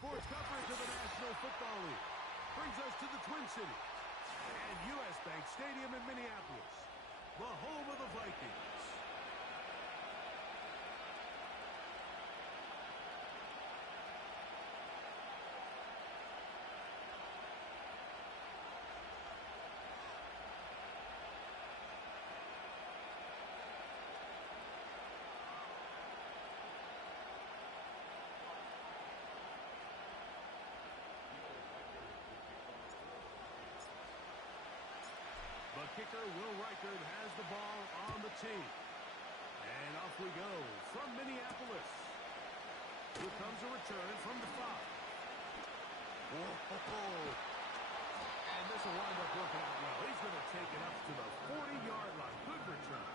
Sports coverage of the National Football League brings us to the Twin Cities and U.S. Bank Stadium in Minneapolis, the home of the Vikings. The kicker, Will Reichard, has the ball on the tee. And off we go from Minneapolis. Here comes a return from the 5. And this will wind up working out well. He's going to take it up to the 40-yard line. Good return.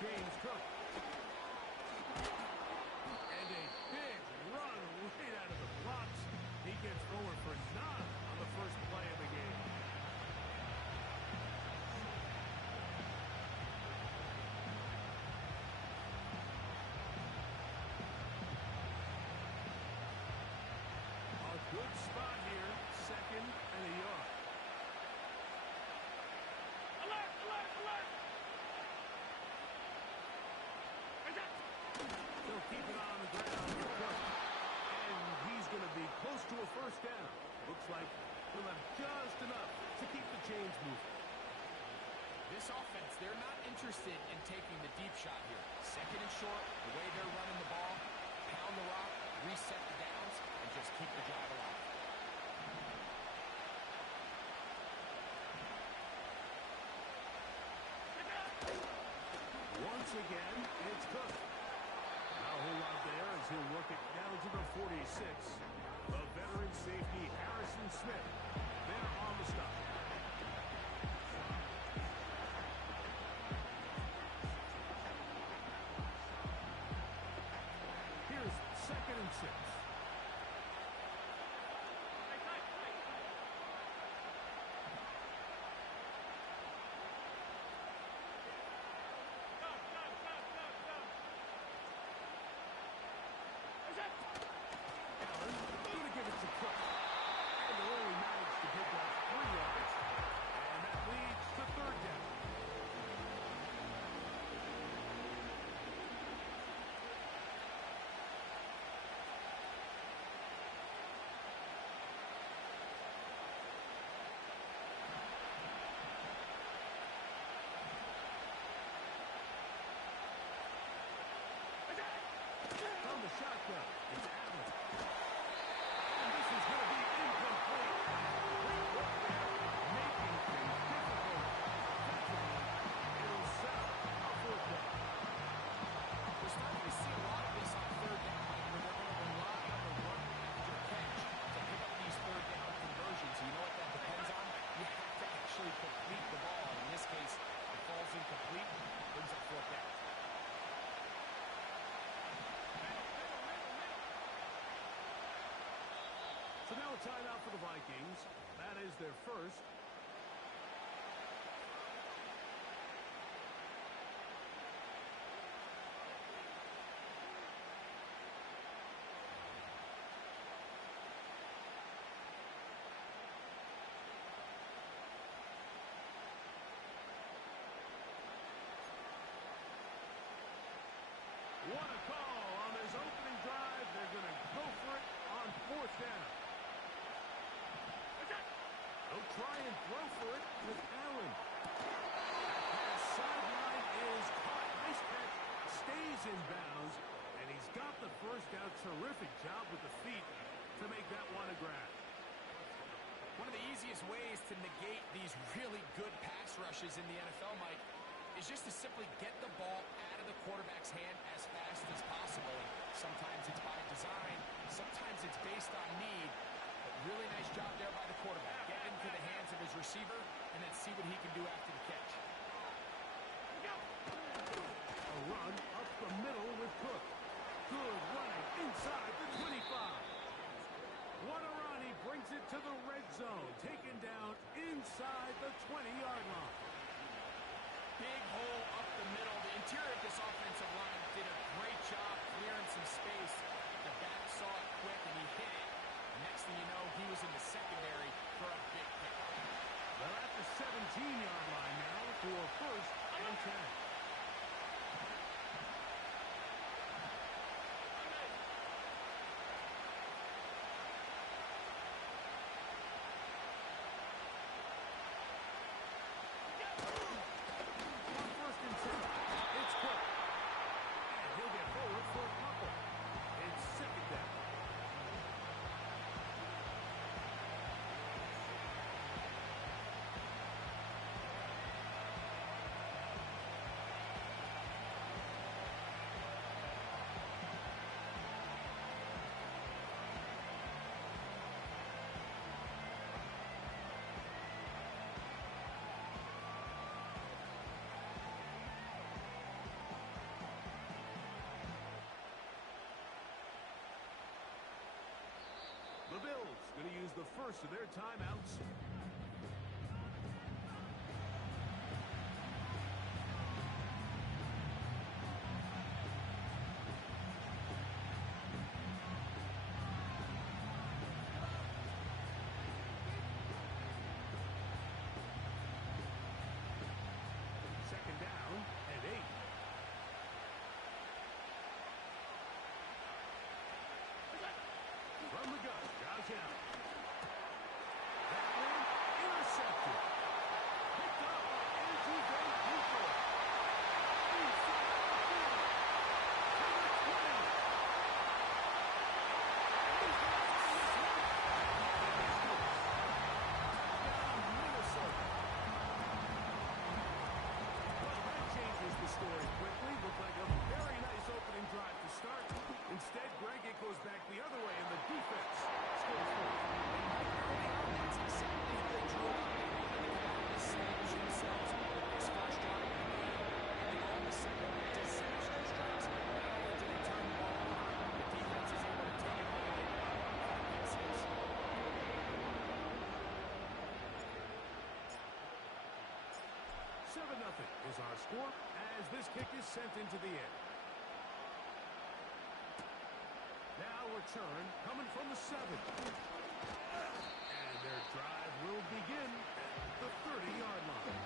James Cook. And a big run right out of the blocks. He gets forward for 9 on the first play of the game. A good spot here. 2nd and a yard. Alert! Alert! Alert! He'll keep it on the ground. And he's going to be close to a first down. Looks like he'll have just enough to keep the chains moving. This offense, they're not interested in taking the deep shot here. 2nd and short, the way they're running the ball, pound the rock, reset the downs, and just keep the drive alive. Once again, it's Cook. Now hold on there as he'll work it down to the 46. The veteran safety, Harrison Smith, there on the stop. Here's 2nd and 6. Shotgun. It's Allen. And this is going to be incomplete. Great work there, making things difficult. It'll set up a 4th down. We're starting to see a lot of this on 3rd down, where they're going to rely on the run after catch to pick up these 3rd down conversions. You know what that depends on? You have to actually complete the ball. In this case, it falls incomplete, brings up 4th down. So now a timeout for the Vikings. That is their first. What a call on this opening drive. They're going to go for it on 4th down. They'll try and throw for it with Allen. That pass sideline is caught. Nice catch. Stays in bounds. And he's got the first down. Terrific job with the feet to make that one a grab. One of the easiest ways to negate these really good pass rushes in the NFL, Mike, is just to simply get the ball out of the quarterback's hand as fast as possible. And sometimes based on need. But really nice job there by the quarterback. Get into the hands of his receiver, and then see what he can do after the catch. A run up the middle with Cook. Good running inside the 25. Waterani brings it to the red zone. Taken down inside the 20-yard line. Big hole up the middle. The interior of this offensive line did a great job clearing some space. The back saw it quick, and he hit it. Next thing you know, he was in the secondary for a big pick. They're at the 17-yard line now for first and 10. The Bills going to use the first of their timeouts. Second down and 8. From the gun, Josh Allen. That one intercepted. Picked up by Andrew Van Ginkle. Inside the 40. To the 20. He's going to find this one. Touchdown, Minnesota. Well, that changes the story quickly. Looked like a very nice opening drive to start. Instead, Greg, it goes back the other way, and the defense scores first. That's exactly how they drew up. They wanted to come out and establish themselves with this first drive of the game. And then all of a sudden, disaster strikes. Not only do they turn the ball over, the defense is able to take it all away. 7-0 is our score as this kick is sent into the air. Now return coming from the 7. And their drive will begin at the 30-yard line.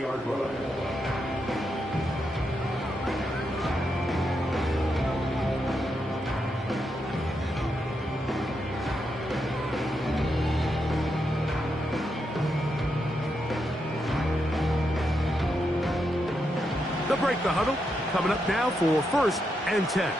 Yard line. They'll break the huddle. Coming up now for first and 10.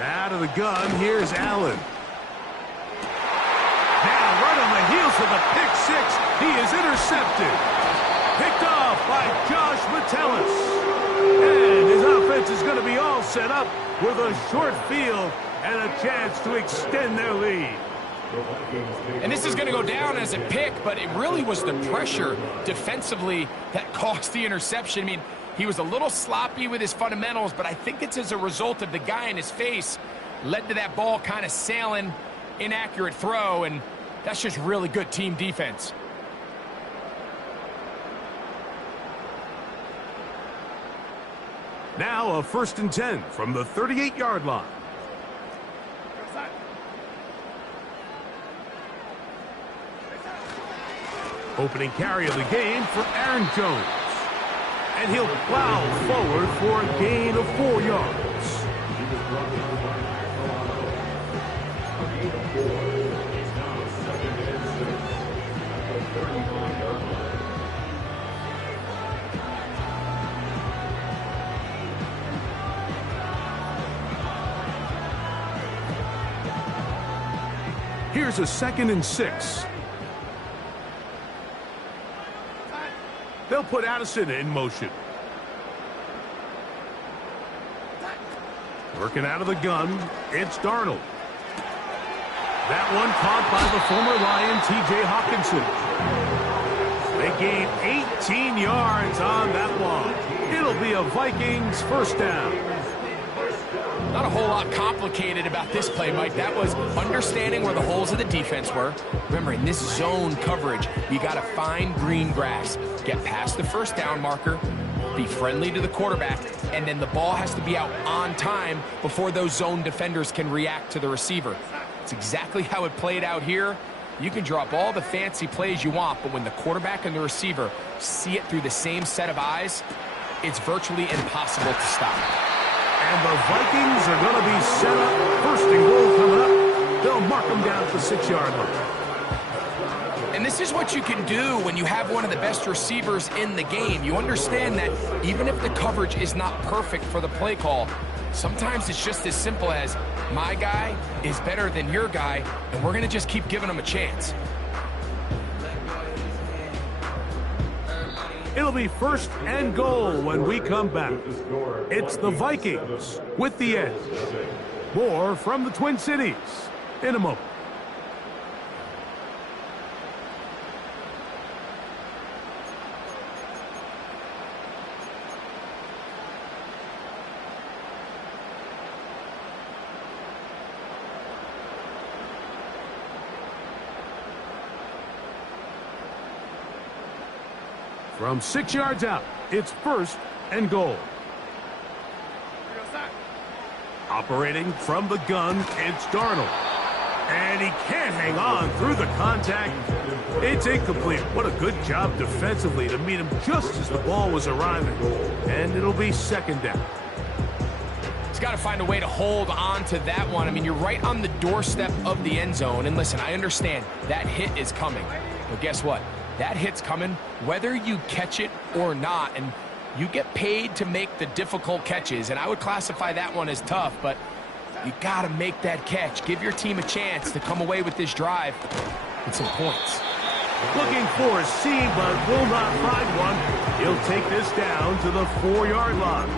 Out of the gun, here's Allen. Now, right on the heels of the pick six, he is intercepted. Picked off by Josh Metellus. And his offense is going to be all set up with a short field and a chance to extend their lead. And this is going to go down as a pick, but it really was the pressure defensively that caused the interception. I mean, he was a little sloppy with his fundamentals, but I think it's as a result of the guy in his face led to that ball kind of sailing, inaccurate throw, and that's just really good team defense. Now a 1st and 10 from the 38-yard line. Opening carry of the game for Aaron Jones. And he'll plow forward for a gain of 4 yards. Here's a 2nd and 6. They'll put Addison in motion. Working out of the gun, it's Darnold. That one caught by the former Lion, T.J. Hawkinson. They gain 18 yards on that one. It'll be a Vikings 1st down. Not a whole lot complicated about this play, Mike. That was understanding where the holes of the defense were. Remember, in this zone coverage, you got to find green grass, get past the 1st down marker, be friendly to the quarterback, and then the ball has to be out on time before those zone defenders can react to the receiver. It's exactly how it played out here. You can draw up all the fancy plays you want, but when the quarterback and the receiver see it through the same set of eyes, it's virtually impossible to stop. And the Vikings are going to be set up. 1st and goal coming up. They'll mark them down at the 6-yard line. And this is what you can do when you have one of the best receivers in the game. You understand that even if the coverage is not perfect for the play call, sometimes it's just as simple as my guy is better than your guy, and we're going to just keep giving him a chance. It'll be 1st and goal when we come back. It's the Vikings with the edge. More from the Twin Cities in a moment. From 6 yards out, it's 1st and goal. Operating from the gun, it's Darnold. And he can't hang on through the contact. It's incomplete. What a good job defensively to meet him just as the ball was arriving. And it'll be 2nd down. He's got to find a way to hold on to that one. I mean, you're right on the doorstep of the end zone. And listen, I understand that hit is coming. But guess what? That hit's coming whether you catch it or not, and you get paid to make the difficult catches, and I would classify that one as tough, but you got to make that catch. Give your team a chance to come away with this drive with some points. Looking for a seam, but will not find one. He'll take this down to the 4-yard line.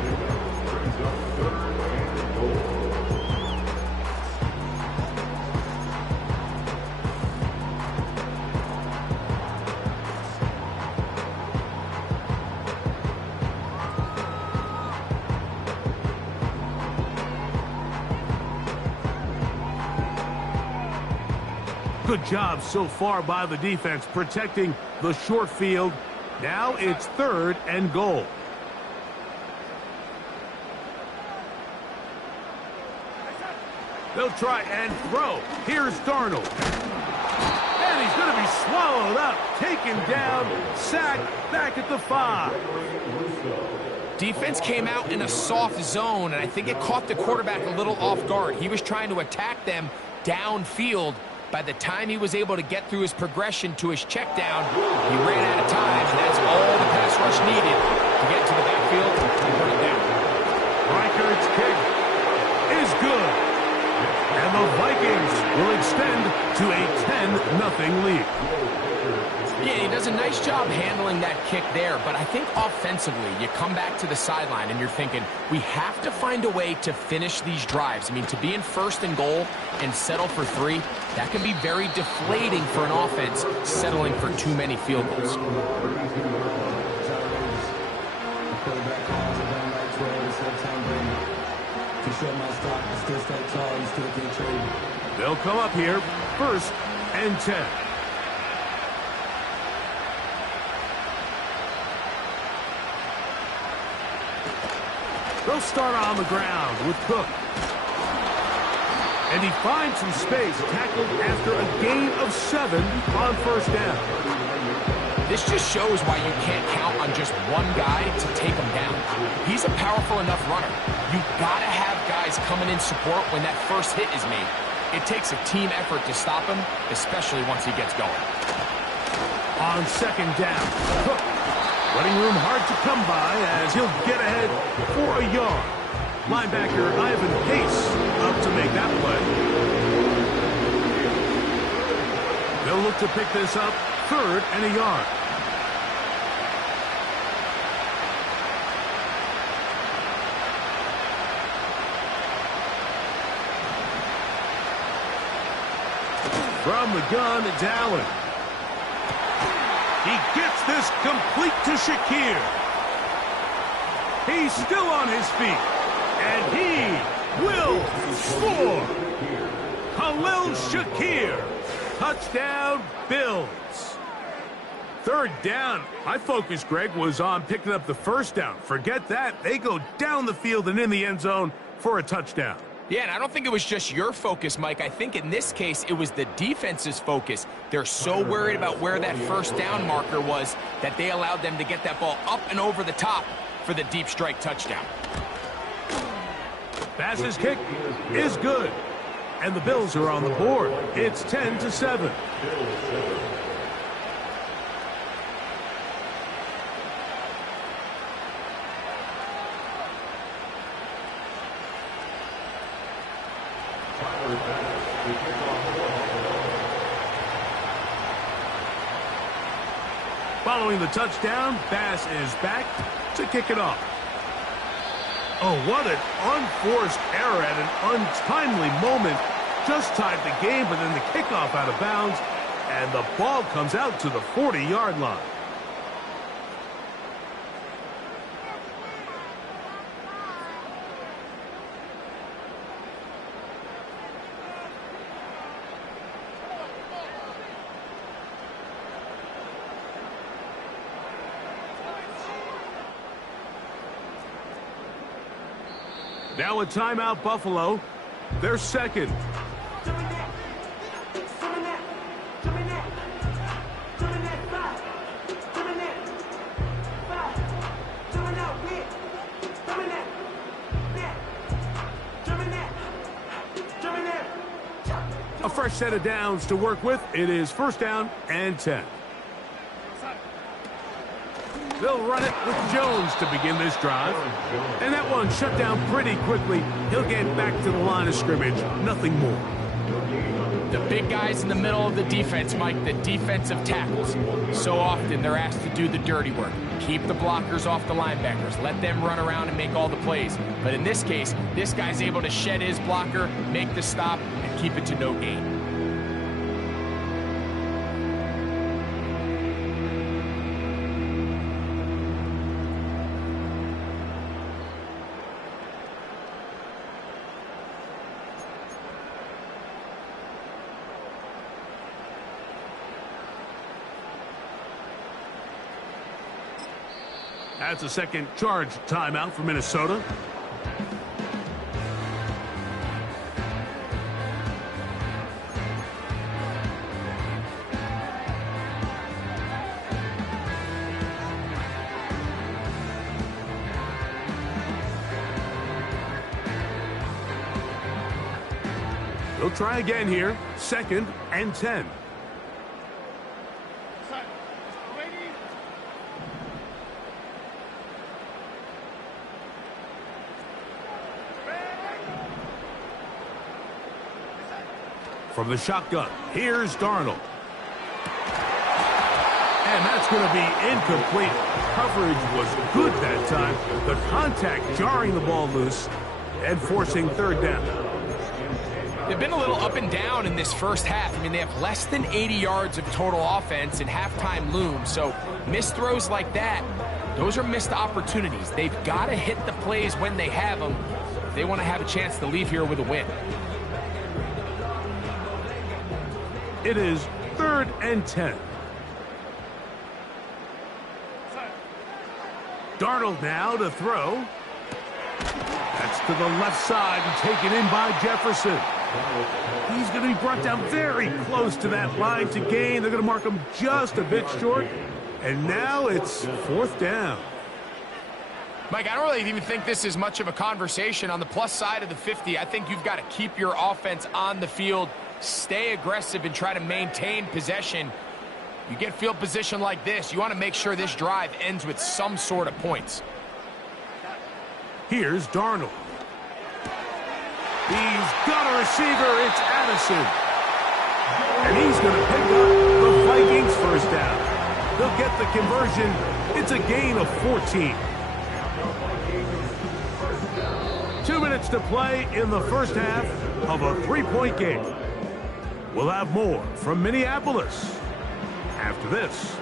Good job so far by the defense protecting the short field. Now it's 3rd and goal. They'll try and throw. Here's Darnold. And he's going to be swallowed up, taken down, sacked back at the 5. Defense came out in a soft zone, and I think it caught the quarterback a little off guard. He was trying to attack them downfield. By the time he was able to get through his progression to his check down, he ran out of time, and that's all the pass rush needed to get to the backfield and run it down. Reichardt's kick is good. And the Vikings will extend to a 10-0 lead. Yeah, he does a nice job handling that kick there, but I think offensively, you come back to the sideline and you're thinking, we have to find a way to finish these drives. I mean, to be in first and goal and settle for 3, that can be very deflating for an offense settling for too many field goals. They'll come up here, 1st and 10. They'll start on the ground with Cook. And he finds some space, tackled after a gain of 7 on 1st down. This just shows why you can't count on just one guy to take him down. He's a powerful enough runner. You've got to have guys coming in support when that first hit is made. It takes a team effort to stop him, especially once he gets going. On 2nd down, Cook. Running room hard to come by as he'll get ahead for a yard. Linebacker Ivan Pace up to make that play. They'll look to pick this up, 3rd and a yard. From the gun, it's Allen. He gets this complete to Shakir. He's still on his feet. And he will score. Khalil Shakir. Touchdown, Bills. 3rd down. My focus, Greg, was on picking up the 1st down. Forget that. They go down the field and in the end zone for a touchdown. Yeah, and I don't think it was just your focus, Mike. I think in this case, it was the defense's focus. They're so worried about where that 1st down marker was that they allowed them to get that ball up and over the top for the deep strike touchdown. Bass's kick is good. And the Bills are on the board. It's 10-7. Following the touchdown, Bass is back to kick it off. Oh, what an unforced error at an untimely moment. Just tied the game, but then the kickoff out of bounds, and the ball comes out to the 40-yard line. Now a timeout, Buffalo. They're 2nd. A fresh set of downs to work with. It is 1st down and 10. They'll run it with Jones to begin this drive. And that one shut down pretty quickly. He'll get back to the line of scrimmage. Nothing more. The big guys in the middle of the defense, Mike, the defensive tackles. So often they're asked to do the dirty work. Keep the blockers off the linebackers. Let them run around and make all the plays. But in this case, this guy's able to shed his blocker, make the stop, and keep it to no gain. That's a second charge timeout for Minnesota. They'll try again here. 2nd and 10. From the shotgun, here's Darnold. And that's going to be incomplete. Coverage was good that time. The contact jarring the ball loose and forcing third down. They've been a little up and down in this first half. I mean, they have less than 80 yards of total offense and halftime looms. So missed throws like that, those are missed opportunities. They've got to hit the plays when they have them if they want to have a chance to leave here with a win. It is 3rd and 10. Darnold now to throw. That's to the left side and taken in by Jefferson. He's going to be brought down very close to that line to gain. They're going to mark him just a bit short. And now it's 4th down. Mike, I don't really even think this is much of a conversation. On the plus side of the 50, I think you've got to keep your offense on the field, stay aggressive, and try to maintain possession. You get field position like this, you want to make sure this drive ends with some sort of points. Here's Darnold. He's got a receiver. It's Addison. And he's going to pick up the Vikings first down. They'll get the conversion. It's a gain of 14. 2 minutes to play in the first half of a 3-point game. We'll have more from Minneapolis after this.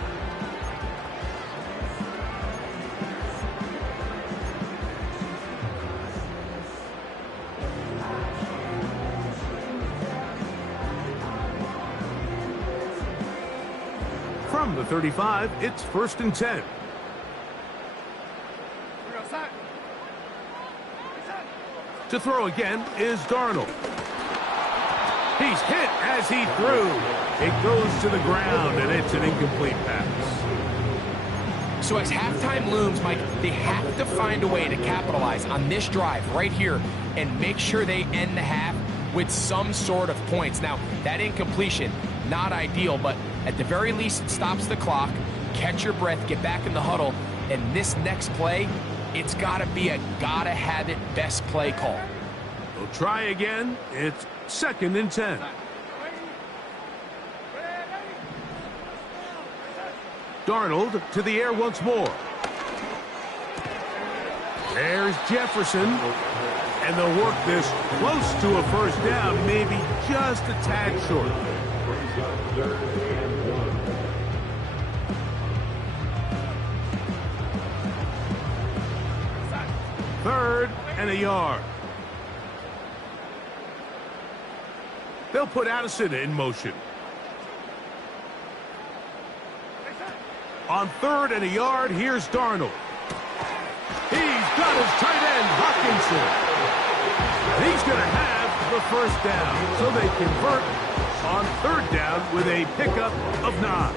From the 35, it's 1st and 10. To throw again is Darnold. He's hit as he threw. It goes to the ground, and it's an incomplete pass. So as halftime looms, Mike, they have to find a way to capitalize on this drive right here and make sure they end the half with some sort of points. Now, that incompletion, not ideal, but at the very least, it stops the clock. Catch your breath, get back in the huddle, and this next play, it's got to be a gotta-have-it best play call. They'll try again. It's 2nd and 10. Darnold to the air once more. There's Jefferson. And they'll work this close to a first down, maybe just a tad short. 3rd and a yard. They'll put Addison in motion. On 3rd and a yard, here's Darnold. He's got his tight end, Hawkinson. And he's going to have the first down. So they convert on 3rd down with a pickup of 9.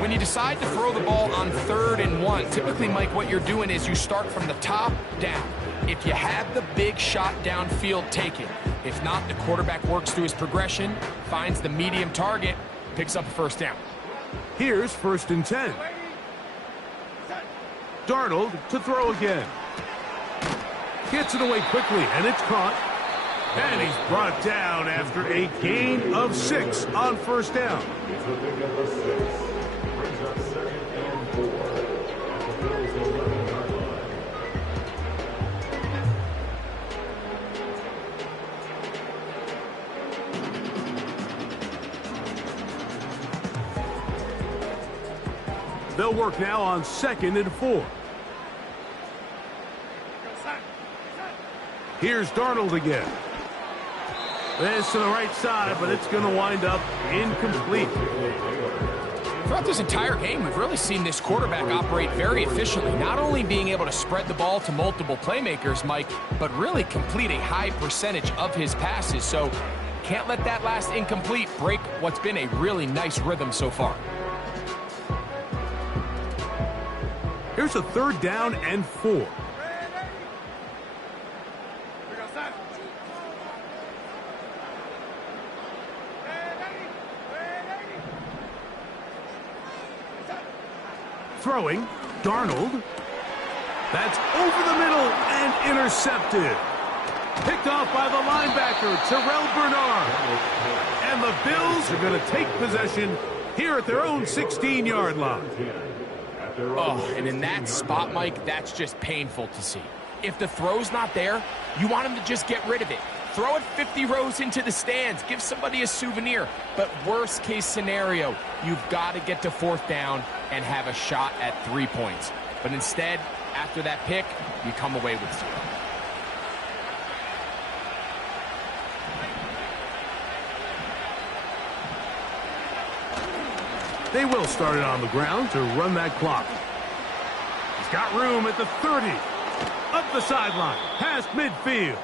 When you decide to throw the ball on 3rd and 1, typically, Mike, what you're doing is you start from the top down. If you have the big shot downfield, take it. If not, the quarterback works through his progression, finds the medium target, picks up a first down. Here's 1st and 10. Darnold to throw again. Gets it away quickly, and it's caught. And he's brought down after a gain of 6 on 1st down. They'll work now on 2nd and 4. Here's Darnold again. This to the right side, but it's going to wind up incomplete. Throughout this entire game, we've really seen this quarterback operate very efficiently, not only being able to spread the ball to multiple playmakers, Mike, but really complete a high percentage of his passes. So can't let that last incomplete break what's been a really nice rhythm so far. Here's a 3rd down and 4. Throwing, Darnold. That's over the middle and intercepted. Picked off by the linebacker, Terrell Bernard. And the Bills are going to take possession here at their own 16-yard line. Oh, and in that spot, Mike, that's just painful to see. If the throw's not there, you want him to just get rid of it. Throw it 50 rows into the stands. Give somebody a souvenir. But worst case scenario, you've got to get to 4th down and have a shot at 3 points. But instead, after that pick, you come away with 0. They will start it on the ground to run that clock. He's got room at the 30. Up the sideline, past midfield.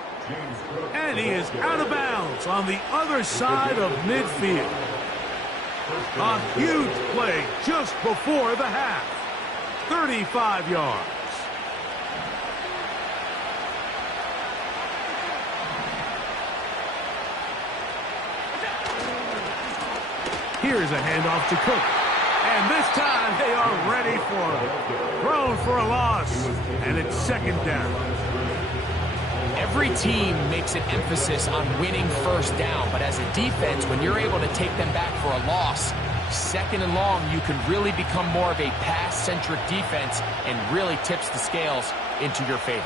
And he is out of bounds on the other side of midfield. A huge play just before the half. 35 yards. Here's a handoff to Cook. And this time they are ready for it. Thrown for a loss. And it's 2nd down. Every team makes an emphasis on winning 1st down, but as a defense, when you're able to take them back for a loss, 2nd and long, you can really become more of a pass-centric defense and really tips the scales into your favor.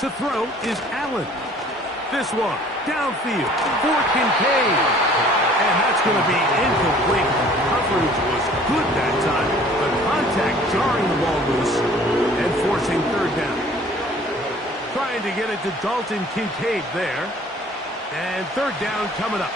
To throw is Allen. This one, downfield for Kincaid. And that's going to be incomplete. Coverage was good that time. The contact jarring the ball loose and forcing 3rd down. Trying to get it to Dalton Kincaid there. And 3rd down coming up.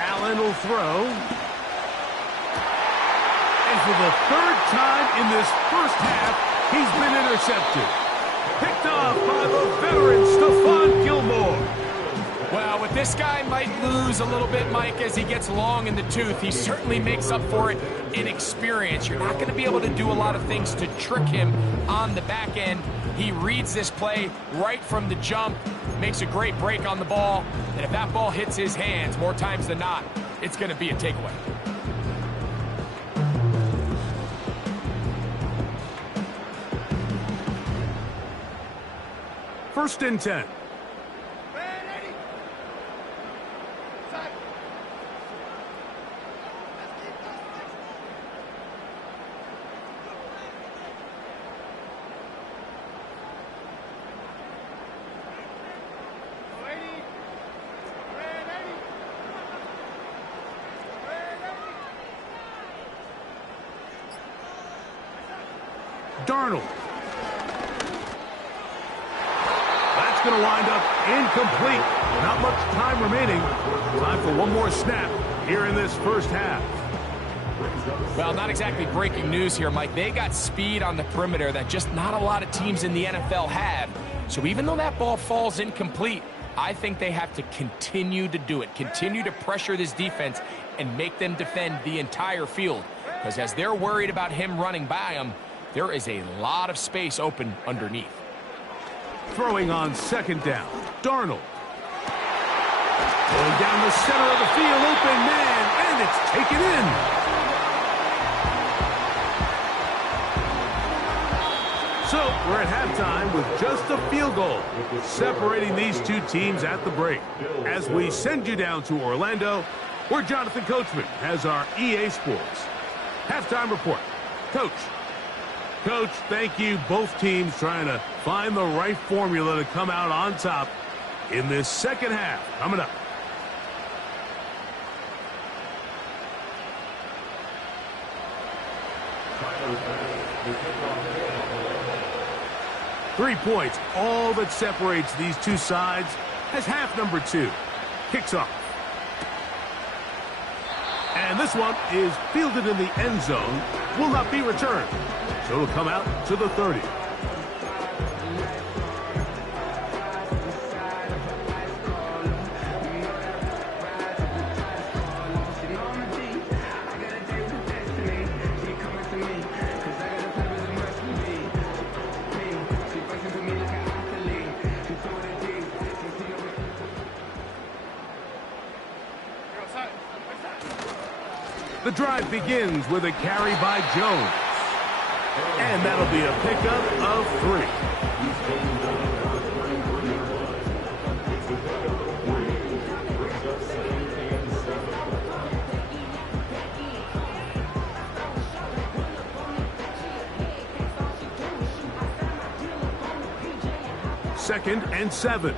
Allen will throw. And for the 3rd time in this first half, he's been intercepted. Picked off by the veteran Stephon Gilmore. Well, with this guy might lose a little bit, Mike, as he gets long in the tooth. He certainly makes up for it in experience. You're not going to be able to do a lot of things to trick him on the back end. He reads this play right from the jump, makes a great break on the ball, and if that ball hits his hands more times than not, it's going to be a takeaway. First and 10. Darnold. That's going to wind up incomplete. Not much time remaining. Time for one more snap here in this first half. Well, not exactly breaking news here, Mike. They got speed on the perimeter that just not a lot of teams in the NFL have. So even though that ball falls incomplete, I think they have to continue to do it. Continue to pressure this defense and make them defend the entire field. Because as they're worried about him running by them, there is a lot of space open underneath. Throwing on 2nd down, Darnold. Going down the center of the field, open man, and it's taken in. So we're at halftime with just a field goal separating these two teams at the break. As we send you down to Orlando, where Jonathan Coachman has our EA Sports halftime report. Coach, thank you. Both teams trying to find the right formula to come out on top in this second half. Coming up. Three points, all that separates these two sides as half number 2 kicks off. And this one is fielded in the end zone, will not be returned. So it'll come out to the 30. The drive begins with a carry by Jones. And that'll be a pickup of 3. Second and 7.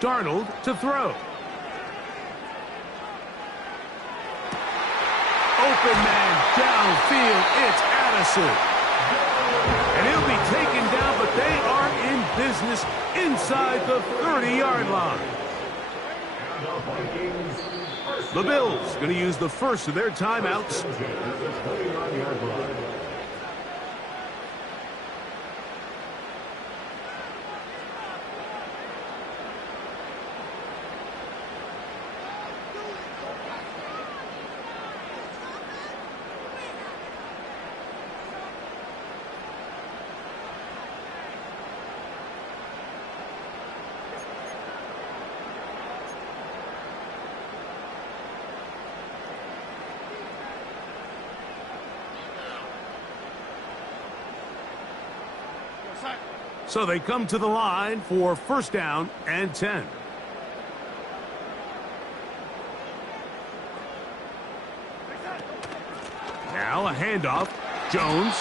Darnold to throw. Open man downfield. It's Addison. And he'll be taken down, but they are in business inside the 30-yard line. The Bills going to use the first of their timeouts. So they come to the line for first down and 10. Now a handoff. Jones.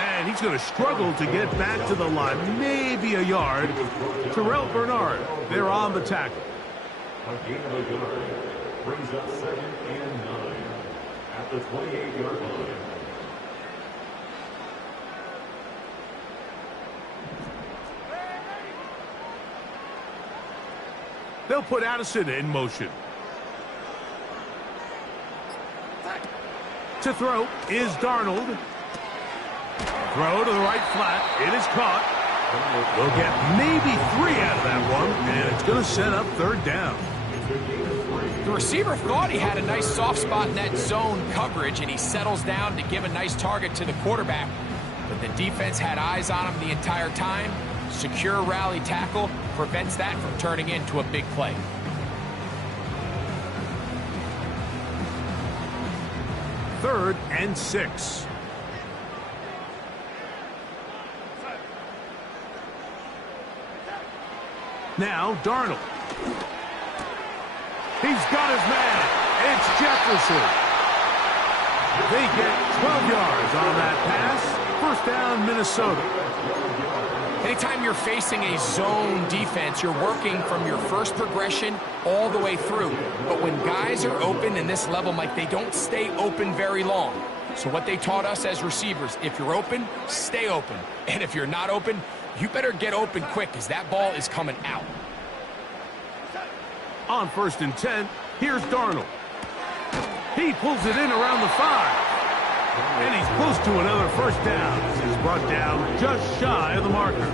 And he's going to struggle to get back to the line. Maybe a yard. Terrell Bernard, they're on the tackle. A gain of a yard brings up 2nd and 9 at the 28-yard line. They'll put Addison in motion. To throw is Darnold. Throw to the right flat. It is caught. They'll get maybe 3 out of that one, and it's going to set up 3rd down. The receiver thought he had a nice soft spot in that zone coverage, and he settles down to give a nice target to the quarterback. But the defense had eyes on him the entire time. Secure rally tackle prevents that from turning into a big play. Third and 6. Now Darnold. He's got his man. It's Jefferson. They get 12 yards on that pass. First down, Minnesota. Anytime you're facing a zone defense, you're working from your first progression all the way through. But when guys are open in this level, Mike, they don't stay open very long. So what they taught us as receivers, if you're open, stay open. And if you're not open, you better get open quick because that ball is coming out. On 1st and 10, here's Darnold. He pulls it in around the 5. And he's close to another first down. He's brought down just shy of the marker. 8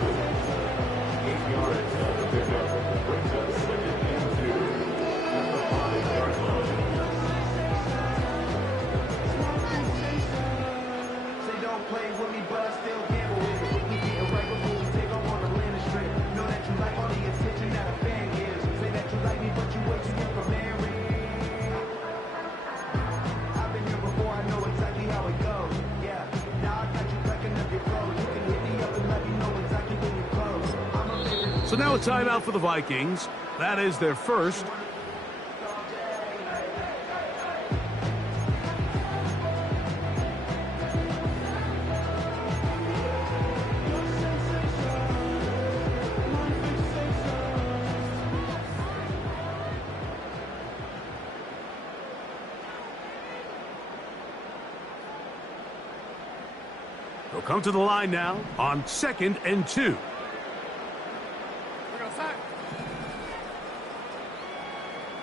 yards of the pickup brings up 2nd and 2 at the 5-yard line. Say don't play with me, but I still gamble with it. We get it right before we take off on the landing strip. Know that you like all the attention that a fan gives. Say that you like me, but you wait till you're married. I've been here before, I know exactly how it goes. Yeah, now I got you packing up your clothes. You can hit me up and let me know exactly when you're close. I'm a favorite. So now a timeout for the Vikings. That is their first. They'll come to the line now on 2nd and 2.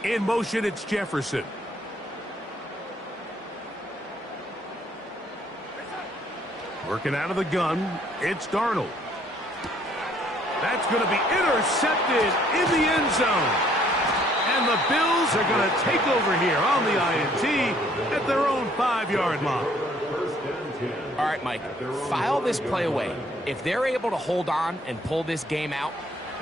In motion, it's Jefferson. Working out of the gun, it's Darnold. That's going to be intercepted in the end zone. And And the Bills are going to take over here on the INT at their own 5-yard line. All right, Mike, file this play away. If they're able to hold on and pull this game out,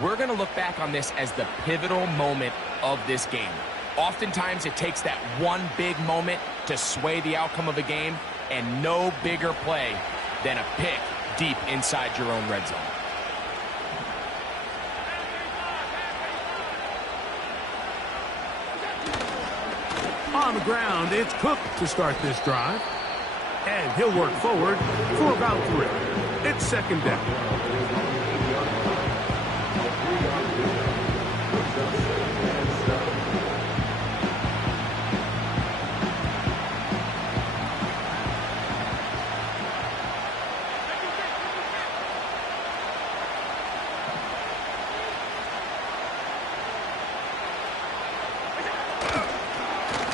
we're going to look back on this as the pivotal moment of this game. Oftentimes, it takes that one big moment to sway the outcome of a game, and no bigger play than a pick deep inside your own red zone. On the ground, it's Cook to start this drive. And he'll work forward for about 3. It's second down.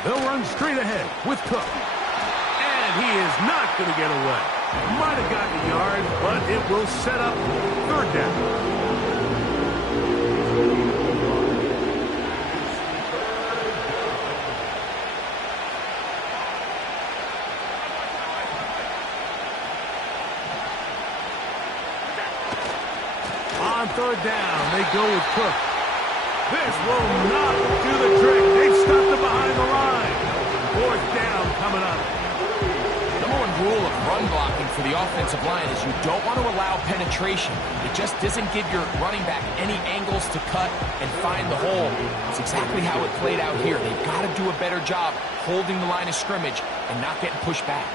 They'll run straight ahead with Cook. And he is not going to get away. Might have gotten a yard, but it will set up third down. On third down, they go with Cook. This will not do the trick. They've stopped him behind the line. Fourth down coming up. Number one rule of run blocking for the offensive line is you don't want to allow penetration. It just doesn't give your running back any angles to cut and find the hole. It's exactly how it played out here. They've got to do a better job holding the line of scrimmage and not getting pushed back.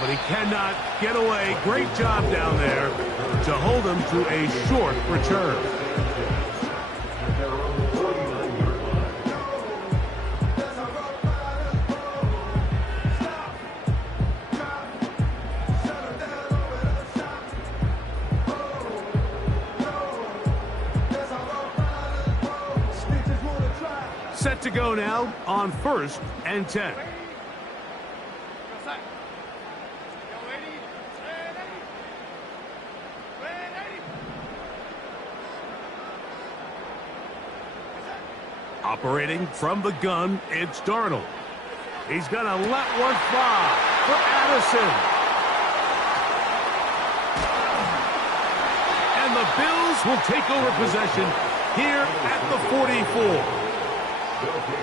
But he cannot get away. Great job down there to hold him to a short return. Set to go now on 1st and 10. Operating from the gun, it's Darnold. He's going to let one fly for Addison. And the Bills will take over possession here at the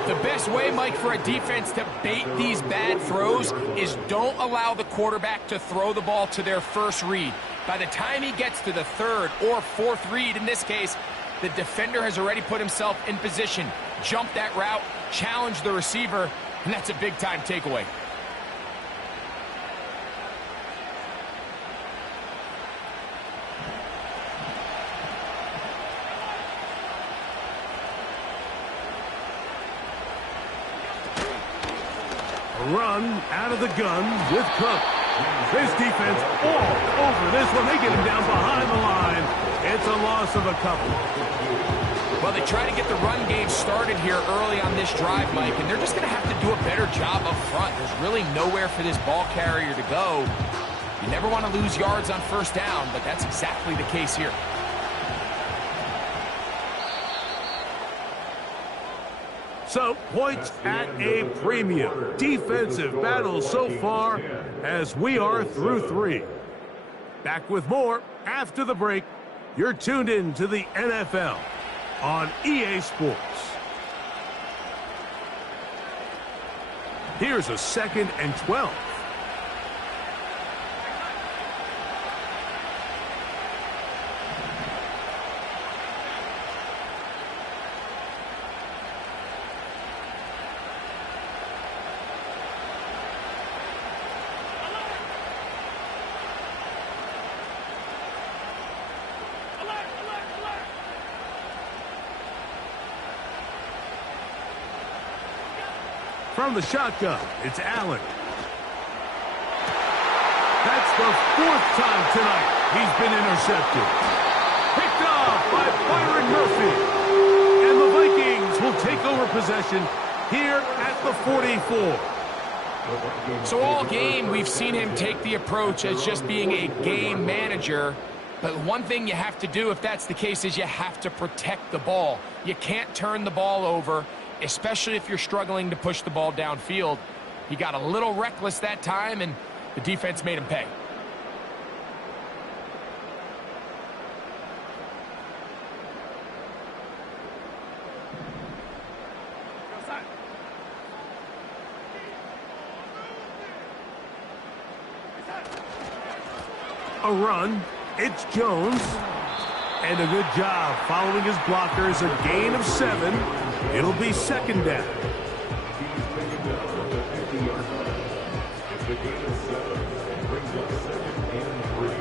44. The best way, Mike, for a defense to bait these bad throws is don't allow the quarterback to throw the ball to their first read. By the time he gets to the 3rd or 4th read, in this case, the defender has already put himself in position. Jump that route, challenge the receiver, and that's a big-time takeaway. A run out of the gun with Cook. This defense all over this one. They get him down behind the line. It's a loss of a couple. Well, they try to get the run game started here early on this drive, Mike, and they're just going to have to do a better job up front. There's really nowhere for this ball carrier to go. You never want to lose yards on 1st down, but that's exactly the case here. So, points at a premium. Defensive battle so far as we are through 3. Back with more after the break. You're tuned in to the NFL on EA Sports. Here's a 2nd and 12. From the shotgun, it's Allen. That's the 4th time tonight he's been intercepted. Picked off by Byron Murphy. And the Vikings will take over possession here at the 44. So all game, we've seen him take the approach as just being a game manager. But one thing you have to do if that's the case is you have to protect the ball. You can't turn the ball over, especially if you're struggling to push the ball downfield. He got a little reckless that time, and the defense made him pay. A run. It's Jones. And a good job following his blockers. A gain of 7. It'll be second down. He's taken down at the 50-yard line. It's a gain of 7. It brings up 2nd and 3.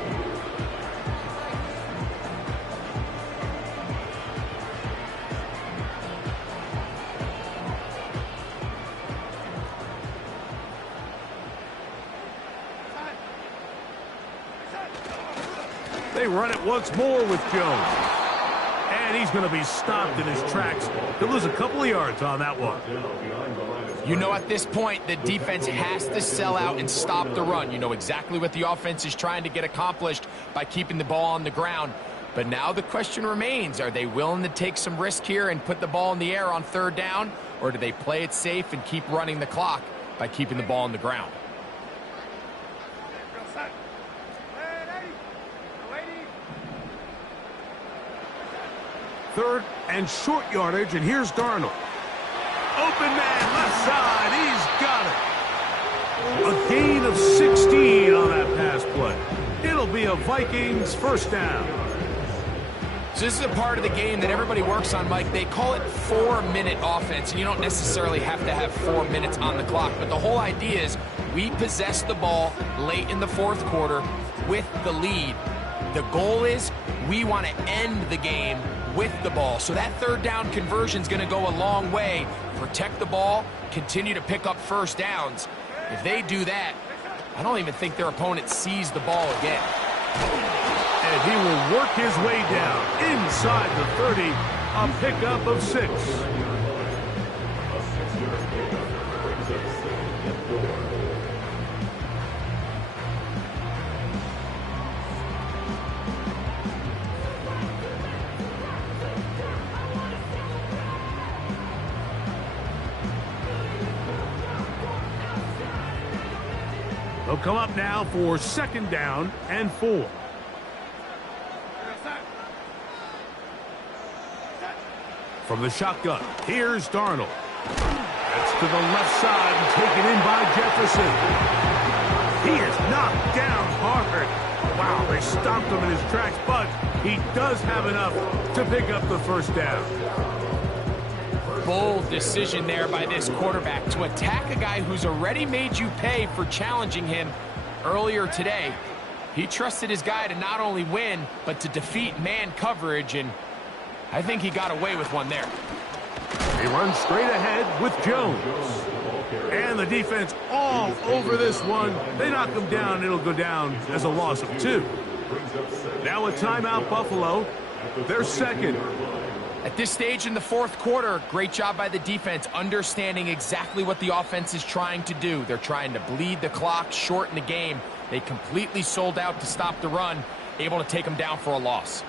They run it once more with Jones. And he's going to be stopped in his tracks. He'll lose a couple of yards on that one. You know, at this point, the defense has to sell out and stop the run. You know exactly what the offense is trying to get accomplished by keeping the ball on the ground. But now the question remains, are they willing to take some risk here and put the ball in the air on 3rd down? Or do they play it safe and keep running the clock by keeping the ball on the ground? Third and short yardage, and here's Darnold. Open man, left side, he's got it. A gain of 16 on that pass play. It'll be a Vikings first down. So this is a part of the game that everybody works on, Mike. They call it 4-minute offense, and you don't necessarily have to have 4 minutes on the clock. But the whole idea is we possess the ball late in the 4th quarter with the lead. The goal is we want to end the game with the ball. So that 3rd down conversion is going to go a long way. Protect the ball, continue to pick up first downs. If they do that, I don't even think their opponent sees the ball again. And he will work his way down inside the 30, a pickup of 6. A 6-yard pickup brings up 2nd and 4. They'll come up now for 2nd down and 4. From the shotgun, here's Darnold. That's to the left side and taken in by Jefferson. He is knocked down hard. Wow, they stopped him in his tracks, but he does have enough to pick up the first down. Bold decision there by this quarterback to attack a guy who's already made you pay for challenging him earlier today. He trusted his guy to not only win, but to defeat man coverage, and I think he got away with one there. He runs straight ahead with Jones. And the defense all over this one. They knock him down. It'll go down as a loss of 2. Now a timeout, Buffalo. They're second. At this stage in the 4th quarter, great job by the defense understanding exactly what the offense is trying to do. They're trying to bleed the clock, shorten the game. They completely sold out to stop the run, able to take them down for a loss.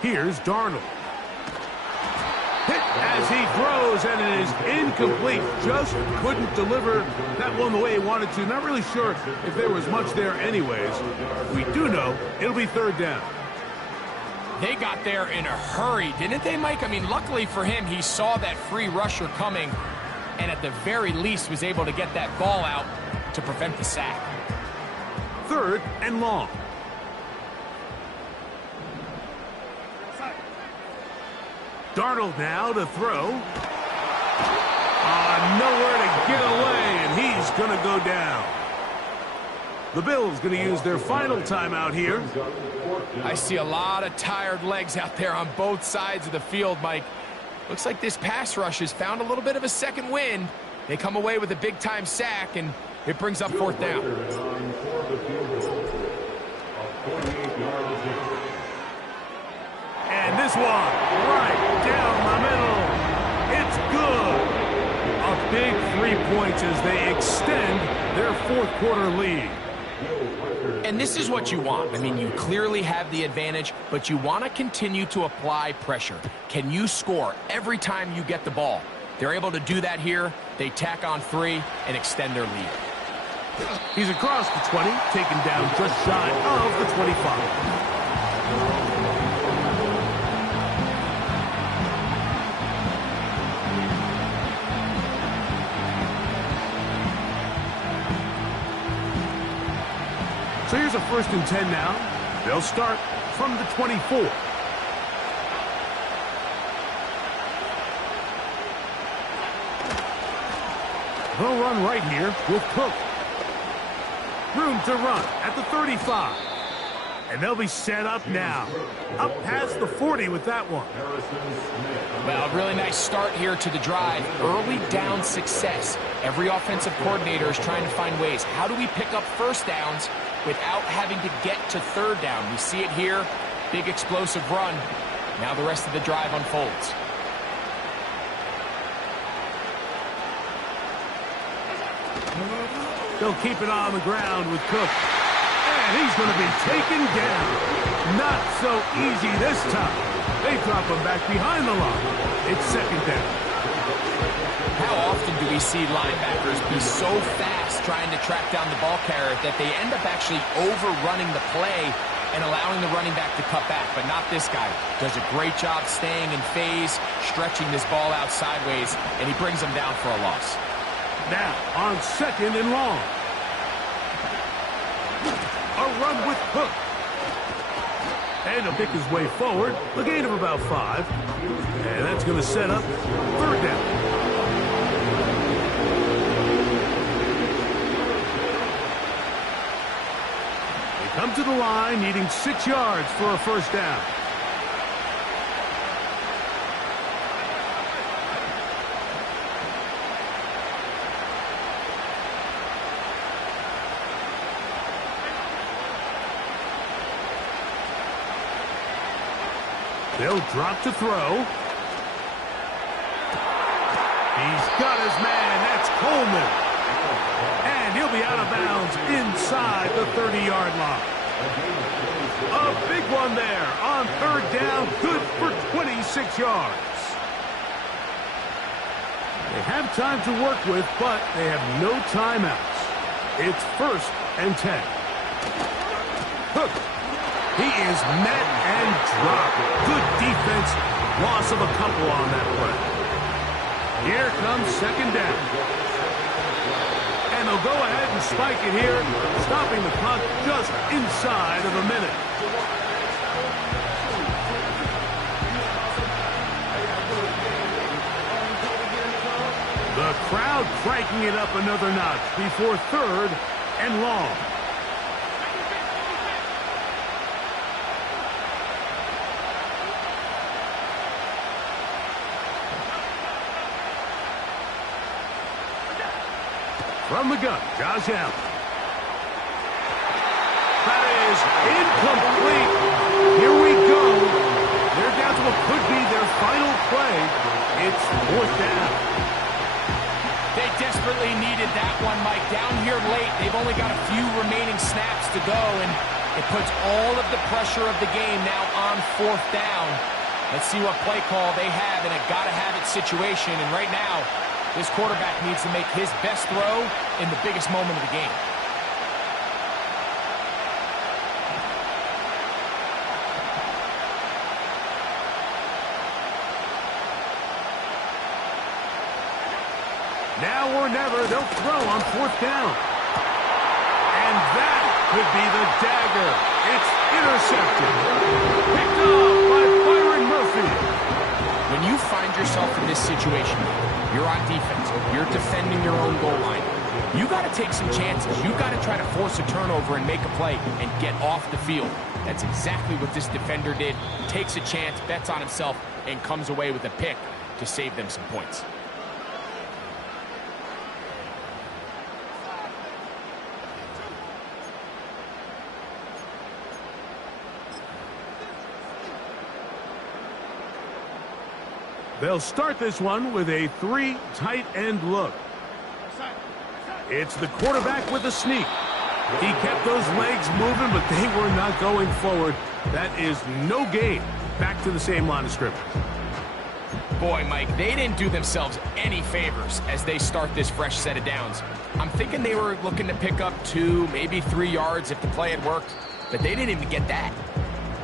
Here's Darnold. Hit as he throws, and it is incomplete. Just couldn't deliver that one the way he wanted to. Not really sure if there was much there anyways. We do know it'll be 3rd down. They got there in a hurry, didn't they, Mike? I mean, luckily for him, he saw that free rusher coming, and at the very least was able to get that ball out to prevent the sack. 3rd and long. Darnold now to throw. Nowhere to get away, and he's going to go down. The Bills going to use their final timeout here. I see a lot of tired legs out there on both sides of the field, Mike. Looks like this pass rush has found a little bit of a second wind. They come away with a big-time sack, and it brings up 4th down. And this one, right down the middle. It's good. A big 3 points as they extend their fourth quarter lead. And this is what you want. I mean, you clearly have the advantage, but you want to continue to apply pressure. Can you score every time you get the ball? They're able to do that here. They tack on 3 and extend their lead. He's across the 20, taken down just shy of the 25. So here's a 1st and 10 now. They'll start from the 24. They'll run right here with Cook. Room to run at the 35. And they'll be set up now. Up past the 40 with that one. Well, a really nice start here to the drive. Early down success. Every offensive coordinator is trying to find ways. How do we pick up 1st downs without having to get to 3rd down? We see it here. Big explosive run. Now the rest of the drive unfolds. They'll keep it on the ground with Cook. And he's going to be taken down. Not so easy this time. They drop him back behind the line. It's 2nd down. How often do we see linebackers be so fast trying to track down the ball carrier that they end up actually overrunning the play and allowing the running back to cut back? But not this guy. Does a great job staying in phase, stretching this ball out sideways, and he brings them down for a loss. Now on 2nd and long. A run with Cook. And he'll pick his way forward. A gain of about 5. And that's going to set up 3rd down. They come to the line needing 6 yards for a 1st down. They'll drop to throw. He's got his man. That's Coleman. And he'll be out of bounds inside the 30-yard line. A big one there on 3rd down. Good for 26 yards. They have time to work with, but they have no timeouts. It's 1st and 10. Hook. He is met and dropped. Good defense. Loss of a couple on that play. Here comes 2nd down. And they'll go ahead and spike it here, stopping the clock just inside of a minute. The crowd cranking it up another notch before 3rd and long. From the gun, Josh Allen. That is incomplete. Here we go. They're down to what could be their final play. It's 4th down. They desperately needed that one, Mike. Down here late, they've only got a few remaining snaps to go, and it puts all of the pressure of the game now on 4th down. Let's see what play call they have in a gotta-have-it situation, and right now, this quarterback needs to make his best throw in the biggest moment of the game. Now or never, they'll throw on 4th down. And that could be the dagger. It's intercepted. Picked off by Byron Murphy. When you find yourself in this situation, you're on defense, you're defending your own goal line, you got to take some chances. You got to try to force a turnover and make a play and get off the field. That's exactly what this defender did. Takes a chance, bets on himself, and comes away with a pick to save them some points. They'll start this one with a 3 tight end look. It's the quarterback with a sneak. He kept those legs moving, but they were not going forward. That is no gain. Back to the same line of scrimmage. Boy, Mike, they didn't do themselves any favors as they start this fresh set of downs. I'm thinking they were looking to pick up 2, maybe 3 yards if the play had worked, but they didn't even get that.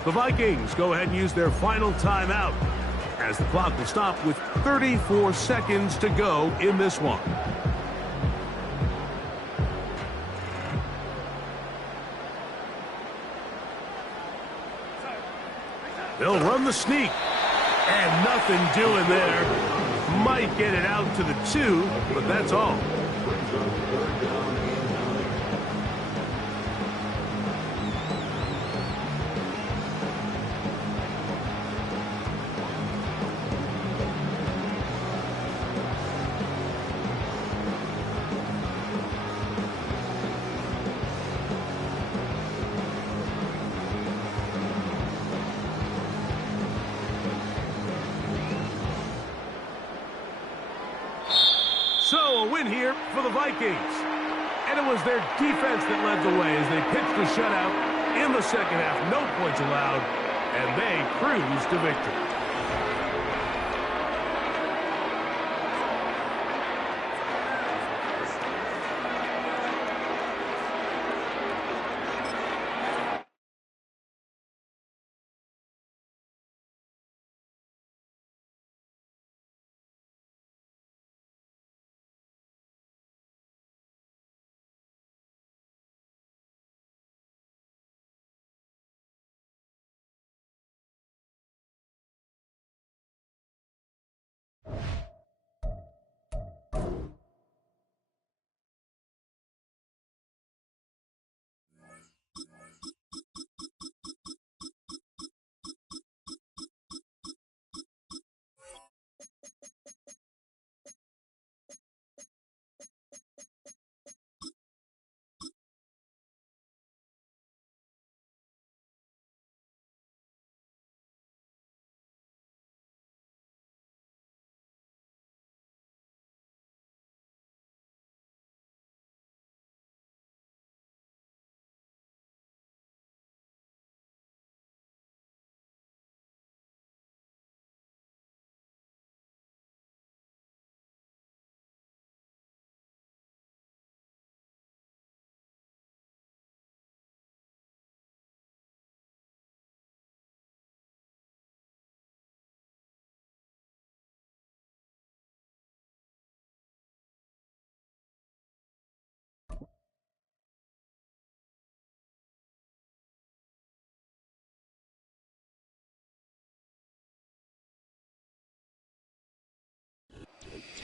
The Vikings go ahead and use their final timeout as the clock will stop with 34 seconds to go in this one. They'll run the sneak. And nothing doing there. Might get it out to the 2, but that's all. So a win here for the Vikings. And it was their defense that led the way as they pitched a shutout in the second half. No points allowed, and they cruised to victory.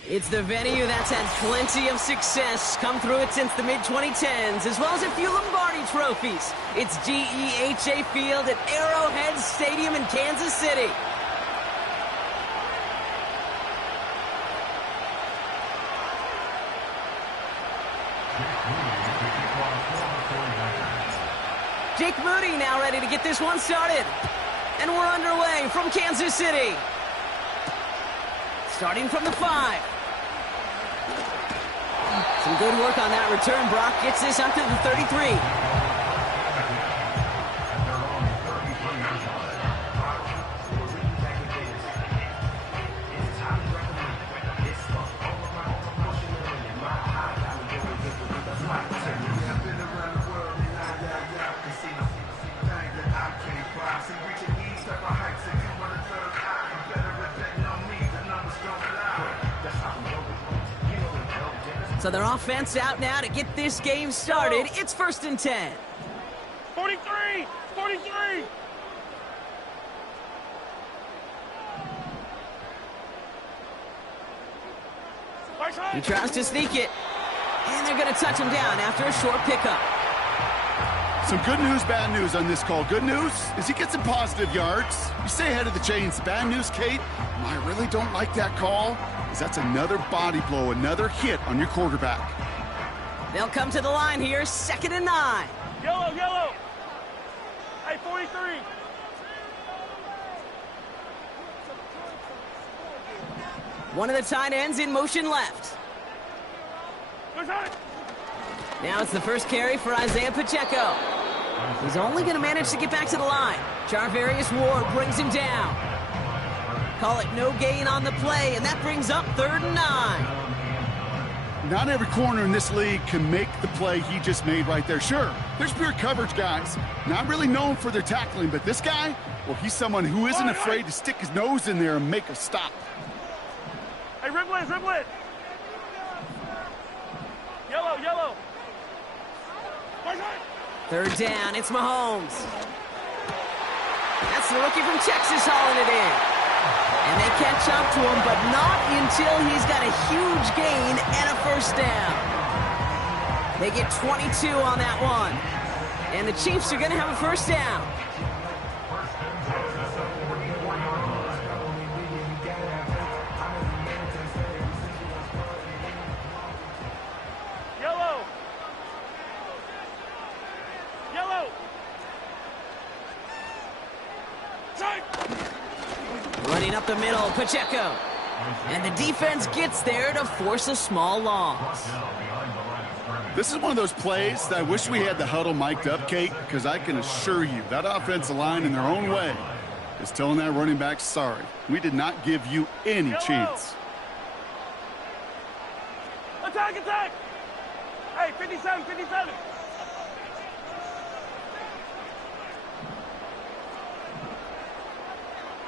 It's the venue that's had plenty of success, come through it since the mid-2010s, as well as a few Lombardi trophies. It's GEHA Field at Arrowhead Stadium in Kansas City. Jake Moody now ready to get this one started. And we're underway from Kansas City. Starting from the 5. Some good work on that return. Brock gets this up to the 33. So their offense out now to get this game started. It's 1st and 10. 43! 43! He tries to sneak it. And they're going to touch him down after a short pickup. Some good news, bad news on this call. Good news is he gets some positive yards. You stay ahead of the chains. Bad news, Kate, I really don't like that call, because that's another body blow, another hit on your quarterback. They'll come to the line here, 2nd and 9. Yellow, yellow! Hey, 43! One of the tight ends in motion left. Now it's the first carry for Isaiah Pacheco. He's only going to manage to get back to the line. Charvarius Ward brings him down. Call it no gain on the play, and that brings up 3rd and 9. Not every corner in this league can make the play he just made right there. Sure, there's pure coverage guys, not really known for their tackling, but this guy, well, he's someone who isn't afraid to stick his nose in there and make a stop. Hey, Riblet, Riblet. Yellow, yellow. 3rd down, it's Mahomes. That's the rookie from Texas hauling it in. And they catch up to him, but not until he's got a huge gain and a 1st down. They get 22 on that one. And the Chiefs are going to have a 1st down. Yellow. Yellow. Running up the middle, Pacheco. And the defense gets there to force a small loss. This is one of those plays that I wish we had the huddle mic'd up, Kate, because I can assure you that offensive line in their own way is telling that running back, sorry, we did not give you any chance. Attack, attack. Hey, 57, 57.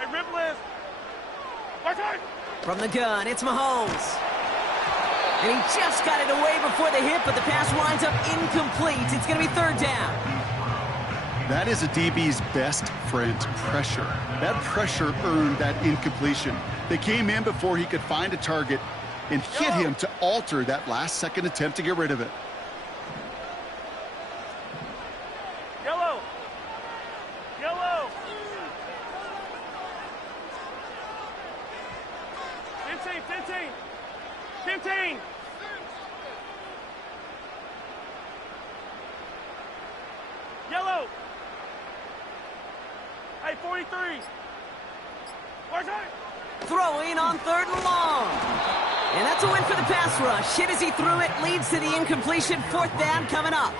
Hey, Riblet. From the gun, it's Mahomes. And he just got it away before the hit, but the pass winds up incomplete. It's going to be 3rd down. That is a DB's best friend, pressure. That pressure earned that incompletion. They came in before he could find a target and hit him to alter that last-second attempt to get rid of it. Yellow. Yellow. 15, 15. 15. Yellow. Hey, 43. Throwing on 3rd and long. And that's a win for the pass rush. Hit as he threw it, leads to the incompletion. 4th down coming up.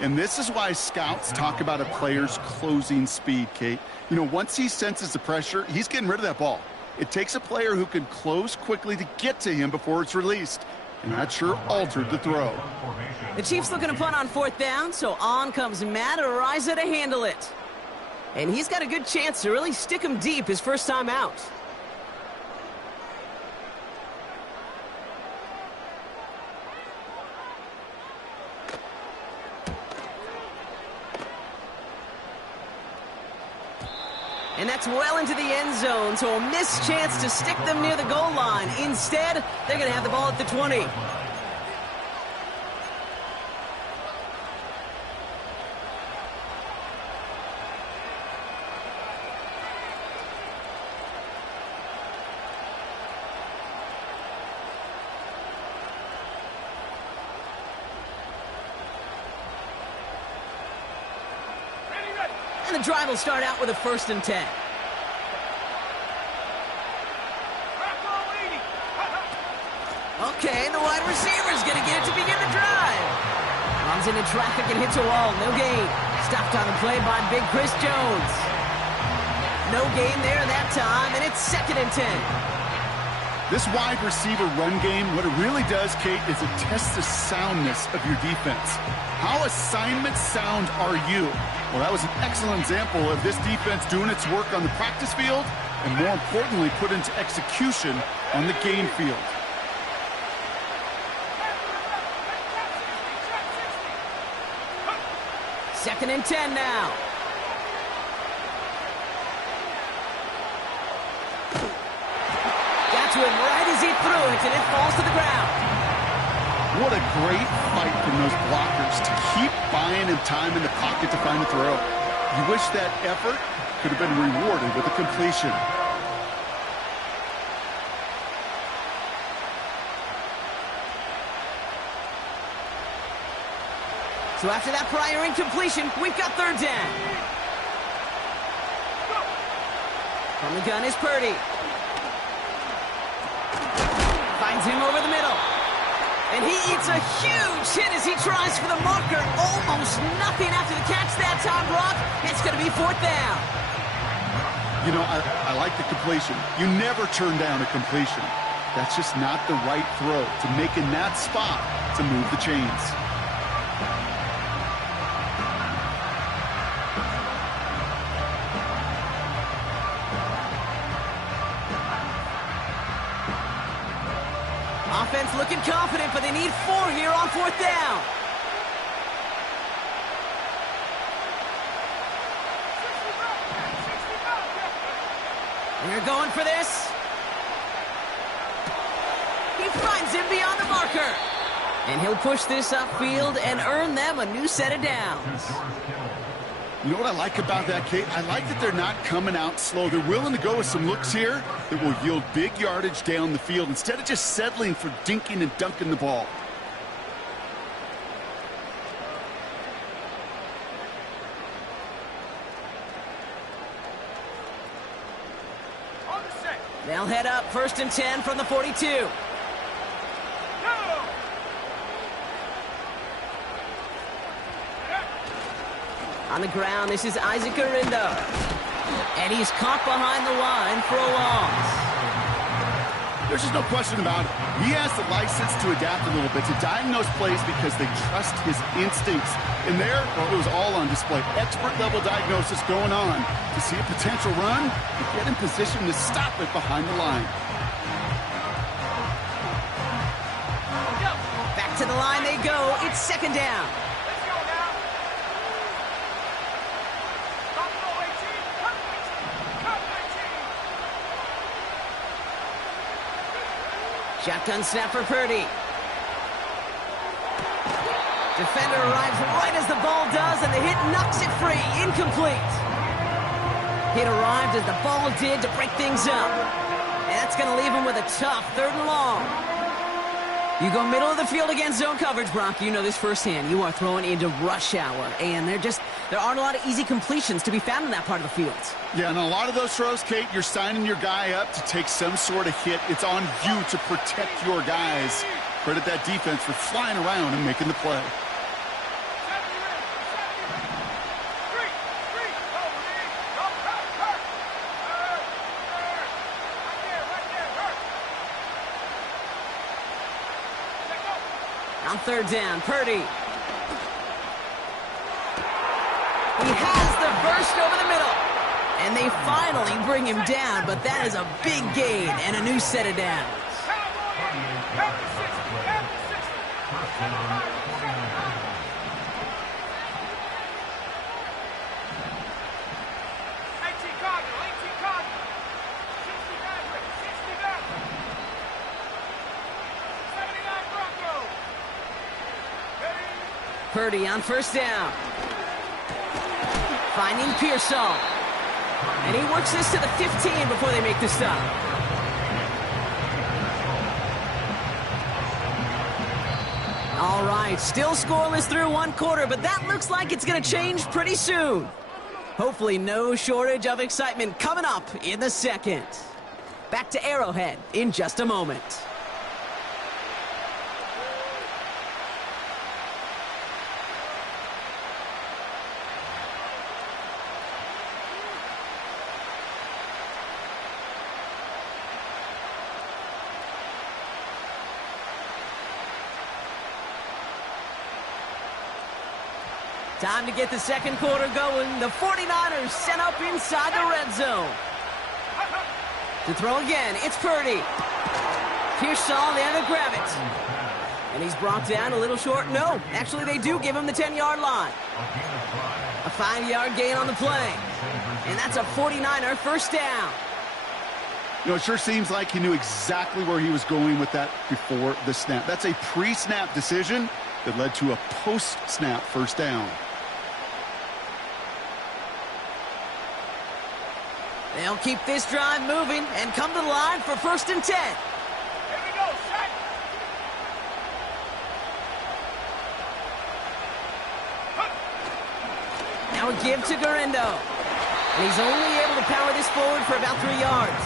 And this is why scouts talk about a player's closing speed, Kate. You know, once he senses the pressure, he's getting rid of that ball. It takes a player who can close quickly to get to him before it's released. And that sure altered the throw. The Chiefs looking to punt on 4th down, so on comes Matt Araiza to handle it. And he's got a good chance to really stick him deep his first time out. And that's well into the end zone, so a missed chance to stick them near the goal line. Instead, they're going to have the ball at the 20. And the drive will start out with a 1st and 10. Okay, the wide receiver's going to get it to begin the drive. Runs into traffic and hits a wall. No gain. Stopped on the play by Big Chris Jones. No gain there that time, and it's 2nd and 10. This wide receiver run game, what it really does, Kate, is it tests the soundness of your defense. How assignment sound are you? Well, that was an excellent example of this defense doing its work on the practice field and, more importantly, put into execution on the game field. Second and 10 now. Got to him right as he threw it, and it falls to the ground. What a great fight from those blockers to keep buying him time in the pocket to find the throw. You wish that effort could have been rewarded with a completion. So after that prior incompletion, we've got 3rd down. From the gun is Purdy. Sends him over the middle. And he eats a huge hit as he tries for the marker. Almost nothing after the catch that time, Brock. It's going to be 4th down. You know, I like the completion. You never turn down a completion. That's just not the right throw to make in that spot to move the chains. Offense looking confident, but they need 4 here on 4th down. They're going for this. He finds him beyond the marker. And he'll push this upfield and earn them a new set of downs. You know what I like about that, Kate? I like that they're not coming out slow. They're willing to go with some looks here that will yield big yardage down the field instead of just settling for dinking and dunking the ball. They'll head up 1st and 10 from the 42. On the ground, this is Isaac Garindo. And he's caught behind the line for a loss. There's just no question about it. He has the license to adapt a little bit, to diagnose plays because they trust his instincts. And there, well, it was all on display. Expert-level diagnosis going on to see a potential run and get in position to stop it behind the line. Back to the line they go. It's 2nd down. Shotgun snap for Purdy. Defender arrives right as the ball does, and the hit knocks it free. Incomplete. Hit arrived as the ball did to break things up. And that's going to leave him with a tough 3rd and long. You go middle of the field against zone coverage, Brock. You know this firsthand. You are throwing into rush hour, and there aren't a lot of easy completions to be found in that part of the field. Yeah, and a lot of those throws, Kate, you're signing your guy up to take some sort of hit. It's on you to protect your guys. Credit that defense for flying around and making the play. On 3rd down, Purdy. He has the burst over the middle. And they finally bring him down, but that is a big gain and a new set of downs. Purdy on 1st down. Finding Pearsall. And he works this to the 15 before they make the stop. All right, still scoreless through 1 quarter, but that looks like it's going to change pretty soon. Hopefully no shortage of excitement coming up in the 2nd. Back to Arrowhead in just a moment. Time to get the 2nd quarter going. The 49ers sent up inside the red zone. To throw again, it's Purdy. Pearsall there to grab it. And he's brought down a little short. No, actually they do give him the 10-yard line. A 5-yard gain on the play. And that's a 49er 1st down. You know, it sure seems like he knew exactly where he was going with that before the snap. That's a pre-snap decision that led to a post-snap 1st down. They'll keep this drive moving and come to the line for 1st and 10. Here we go, set. Now a give to Garindo. And he's only able to power this forward for about 3 yards.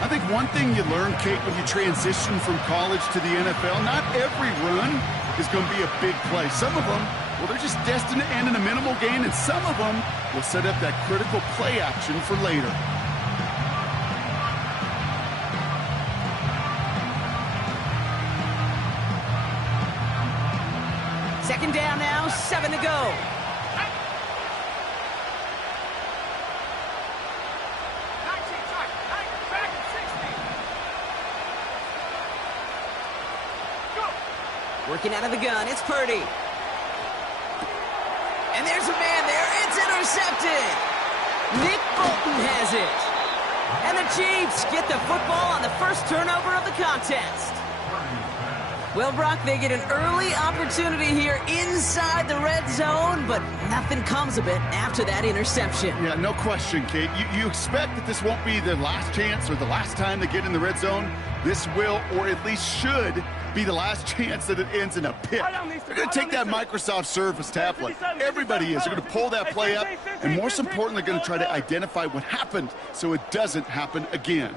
I think one thing you learn, Kate, when you transition from college to the NFL, not every run is going to be a big play. Some of them, well, they're just destined to end in a minimal gain, and some of them will set up that critical play action for later. Second down now, 7 to go. Working out of the gun, it's Purdy. And there's a man there, it's intercepted. Nick Bolton has it. And the Chiefs get the football on the first turnover of the contest. Well, Brock, they get an early opportunity here inside the red zone, but nothing comes of it after that interception. Yeah, no question, Kate. You expect that this won't be their last chance or the last time they get in the red zone. This will, or at least should, be the last chance that it ends in a pick. They're going to take that Microsoft Surface tablet. Everybody is. They're going to pull that play up, and most importantly, going to try to identify what happened so it doesn't happen again.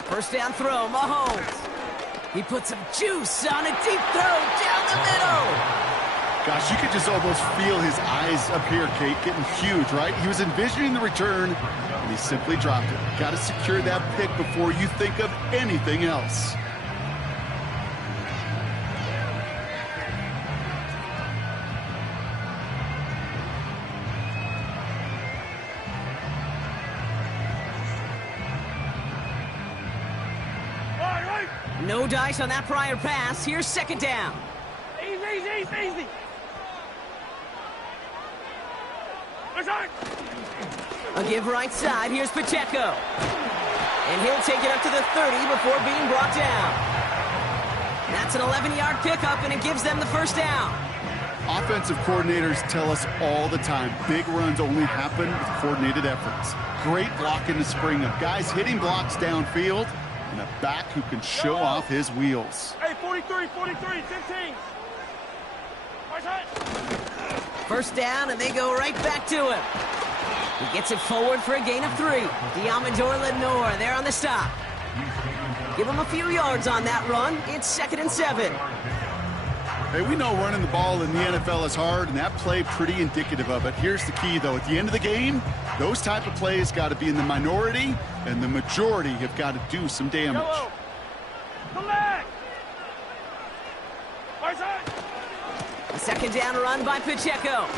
First down throw, Mahomes. He puts some juice on a deep throw down the middle. Gosh, you could just almost feel his eyes up here, Kate, getting huge, right? He was envisioning the return, and he simply dropped it. Got to secure that pick before you think of anything else. No dice on that prior pass. Here's second down. Easy. A give right side. Here's Pacheco. And he'll take it up to the 30 before being brought down. That's an 11-yard pickup, and it gives them the first down. Offensive coordinators tell us all the time, big runs only happen with coordinated efforts. Great blocking to spring up. Guys hitting blocks downfield, and a back who can show off his wheels. Hey, 43, 15. First down, and they go right back to him. He gets it forward for a gain of 3. Diamador Lenore there on the stop. Give him a few yards on that run. It's 2nd and 7. Hey, we know running the ball in the NFL is hard, and that play pretty indicative of it. Here's the key, though. At the end of the game, those type of plays got to be in the minority, and the majority have got to do some damage. A second down run by Pacheco.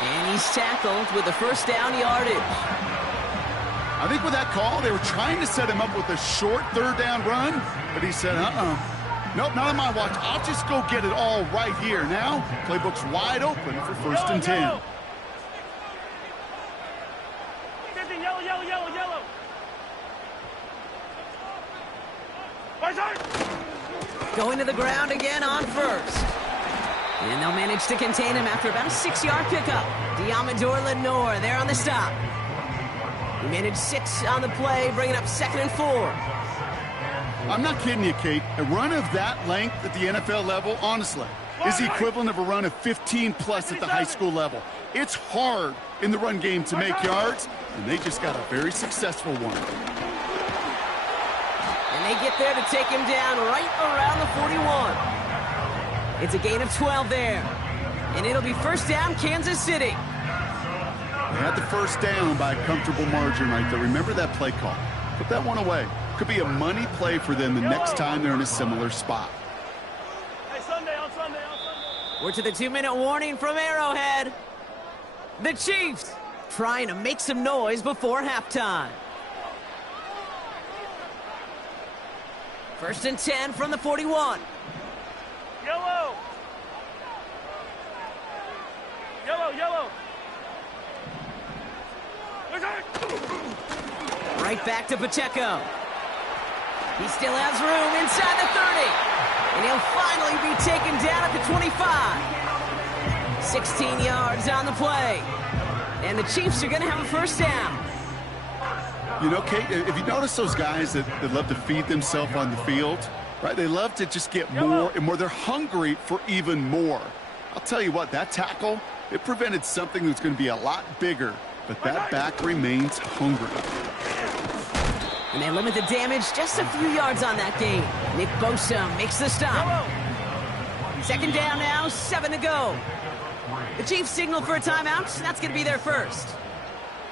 And he's tackled with the first down yardage. I think with that call, they were trying to set him up with a short third down run, but he said, nope, not on my watch. I'll just go get it all right here. Now, playbook's wide open for 1st and 10. Yellow. Going to the ground again on first. And they'll manage to contain him after about a 6-yard pickup. Diamador Lenore there on the stop. He managed 6 on the play, bringing up 2nd and 4. I'm not kidding you, Kate. A run of that length at the NFL level, honestly, is the equivalent of a run of 15-plus at the high school level. It's hard in the run game to make yards, and they just got a very successful one. And they get there to take him down right around the 41. It's a gain of 12 there. And it'll be first down, Kansas City. They had the first down by a comfortable margin right there. Remember that play call. Put that one away. Could be a money play for them the next time they're in a similar spot. Hey, Sunday. We're to the 2-minute warning from Arrowhead. The Chiefs trying to make some noise before halftime. 1st and 10 from the 41. Yellow. Right back to Pacheco. He still has room inside the 30. And he'll finally be taken down at the 25. 16 yards on the play. And the Chiefs are going to have a first down. You know, Kate, if you notice those guys that love to feed themselves on the field, right? They love to just get more and more. They're hungry for even more. I'll tell you what, that tackle, it prevented something that's going to be a lot bigger, but that back remains hungry. And they limit the damage just a few yards on that gain. Nick Bosa makes the stop. Second down now, 7 to go. The Chiefs signal for a timeout. That's going to be their first.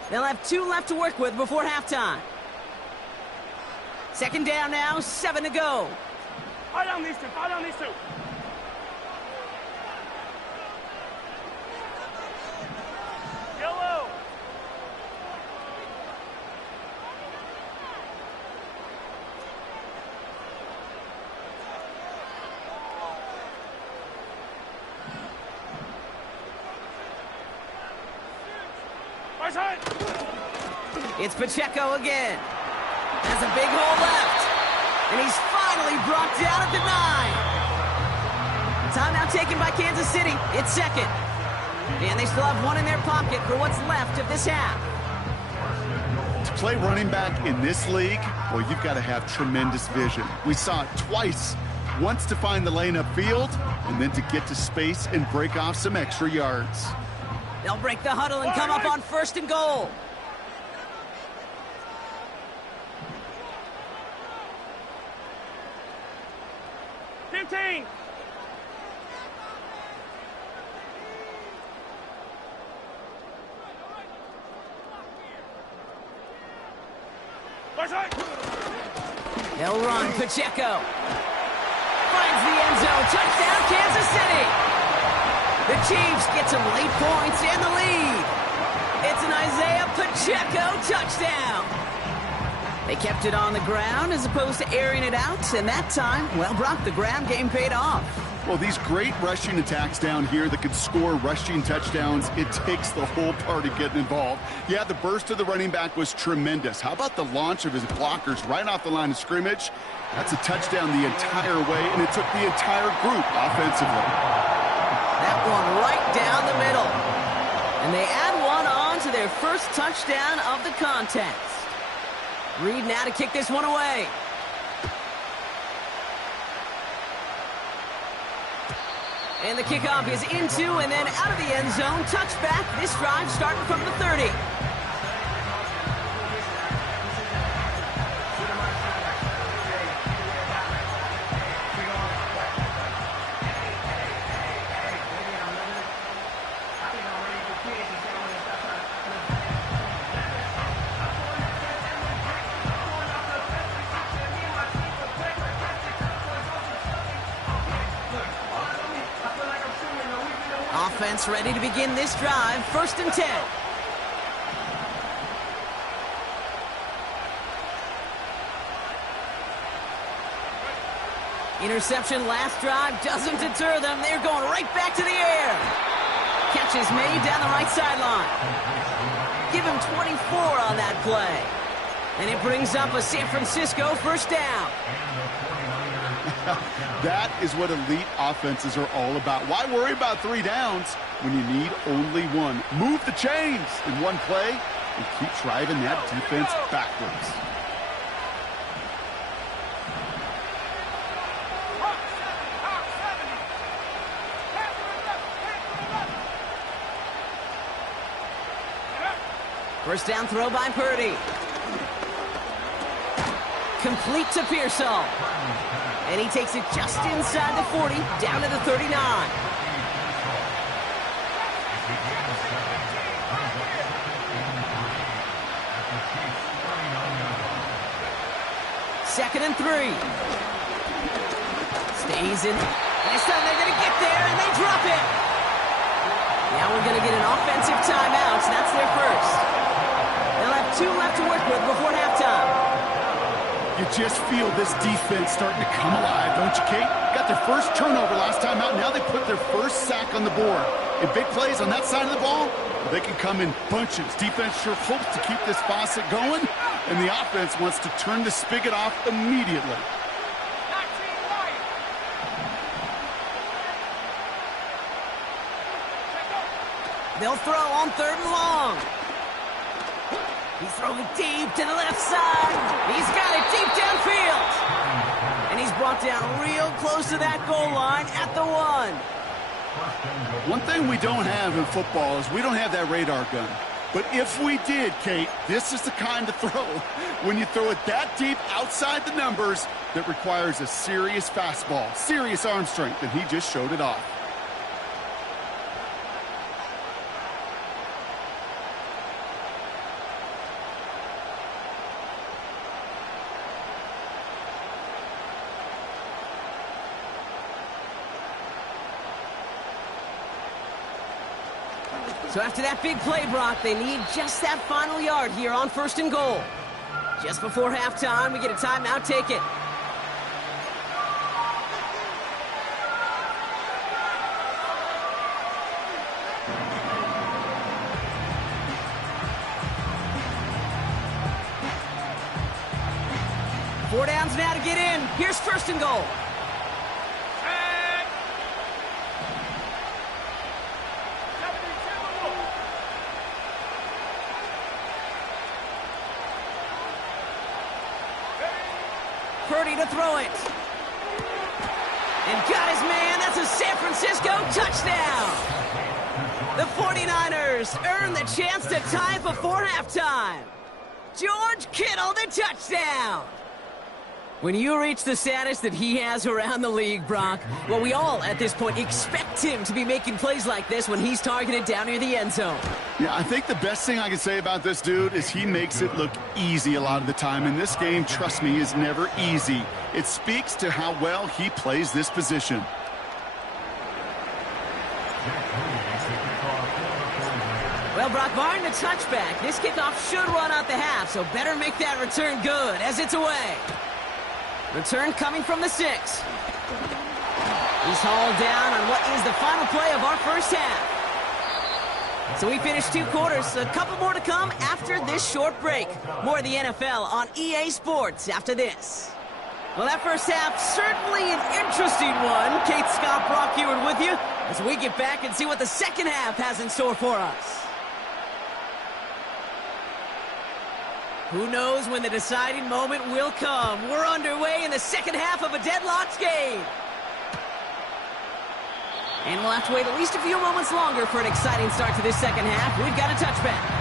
They'll have 2 left to work with before halftime. Second down now, 7 to go. Fire down these two. Fire down these two. Yellow. Right side. It's Pacheco again. Has a big hole left. And he's finally brought down at the 9. Timeout taken by Kansas City. It's second. And they still have 1 in their pocket for what's left of this half. To play running back in this league, well, you've got to have tremendous vision. We saw it twice. Once to find the lane upfield, and then to get to space and break off some extra yards. They'll break the huddle and come up on 1st and goal. They'll run. Pacheco finds the end zone. Touchdown, Kansas City. The Chiefs get some late points in the lead. It's an Isaiah Pacheco touchdown. They kept it on the ground as opposed to airing it out, and that time, well, Brock, the ground game paid off. Well, these great rushing attacks down here that could score rushing touchdowns, it takes the whole party getting involved. Yeah, the burst of the running back was tremendous. How about the launch of his blockers right off the line of scrimmage? That's a touchdown the entire way, and it took the entire group offensively. That one right down the middle. And they add one on to their first touchdown of the contest. Reed now to kick this one away. And the kickoff is into and then out of the end zone. Touchback. This drive starting from the 30. Offense ready to begin this drive. 1st and 10. Interception last drive doesn't deter them. They're going right back to the air. Catch is made down the right sideline. Give him 24 on that play. And it brings up a San Francisco 1st down. That is what elite offenses are all about. Why worry about 3 downs when you need only 1? Move the chains in one play and keep driving that defense backwards. First down throw by Purdy. Complete to Pearsall. And he takes it just inside the 40, down to the 39. Second and 3. Stays in. This time they're going to get there, and they drop it. Now we're going to get an offensive timeout, so that's their first. They'll have 2 left to work with before halftime. You just feel this defense starting to come alive, don't you, Kate? Got their first turnover last time out. Now they put their first sack on the board. And big plays on that side of the ball, they can come in bunches. Defense sure hopes to keep this faucet going, and the offense wants to turn the spigot off immediately. They'll throw on 3rd and long. He's throwing deep to the left side. He's got it deep downfield. And he's brought down real close to that goal line at the 1. One thing we don't have in football is we don't have that radar gun. But if we did, Kate, this is the kind of throw, when you throw it that deep outside the numbers, that requires a serious fastball, serious arm strength, and he just showed it off. So after that big play, Brock, they need just that final yard here on 1st and goal. Just before halftime, we get a timeout. Take it. Four downs now to get in. Here's 1st and goal. Purdy to throw it. And got his man. That's a San Francisco touchdown. The 49ers earn the chance to tie before halftime. George Kittle, the touchdown. When you reach the status that he has around the league, Brock, well, we all at this point expect him to be making plays like this when he's targeted down near the end zone. Yeah, I think the best thing I can say about this dude is he makes it look easy a lot of the time. And this game, trust me, is never easy. It speaks to how well he plays this position. Well, Brock, barring the touchback, this kickoff should run out the half, so better make that return good as it's away. Return coming from the 6. He's hauled down on what is the final play of our first half. So we finished 2 quarters. A couple more to come after this short break. More of the NFL on EA Sports after this. Well, that first half, certainly an interesting one. Kate, Scott, Brock Heward with you as we get back and see what the second half has in store for us. Who knows when the deciding moment will come? We're underway in the second half of a deadlocked game. And we'll have to wait at least a few moments longer for an exciting start to this second half. We've got a touchback.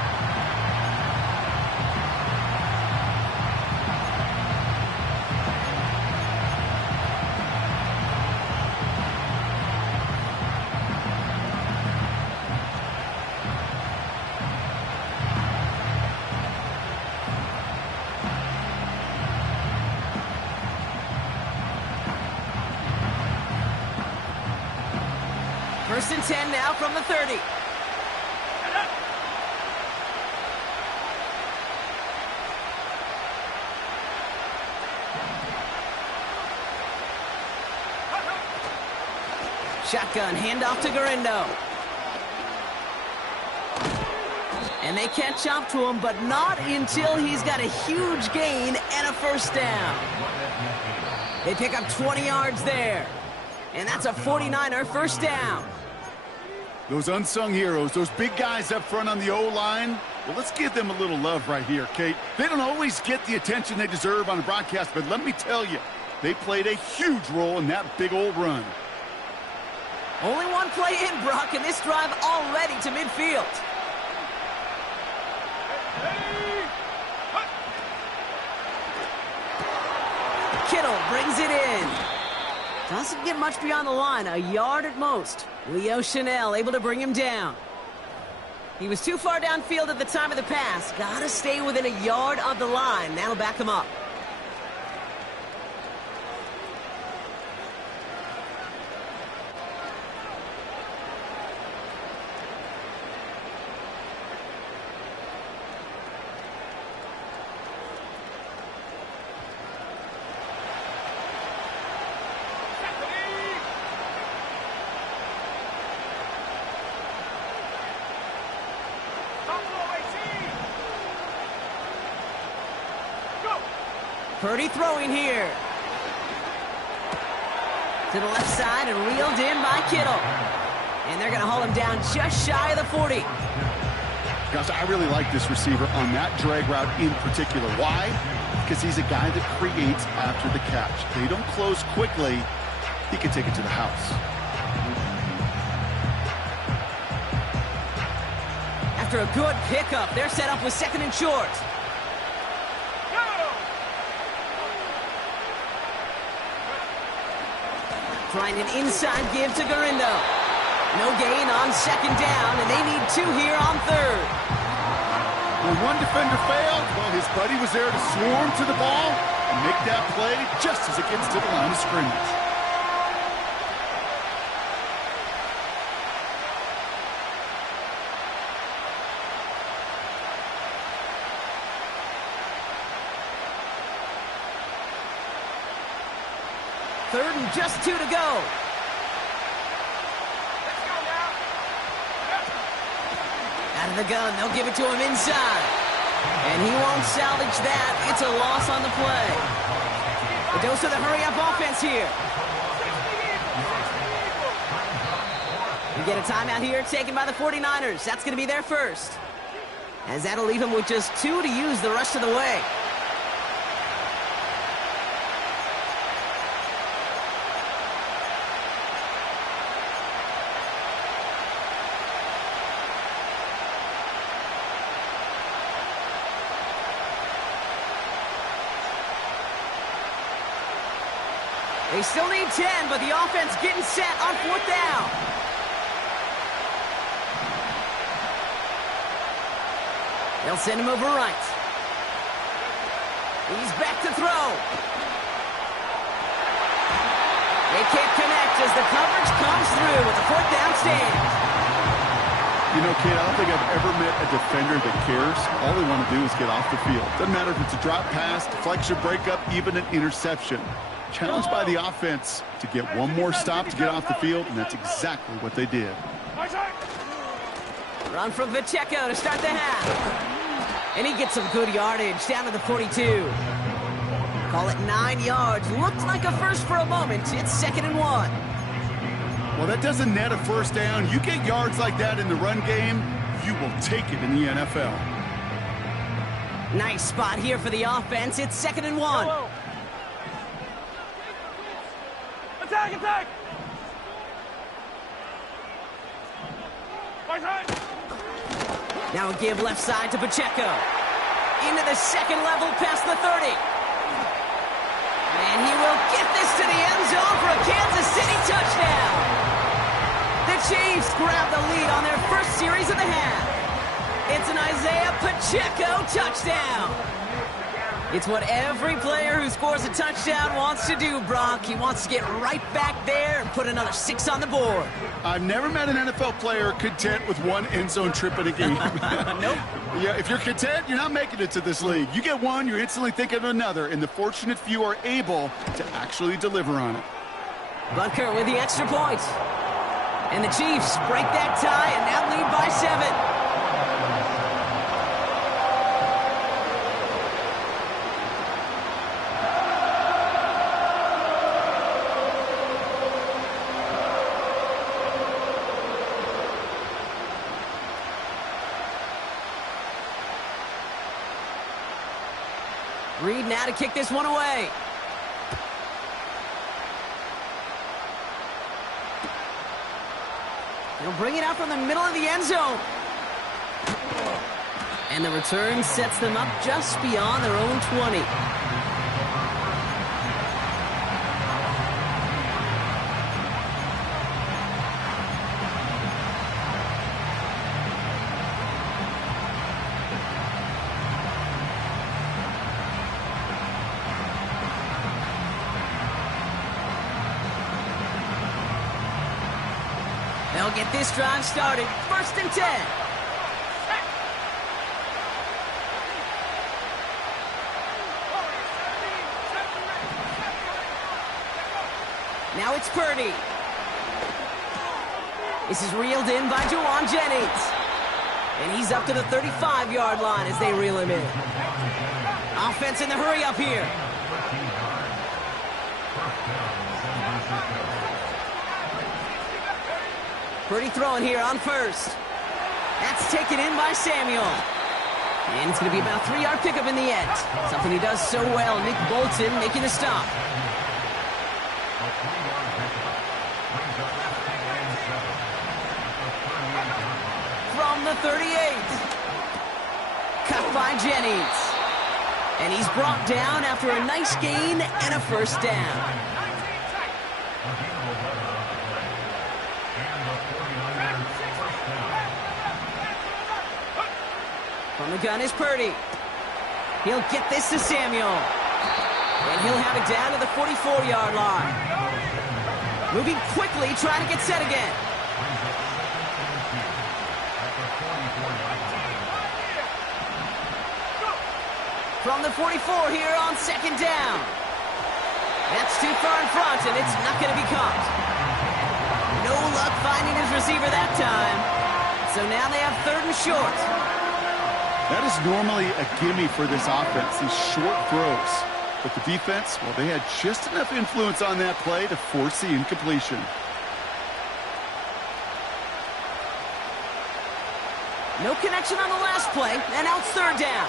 First and 10 now from the 30. Shotgun handoff to Garindo. And they catch up to him, but not until he's got a huge gain and a first down. They pick up 20 yards there. And that's a 49er first down. Those unsung heroes, those big guys up front on the O-line, well, let's give them a little love right here, Kate. They don't always get the attention they deserve on a broadcast, but let me tell you, they played a huge role in that big old run. Only one play in, Brock, and this drive already to midfield. Kittle brings it in. Doesn't get much beyond the line, a yard at most. Leo Chanel able to bring him down. He was too far downfield at the time of the pass. Gotta stay within a yard of the line. That'll back him up. Purdy throwing here. To the left side and reeled in by Kittle. And they're going to haul him down just shy of the 40. Gosh, I really like this receiver on that drag route in particular. Why? Because he's a guy that creates after the catch. They don't close quickly. He can take it to the house. After a good pickup, they're set up with second and short. Trying an inside give to Garindo. No gain on second down, and they need 2 here on third. When one defender failed, well, his buddy was there to swarm to the ball and make that play just as it gets to the line of scrimmage. Third and just 2 to go. Out of the gun, they'll give it to him inside. And he won't salvage that. It's a loss on the play. A dose of the hurry-up offense here. We get a timeout here taken by the 49ers. That's going to be their first. As that'll leave him with just 2 to use the rest of the way. They still need 10, but the offense getting set on 4th down. They'll send him over right. He's back to throw. They can't connect as the coverage comes through with the 4th down stand. You know, kid, I don't think I've ever met a defender that cares. All they want to do is get off the field. Doesn't matter if it's a drop pass, deflection, breakup, even an interception. Challenged by the offense to get one more stop to get off the field, and that's exactly what they did. Run from Pacheco to start the half. And he gets some good yardage down to the 42. Call it 9 yards. Looked like a first for a moment. It's 2nd and 1. Well, that doesn't net a first down. You get yards like that in the run game, you will take it in the NFL. Nice spot here for the offense. It's 2nd and 1. Hello. Attack, attack! Right side! Now a give left side to Pacheco. Into the second level past the 30. And he will get this to the end zone for a Kansas City touchdown. The Chiefs grab the lead on their first series of the half. It's an Isaiah Pacheco touchdown. It's what every player who scores a touchdown wants to do, Brock. He wants to get right back there and put another 6 on the board. I've never met an NFL player content with one end zone trip in a game. Nope. Yeah, if you're content, you're not making it to this league. You get one, you're instantly thinking of another, and the fortunate few are able to actually deliver on it. Butker with the extra point. And the Chiefs break that tie and now lead by 7. Reed now to kick this one away. They'll bring it out from the middle of the end zone. And the return sets them up just beyond their own 20. They'll get this drive started. 1st and 10. Now it's Purdy. This is reeled in by Juwan Jennings. And he's up to the 35-yard line as they reel him in. Offense in the hurry up here. Purdy throwing here on 1st. That's taken in by Samuel. And it's going to be about a 3-yard pickup in the end. Something he does so well. Nick Bolton making the stop. From the the 38. Cut by Jennings. And he's brought down after a nice gain and a first down. From the gun is Purdy. He'll get this to Samuel. And he'll have it down to the 44-yard line. Moving quickly, trying to get set again. From the 44 here on second down. That's too far in front, and it's not going to be caught. No luck finding his receiver that time. So now they have third and short. That is normally a gimme for this offense, these short throws. But the defense, well, they had just enough influence on that play to force the incompletion. No connection on the last play, and now it's third down.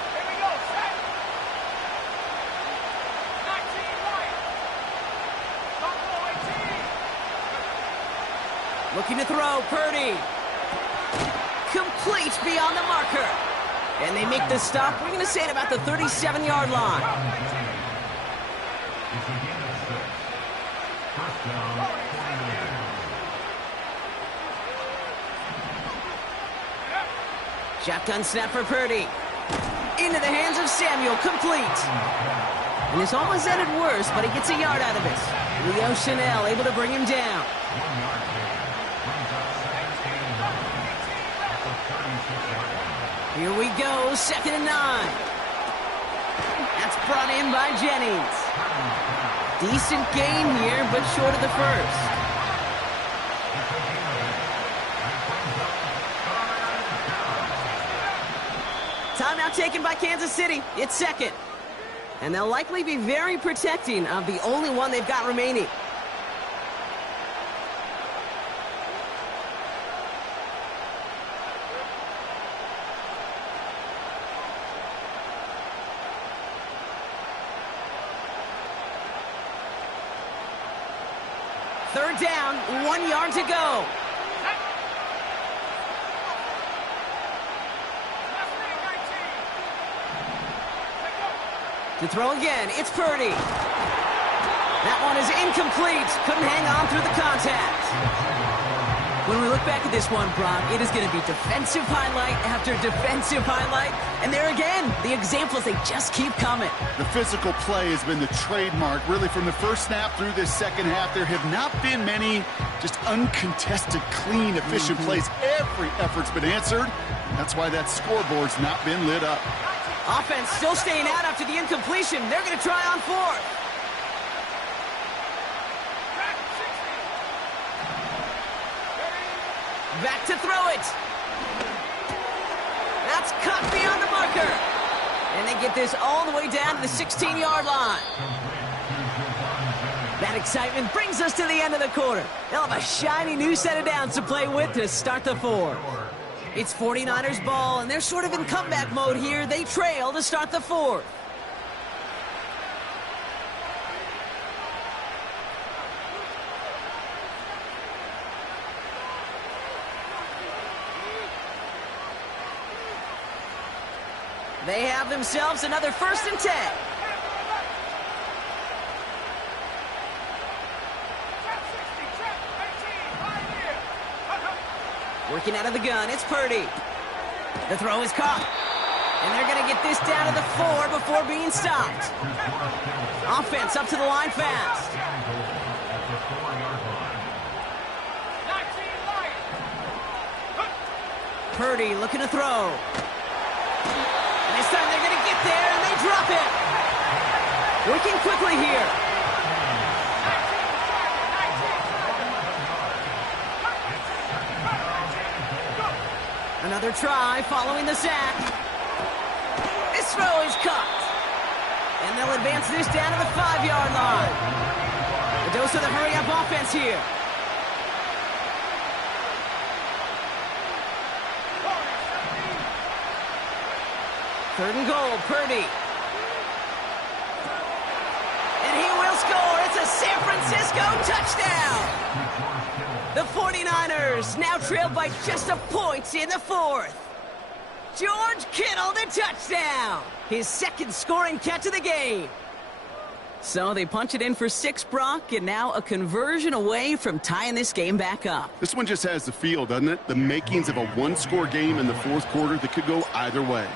Looking to throw, Purdy. Complete beyond the marker. And they make the stop, we're going to say, at about the 37-yard line. Shotgun snap for Purdy. Into the hands of Samuel, complete. And this almost ended worse, but he gets a yard out of it. Leo Chanel able to bring him down. Here we go, 2nd and 9. That's brought in by Jennings. Decent gain here, but short of the first. Timeout taken by Kansas City. It's second. And they'll likely be very protecting of the only one they've got remaining. Third down, 1 yard to go. To throw again, it's Purdy. That one is incomplete. Couldn't hang on through the contact. When we look back at this one, Brock, it is going to be defensive highlight after defensive highlight. And there again, the examples, they just keep coming. The physical play has been the trademark. Really, from the first snap through this second half, there have not been many just uncontested, clean, efficient plays. Every effort's been answered. That's why that scoreboard's not been lit up. Offense still staying out after the incompletion. They're going to try on fourth. Back to throw it. That's cut beyond the marker. And they get this all the way down to the 16-yard line. That excitement brings us to the end of the quarter. They'll have a shiny new set of downs to play with to start the fourth. It's 49ers ball, and they're sort of in comeback mode here. They trail to start the fourth. They have themselves another 1st and 10. Working out of the gun, it's Purdy. The throw is caught. And they're going to get this down to the 4 before being stopped. Offense up to the line fast. Purdy looking to throw. And this time they're going to get there, and they drop it. Working quickly here. Another try following the sack. This throw is caught. And they'll advance this down to the 5-yard line. A dose of the hurry-up offense here. Third and goal, Purdy. And he will score. It's a San Francisco touchdown. The 49ers now trailed by just a point in the fourth. George Kittle, the touchdown! His second scoring catch of the game. So they punch it in for 6, Brock, and now a conversion away from tying this game back up. This one just has the feel, doesn't it? The makings of a one-score game in the fourth quarter that could go either way.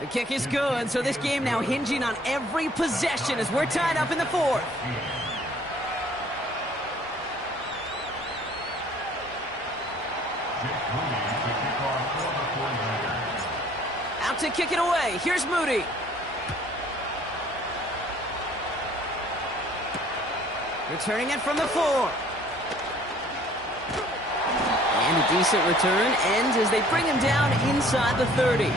The kick is good, so this game now hinging on every possession as we're tied up in the fourth. Out to kick it away. Here's Moody. Returning it from the 4. And a decent return ends as they bring him down inside the 30.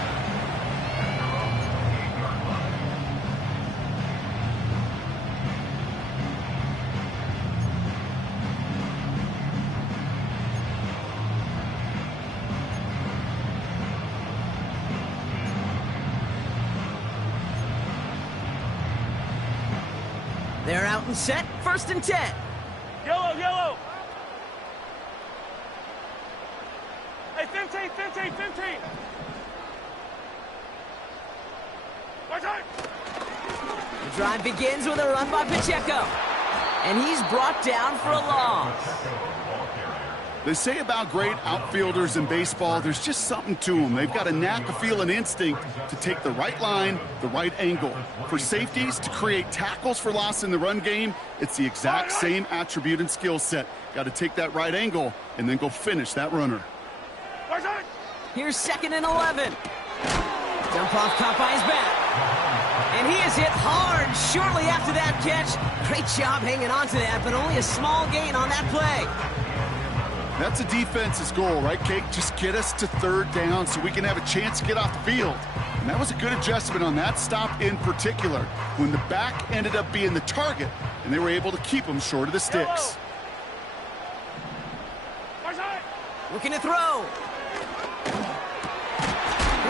They're out and set, 1st and 10. Yellow, yellow. Hey, 15. Watch out. The drive begins with a run by Pacheco. And he's brought down for a loss. They say about great outfielders in baseball, there's just something to them. They've got a knack, a feel, and instinct to take the right line, the right angle. For safeties, to create tackles for loss in the run game, it's the exact same attribute and skill set. Got to take that right angle and then go finish that runner. Here's 2nd and 11. Dump off caught by his back. And he is hit hard shortly after that catch. Great job hanging on to that, but only a small gain on that play. That's a defense's goal, right, Kate? Just get us to 3rd down so we can have a chance to get off the field. And that was a good adjustment on that stop in particular, when the back ended up being the target, and they were able to keep him short of the sticks. Looking to throw.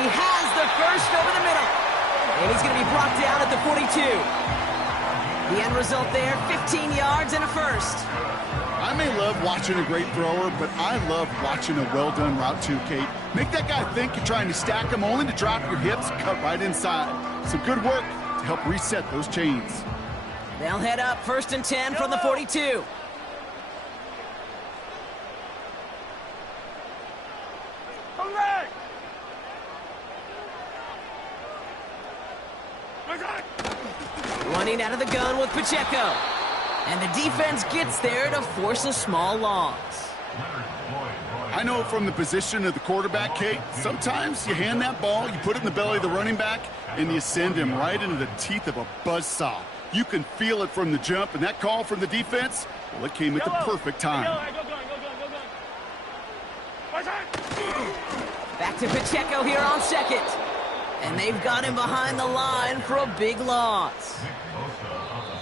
He has the first over the middle. And he's going to be brought down at the 42. The end result there, 15 yards and a first. I may love watching a great thrower, but I love watching a well-done route too, Kate. Make that guy think you're trying to stack him, only to drop your hips, cut right inside. Some good work to help reset those chains. They'll head up 1st and 10 from the 42. Come back. Running out of the gun with Pacheco. And the defense gets there to force a small loss. I know from the position of the quarterback, Kate, sometimes you hand that ball, you put it in the belly of the running back, and you send him right into the teeth of a buzzsaw. You can feel it from the jump, and that call from the defense, well, it came at the perfect time. Back to Pacheco here on 2nd. And they've got him behind the line for a big loss.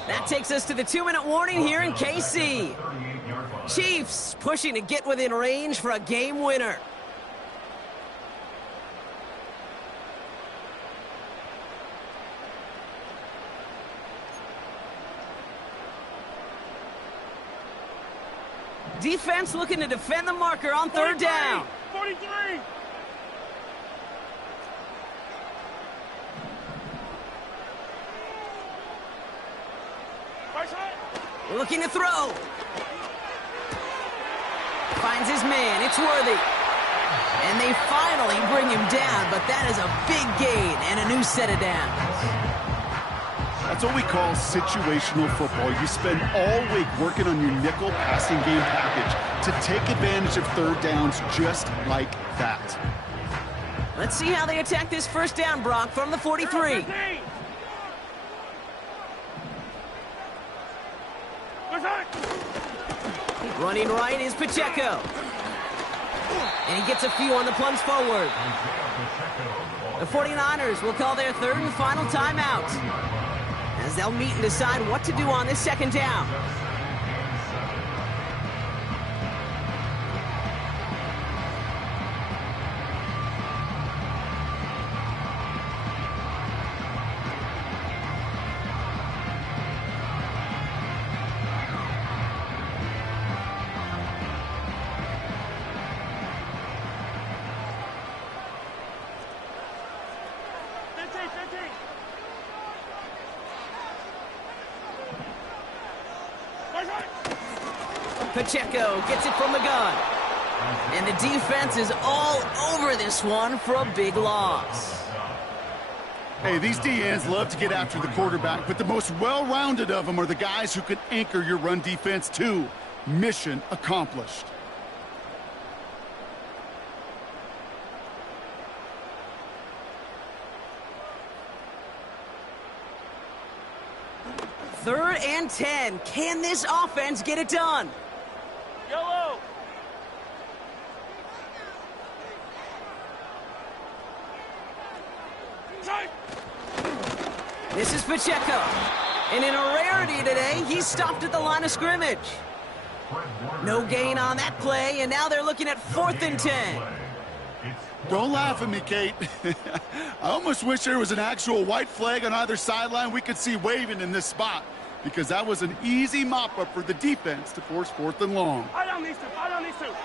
That takes us to the 2-minute warning here in KC. Chiefs pushing to get within range for a game winner. Defense looking to defend the marker on 3rd down. 43. Looking to throw. Finds his man. It's Worthy. And they finally bring him down, but that is a big gain and a new set of downs. That's what we call situational football. You spend all week working on your nickel passing game package to take advantage of 3rd downs just like that. Let's see how they attack this 1st down, Brock, from the 43. Running right is Pacheco. And he gets a few on the plunge forward. The 49ers will call their 3rd and final timeout, as they'll meet and decide what to do on this 2nd down. Pacheco gets it from the gun. And the defense is all over this one for a big loss. Hey, these DNs love to get after the quarterback, but the most well-rounded of them are the guys who can anchor your run defense too. Mission accomplished. Third and 10. Can this offense get it done? Yellow. Tight. This is Pacheco. And in a rarity today, he's stopped at the line of scrimmage. No gain on that play, and now they're looking at 4th and 10. Don't laugh at me, Kate. I almost wish there was an actual white flag on either sideline we could see waving in this spot, because that was an easy mop-up for the defense to force 4th and long. I don't need to. I don't need to.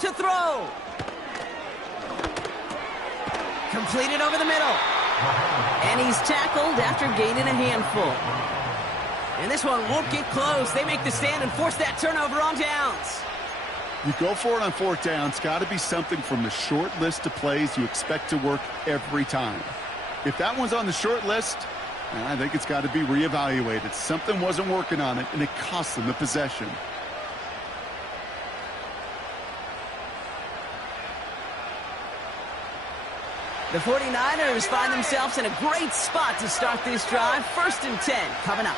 To throw. Completed over the middle. And he's tackled after gaining a handful. And this one won't get close. They make the stand and force that turnover on downs. You go for it on 4th down. It's got to be something from the short list of plays you expect to work every time. If that one's on the short list, I think it's got to be reevaluated. Something wasn't working on it, and it cost them the possession. The 49ers find themselves in a great spot to start this drive. 1st and 10 coming up.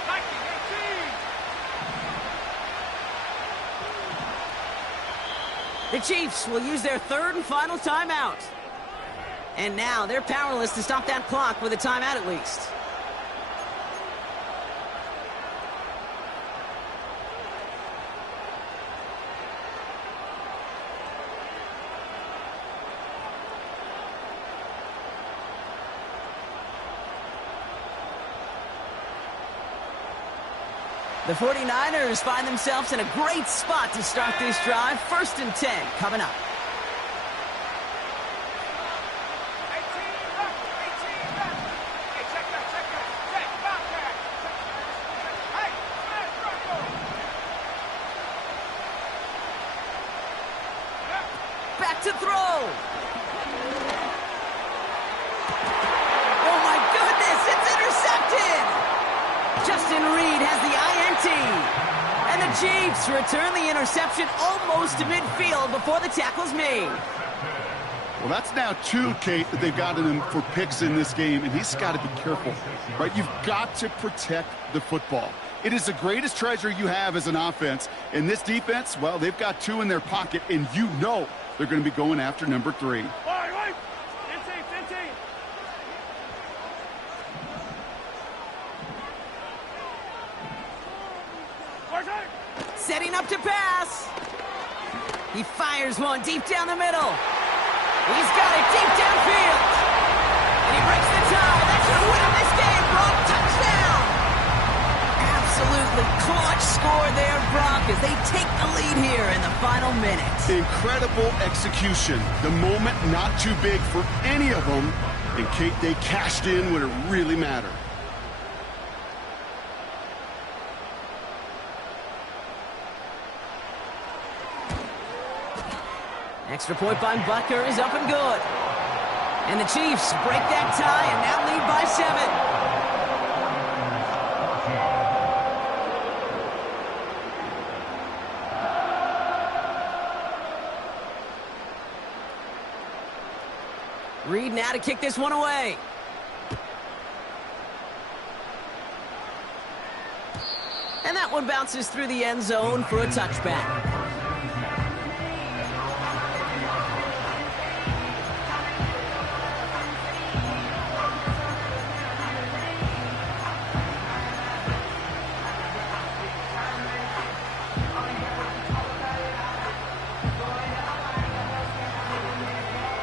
The Chiefs will use their 3rd and final timeout. And now they're powerless to stop that clock with a timeout at least. The 49ers find themselves in a great spot to start this drive. 1st and 10 coming up. Back to throw. Oh my goodness, it's intercepted. Justin Reed has the INT. And the Chiefs return the interception almost to midfield before the tackle's made. Well, that's now 2, Kate, that they've gotten him for picks in this game, and he's got to be careful, right? You've got to protect the football. It is the greatest treasure you have as an offense. And this defense, well, they've got 2 in their pocket, and you know they're going to be going after number 3. Setting up to pass. He fires one deep down the middle. He's got it deep downfield. And he breaks the tie. That should win him this game, Brock. Touchdown. Absolutely clutch score there, Brock, as they take the lead here in the final minute. Incredible execution. The moment not too big for any of them. And Kate, they cashed in when it really mattered. Extra point by Butker is up and good. And the Chiefs break that tie and now lead by 7. Reed now to kick this one away. And that one bounces through the end zone for a touchback.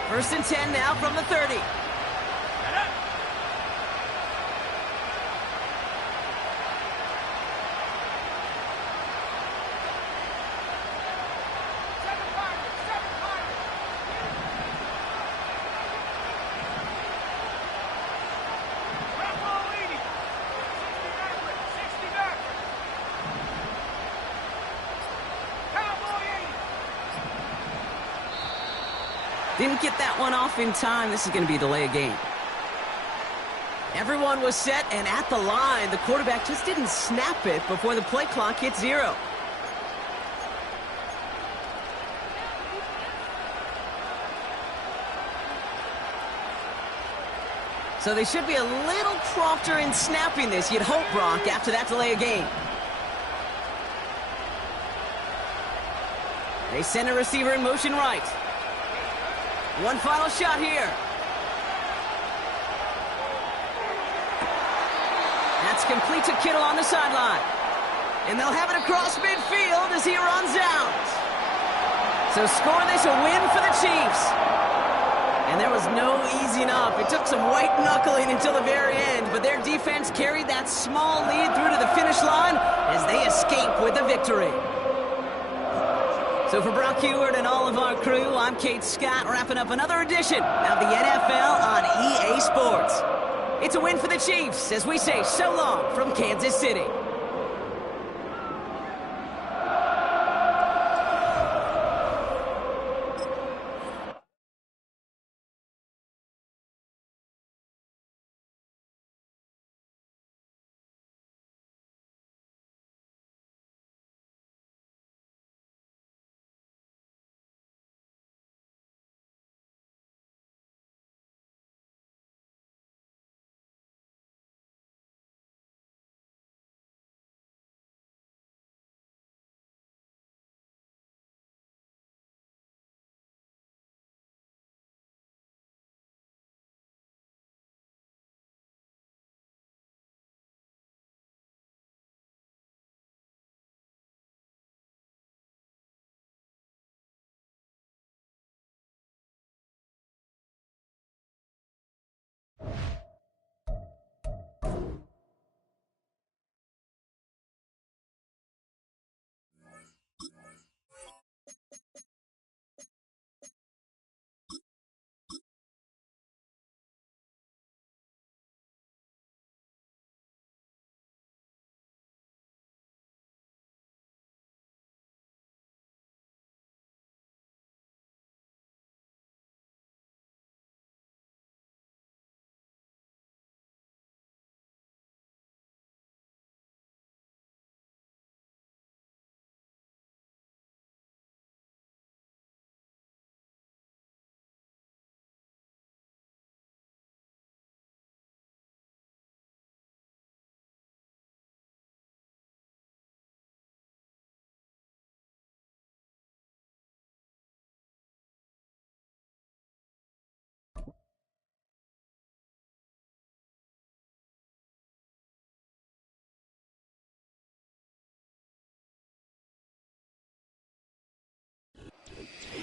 First and 10 now from the 30. Didn't get that one off in time. This is going to be a delay of game. Everyone was set and at the line. The quarterback just didn't snap it before the play clock hit 0. So they should be a little prompter in snapping this, you'd hope, Brock, after that delay of game. They send a receiver in motion right. One final shot here. That's complete to Kittle on the sideline. And they'll have it across midfield as he runs out. So score this a win for the Chiefs. And there was no easing up. It took some white knuckling until the very end, but their defense carried that small lead through to the finish line as they escape with the victory. So for Brock Heward and all of our crew, I'm Kate Scott, wrapping up another edition of the NFL on EA Sports. It's a win for the Chiefs as we say so long from Kansas City.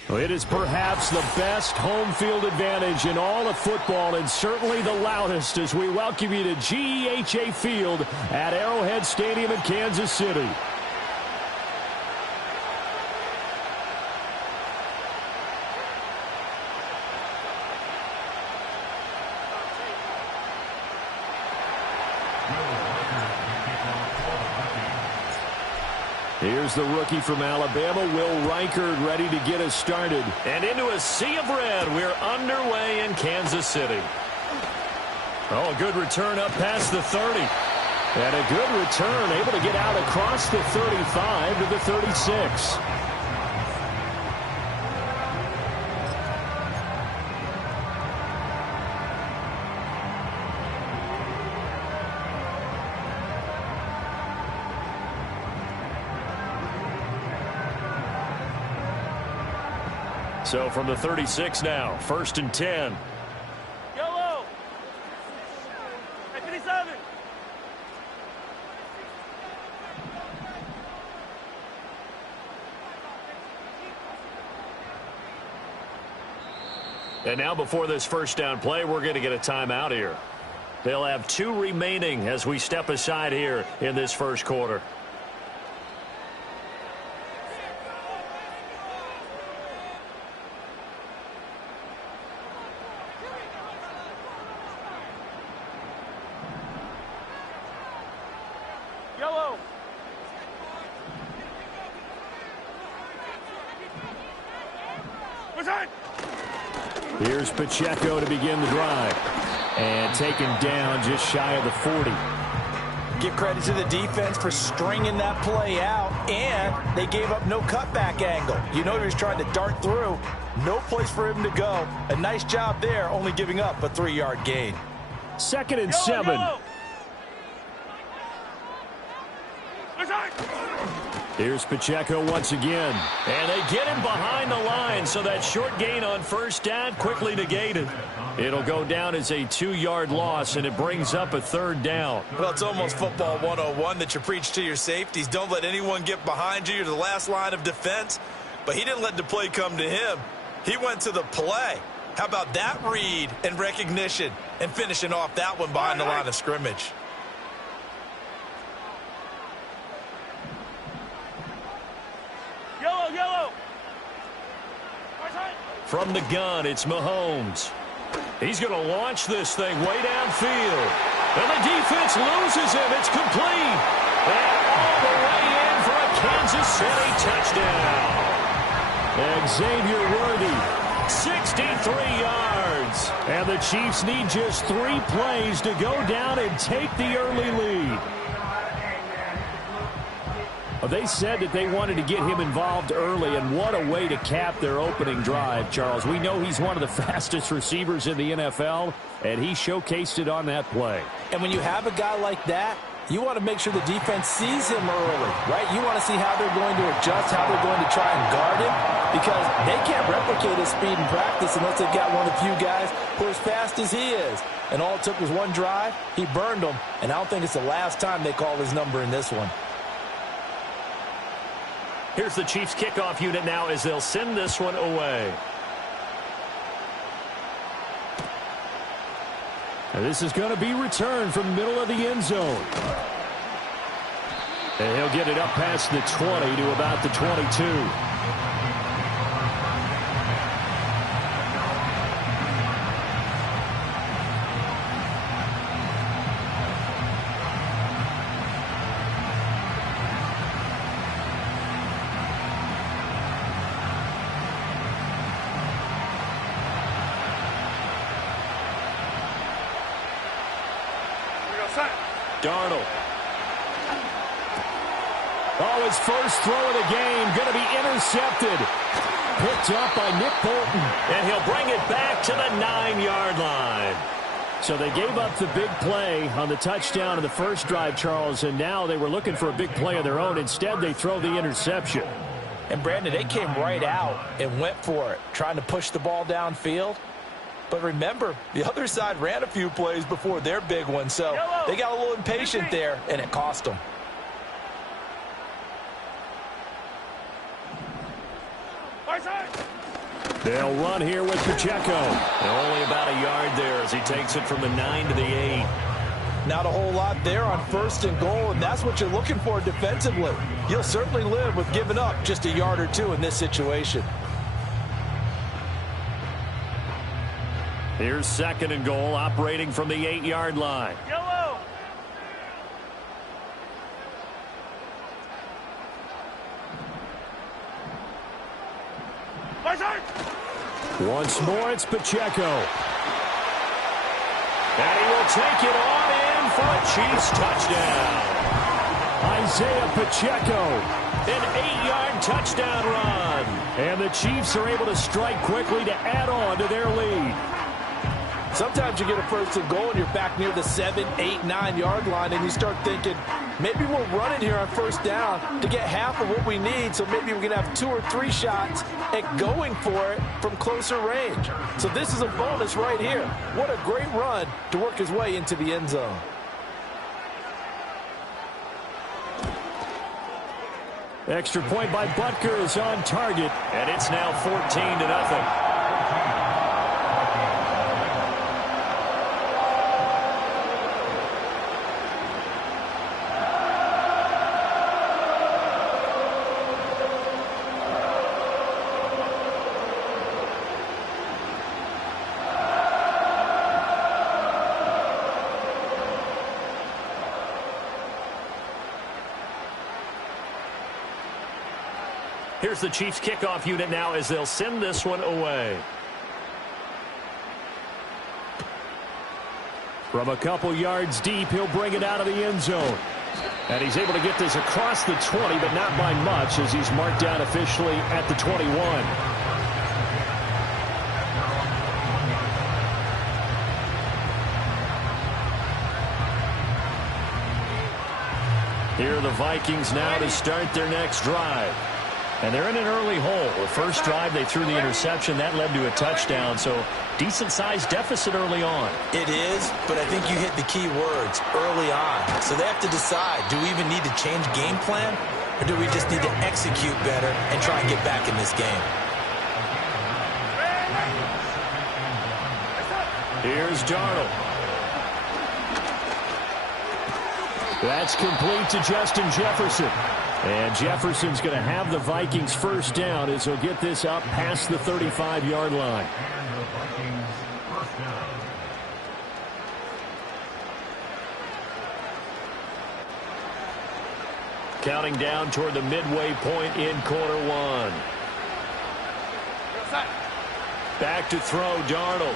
Well, it is perhaps the best home field advantage in all of football and certainly the loudest as we welcome you to GEHA Field at Arrowhead Stadium in Kansas City. Here's the rookie from Alabama, Will Reichard, ready to get us started. And into a sea of red, we're underway in Kansas City. Oh, a good return up past the 30. And a good return, able to get out across the 35 to the 36. So from the 36 now, 1st and 10. Yellow. 57. And now before this first down play, we're going to get a timeout here. They'll have 2 remaining as we step aside here in this first quarter. Yellow. Return. Here's Pacheco to begin the drive. And taken down just shy of the 40. Give credit to the defense for stringing that play out, and they gave up no cutback angle. You know he was trying to dart through. No place for him to go. A nice job there, only giving up a 3-yard gain. 2nd and 7. Here's Pacheco once again. And they get him behind the line, so that short gain on first down quickly negated. It'll go down as a 2-yard loss, and it brings up a 3rd down. Well, it's almost football 101 that you preach to your safeties. Don't let anyone get behind you. You're the last line of defense. But he didn't let the play come to him. He went to the play. How about that read and recognition and finishing off that one behind the line of scrimmage? Yellow. From the gun, it's Mahomes. He's going to launch this thing way downfield. And the defense loses him. It's complete. And all the way in for a Kansas City touchdown. Xavier Worthy, 63 yards. And the Chiefs need just 3 plays to go down and take the early lead. They said that they wanted to get him involved early, and what a way to cap their opening drive, Charles. We know he's one of the fastest receivers in the NFL, and he showcased it on that play. And when you have a guy like that, you want to make sure the defense sees him early, right? You want to see how they're going to adjust, how they're going to try and guard him, because they can't replicate his speed in practice unless they've got one of the few guys who are as fast as he is. And all it took was one drive. He burned them, and I don't think it's the last time they call his number in this one. Here's the Chiefs kickoff unit now as they'll send this one away. And this is going to be returned from the middle of the end zone. And he'll get it up past the 20 to about the 22. Darnold. Oh, his first throw of the game going to be intercepted. Picked up by Nick Bolton. And he'll bring it back to the 9-yard line. So they gave up the big play on the touchdown in the first drive, Charles, and now they were looking for a big play of their own. Instead, they throw the interception. And, Brandon, they came right out and went for it, trying to push the ball downfield. But remember, the other side ran a few plays before their big one, so they got a little impatient there, and it cost them. They'll run here with Pacheco. And only about a yard there as he takes it from the 9 to the 8. Not a whole lot there on 1st and goal, and that's what you're looking for defensively. You'll certainly live with giving up just a yard or two in this situation. Here's 2nd and goal, operating from the 8-yard line. Yellow. Once more, it's Pacheco. And he will take it on in for a Chiefs touchdown. Isaiah Pacheco, an 8-yard touchdown run. And the Chiefs are able to strike quickly to add on to their lead. Sometimes you get a 1st and goal and you're back near the 7, 8, 9-yard line, and you start thinking, maybe we'll run it here on 1st down to get half of what we need, so maybe we can have 2 or 3 shots at going for it from closer range. So this is a bonus right here. What a great run to work his way into the end zone. Extra point by Butker is on target, and it's now 14-0. Here's the Chiefs kickoff unit now as they'll send this one away. From a couple yards deep, he'll bring it out of the end zone. And he's able to get this across the 20, but not by much, as he's marked down officially at the 21. Here are the Vikings now to start their next drive. And they're in an early hole. The first drive, they threw the interception. That led to a touchdown, so decent-sized deficit early on. It is, but I think you hit the key words, early on. So they have to decide, do we even need to change game plan, or do we just need to execute better and try and get back in this game? Here's Darnold. That's complete to Justin Jefferson. And Jefferson's going to have the Vikings first down as he'll get this up past the 35-yard line. Counting down toward the midway point in quarter one. Back to throw, Darnold.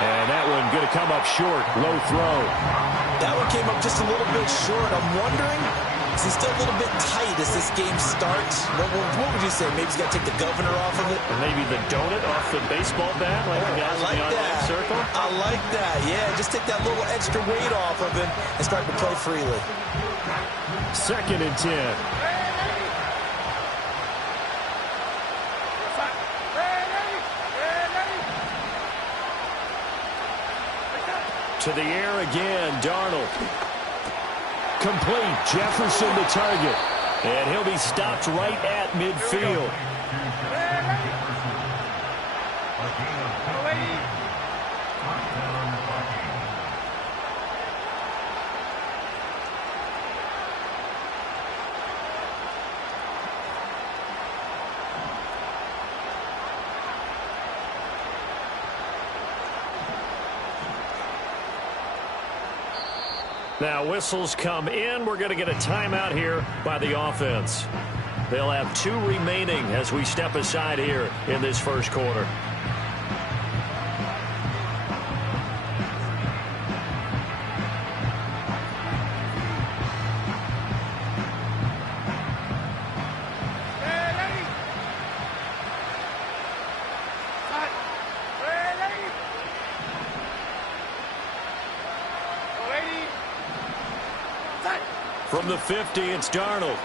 And that one going to come up short. Low throw. That one came up just a little bit short. I'm wondering, is he still a little bit tight as this game starts? What would you say? Maybe he's got to take the governor off of it? Or maybe the donut off the baseball bat, like the guys in the automatic circle? I like that. Yeah, just take that little extra weight off of him and start to play freely. 2nd and 10. To the air again, Darnold. Complete, Jefferson the target. And he'll be stopped right at midfield. Now whistles come in. We're going to get a timeout here by the offense. They'll have 2 remaining as we step aside here in this first quarter. From the 50, it's Darnold.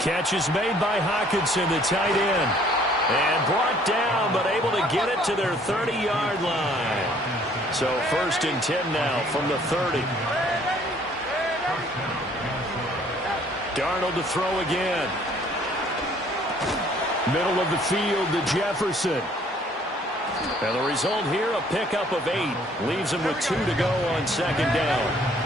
Catch is made by Hockenson, the tight end. And brought down, but able to get it to their 30-yard line. So 1st and 10 now from the 30. Darnold to throw again. Middle of the field to Jefferson. And the result here, a pickup of 8. Leaves him with 2 to go on 2nd down.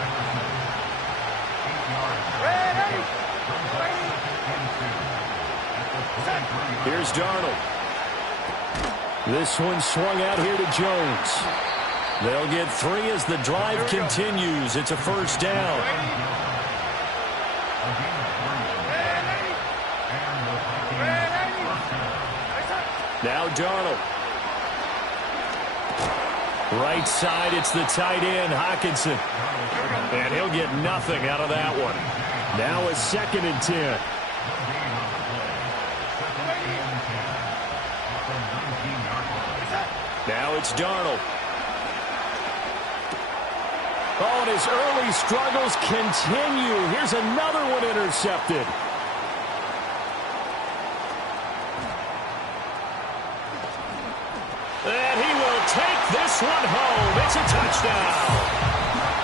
Here's Darnold. This one swung out here to Jones. They'll get 3 as the drive continues. It's a first down. Now Darnold. Right side, it's the tight end, Hockenson. And he'll get nothing out of that one. Now a 2nd and 10. Now it's Darnold. Oh, and his early struggles continue. Here's another one intercepted. And he will take this one home. It's a touchdown.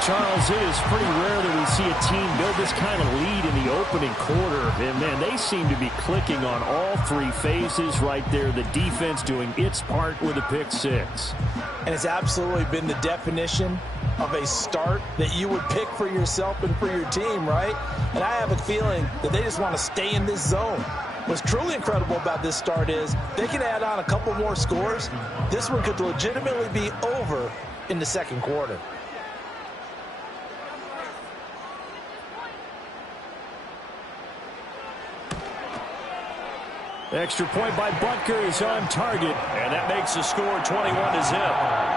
Charles, it is pretty rare that we see a team build this kind of lead in the opening quarter. And, man, they seem to be clicking on all 3 phases right there. The defense doing its part with a pick 6. And it's absolutely been the definition of a start that you would pick for yourself and for your team, right? And I have a feeling that they just want to stay in this zone. What's truly incredible about this start is they can add on a couple more scores. This one could legitimately be over in the 2nd quarter. Extra point by Butker is on target, and that makes the score 21-0.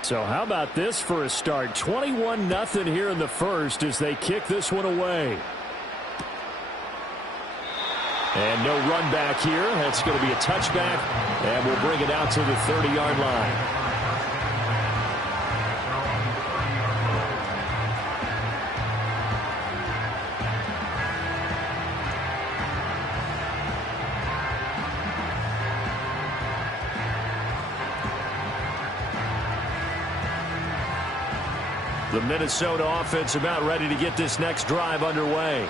So how about this for a start? 21-0 here in the first as they kick this one away. And no run back here. That's going to be a touchback, and we'll bring it out to the 30-yard line. The Minnesota offense about ready to get this next drive underway.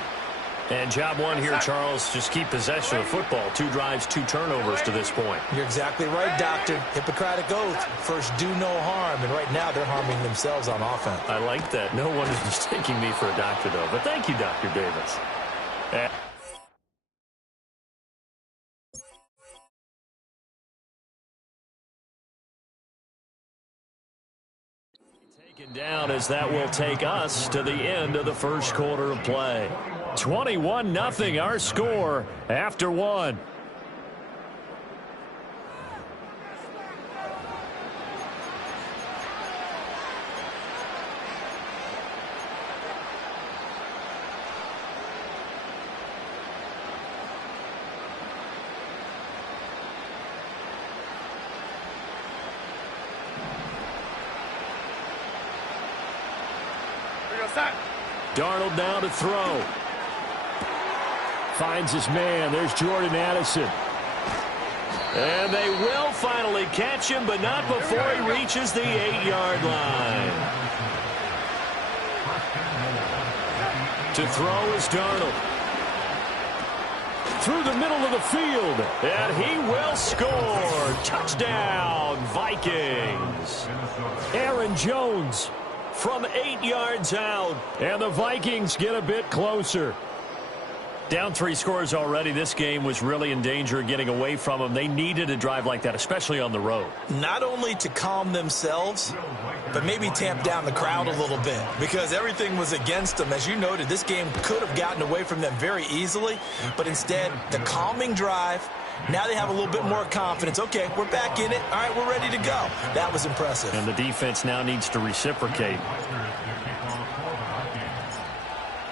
And job one here, Charles, just keep possession of the football. 2 drives, 2 turnovers to this point. You're exactly right, Doctor. Hippocratic oath. First, do no harm. And right now, they're harming themselves on offense. I like that. No one is mistaking me for a doctor, though. But thank you, Dr. Davis. Down as that will take us to the end of the first quarter of play. 21-0 our score after 1. Darnold now to throw. Finds his man. There's Jordan Addison. And they will finally catch him, but not before he reaches the 8-yard line. To throw is Darnold. Through the middle of the field. And he will score. Touchdown, Vikings. Aaron Jones from 8 yards out, and the Vikings get a bit closer. Down 3 scores already. This game was really in danger of getting away from them. They needed a drive like that, especially on the road. Not only to calm themselves, but maybe tamp down the crowd a little bit, because everything was against them. As you noted, this game could have gotten away from them very easily, but instead, the calming drive. Now they have a little bit more confidence. Okay, we're back in it. All right, we're ready to go. That was impressive. And the defense now needs to reciprocate.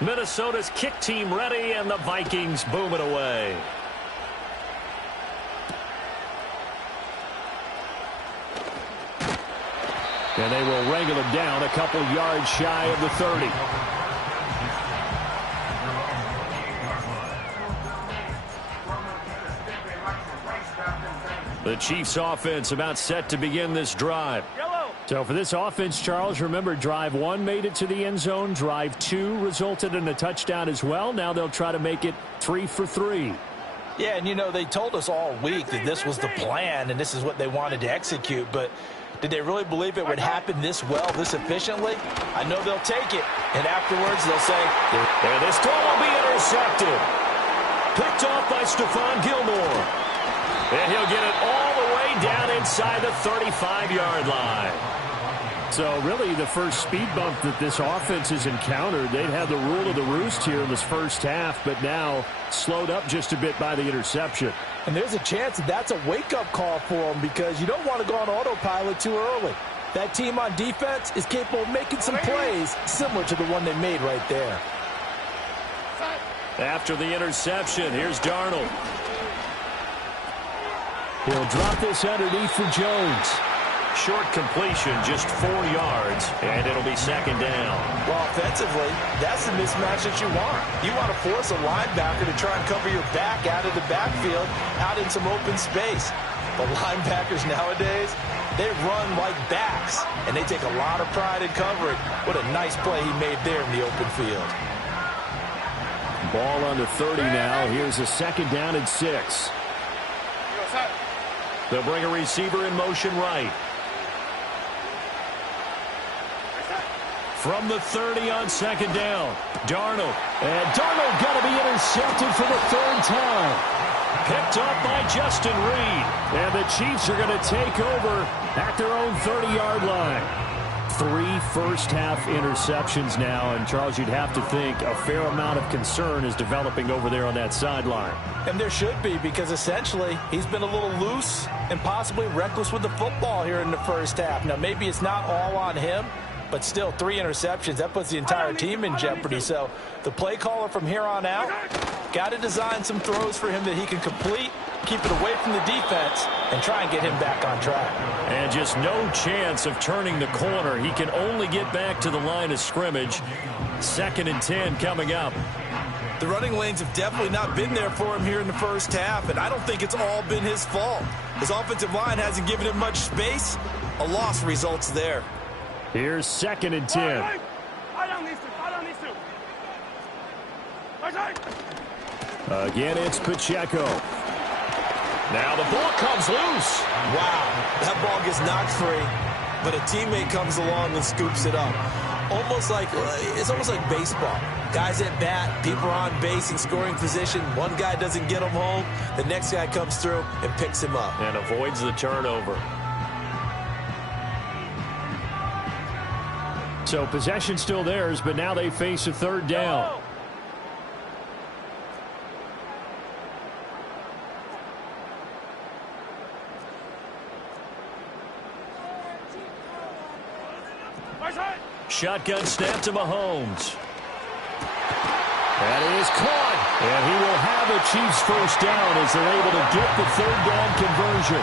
Minnesota's kick team ready, and the Vikings boom it away. And they will wrangle him down a couple yards shy of the 30. The Chiefs offense about set to begin this drive. So for this offense, Charles, remember drive 1 made it to the end zone. Drive 2 resulted in a touchdown as well. Now they'll try to make it 3 for 3. Yeah, and you know, they told us all week that this was the plan and this is what they wanted to execute, but did they really believe it would happen this well, this efficiently? I know they'll take it, and afterwards they'll say, and this throw will be intercepted. Picked off by Stephon Gilmore. And he'll get it all the way down inside the 35-yard line. So really the first speed bump that this offense has encountered, they'd had the rule of the roost here in this first half, but now slowed up just a bit by the interception. And there's a chance that that's a wake-up call for them, because you don't want to go on autopilot too early. That team on defense is capable of making some plays similar to the one they made right there. After the interception, here's Darnold. He'll drop this underneath for Jones. Short completion, just 4 yards, and it'll be second down. Well, offensively, that's the mismatch that you want. You want to force a linebacker to try and cover your back out of the backfield, out in some open space. The linebackers nowadays, they run like backs, and they take a lot of pride in covering. What a nice play he made there in the open field. Ball on the 30 now. Here's a second down and 6. They'll bring a receiver in motion right. From the 30 on second down, Darnold. And Darnold going to be intercepted for the third time. Picked up by Justin Reed. And the Chiefs are going to take over at their own 30-yard line. 3 first-half interceptions now, and Charles, you'd have to think a fair amount of concern is developing over there on that sideline. And there should be, because essentially he's been a little loose and possibly reckless with the football here in the first half. Now, maybe it's not all on him, but still 3 interceptions. That puts the entire team in jeopardy. So the play caller from here on out got to design some throws for him that he can complete, keep it away from the defense, and try and get him back on track. And just no chance of turning the corner. He can only get back to the line of scrimmage. 2nd and 10 coming up. The running lanes have definitely not been there for him here in the first half, and I don't think it's all been his fault. His offensive line hasn't given him much space. A loss results there. Here's 2nd and 10. Again, it's Pacheco. Now the ball comes loose. Wow, that ball gets knocked free, but a teammate comes along and scoops it up. It's almost like baseball. Guys at bat, people are on base in scoring position. One guy doesn't get him home. The next guy comes through and picks him up. And avoids the turnover. So possession still theirs, but now they face a third down. Shotgun snap to Mahomes. That is caught. And he will have a Chiefs first down as they're able to get the third down conversion.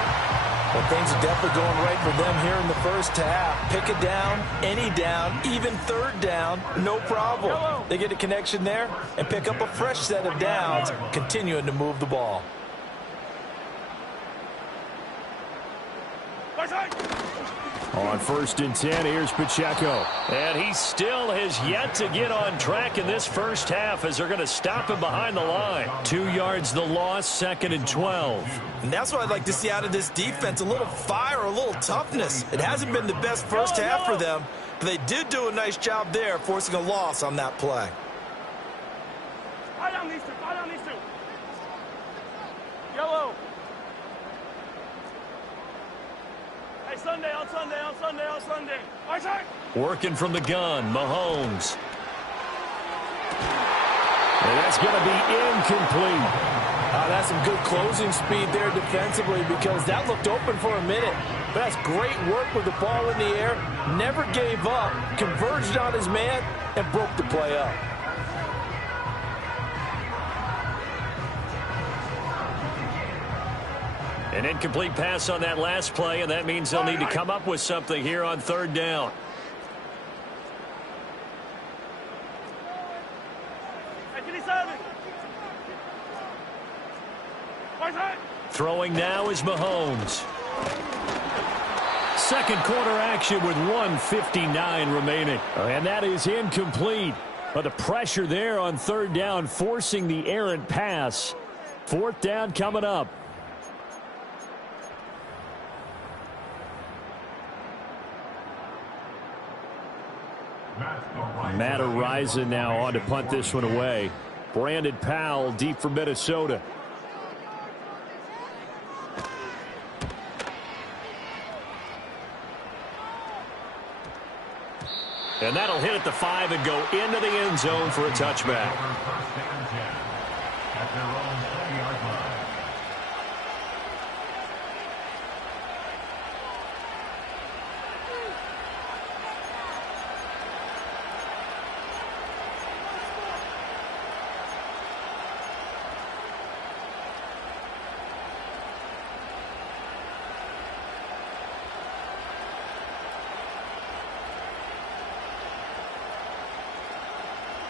Well, things are definitely going right for them here in the first half. Pick a down, any down, even third down, no problem. They get a connection there and pick up a fresh set of downs, continuing to move the ball. On 1st and 10, here's Pacheco. And he still has yet to get on track in this first half as they're going to stop him behind the line. 2 yards the loss, 2nd and 12. And that's what I'd like to see out of this defense, a little fire, a little toughness. It hasn't been the best first half for them, but they did do a nice job there, forcing a loss on that play. Yellow. Sunday, on Sunday. Working from the gun, Mahomes. And that's going to be incomplete. That's some good closing speed there defensively, because that looked open for a minute. But that's great work with the ball in the air. Never gave up, converged on his man, and broke the play up. An incomplete pass on that last play, and that means they'll need to come up with something here on third down. Throwing now is Mahomes. Second quarter action with 1:59 remaining. And that is incomplete. But the pressure there on third down, forcing the errant pass. 4th down coming up. Matt Ariza now on to punt this one away. Brandon Powell deep for Minnesota. And that'll hit at the 5 and go into the end zone for a touchback.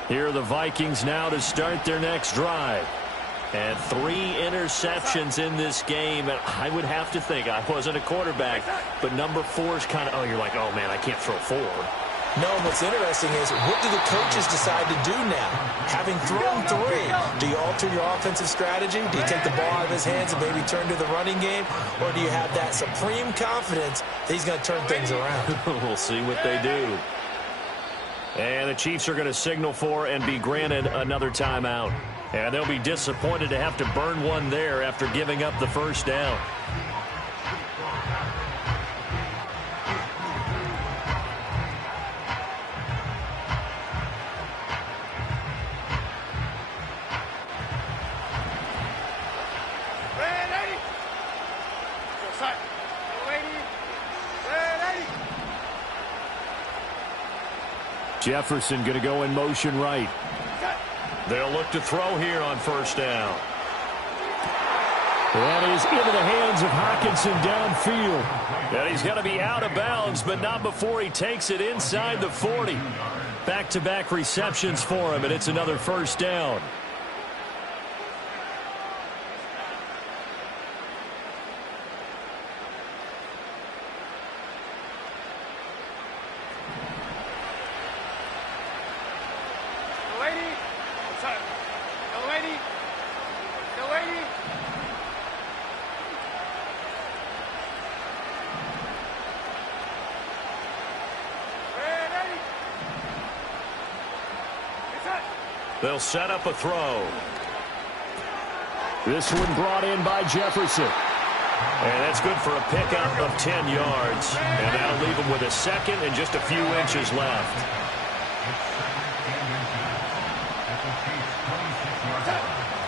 Here are the Vikings now to start their next drive. And 3 interceptions in this game. And I would have to think, I wasn't a quarterback, but number 4 is kind of, you're like, oh, man, I can't throw 4. No, what's interesting is, what do the coaches decide to do now? Having thrown 3, do you alter your offensive strategy? Do you take the ball out of his hands and maybe turn to the running game? Or do you have that supreme confidence that he's going to turn things around? We'll see what they do. And the Chiefs are going to signal for and be granted another timeout. And they'll be disappointed to have to burn one there after giving up the first down. Jefferson going to go in motion right. They'll look to throw here on first down. That is into the hands of Hockenson downfield. And he's going to be out of bounds, but not before he takes it inside the 40. Back-to-back receptions for him, and it's another first down. They'll set up a throw. This one brought in by Jefferson. And that's good for a pickup of 10 yards. And that'll leave him with a second and just a few inches left.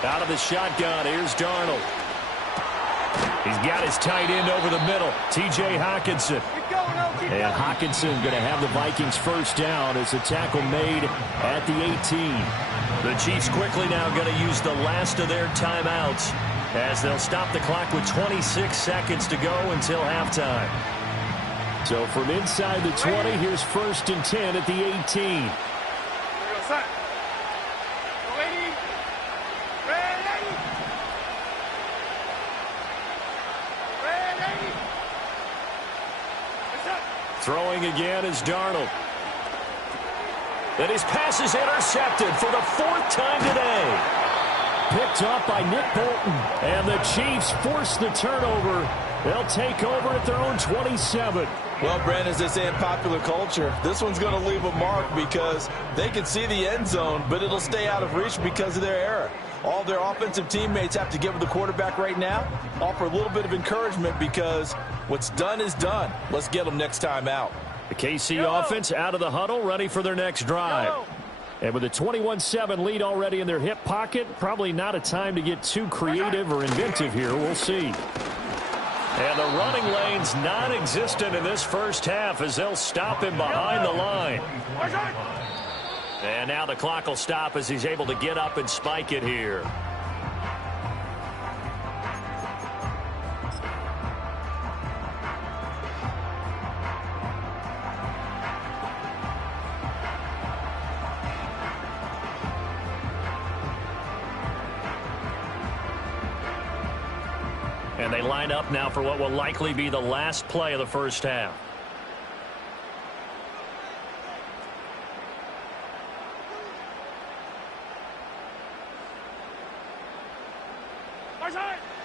Out of the shotgun, here's Darnold. He's got his tight end over the middle, T.J. Hockenson. And Hockenson going to have the Vikings first down as a tackle made at the 18. The Chiefs quickly now going to use the last of their timeouts as they'll stop the clock with 26 seconds to go until halftime. So from inside the 20, here's 1st and 10 at the 18. Throwing again is Darnold. And his pass is intercepted for the 4th time today. Picked up by Nick Bolton. And the Chiefs force the turnover. They'll take over at their own 27. Well, Brandon, as they say in popular culture, this one's going to leave a mark because they can see the end zone, but it'll stay out of reach because of their error. All their offensive teammates have to give the quarterback right now, offer a little bit of encouragement because what's done is done. Let's get them next time out. The KC offense out of the huddle, ready for their next drive. And with a 21-7 lead already in their hip pocket, probably not a time to get too creative or inventive here. We'll see. And the running lane's non-existent in this first half as they'll stop him behind the line. And now the clock will stop as he's able to get up and spike it here. And they line up now for what will likely be the last play of the first half.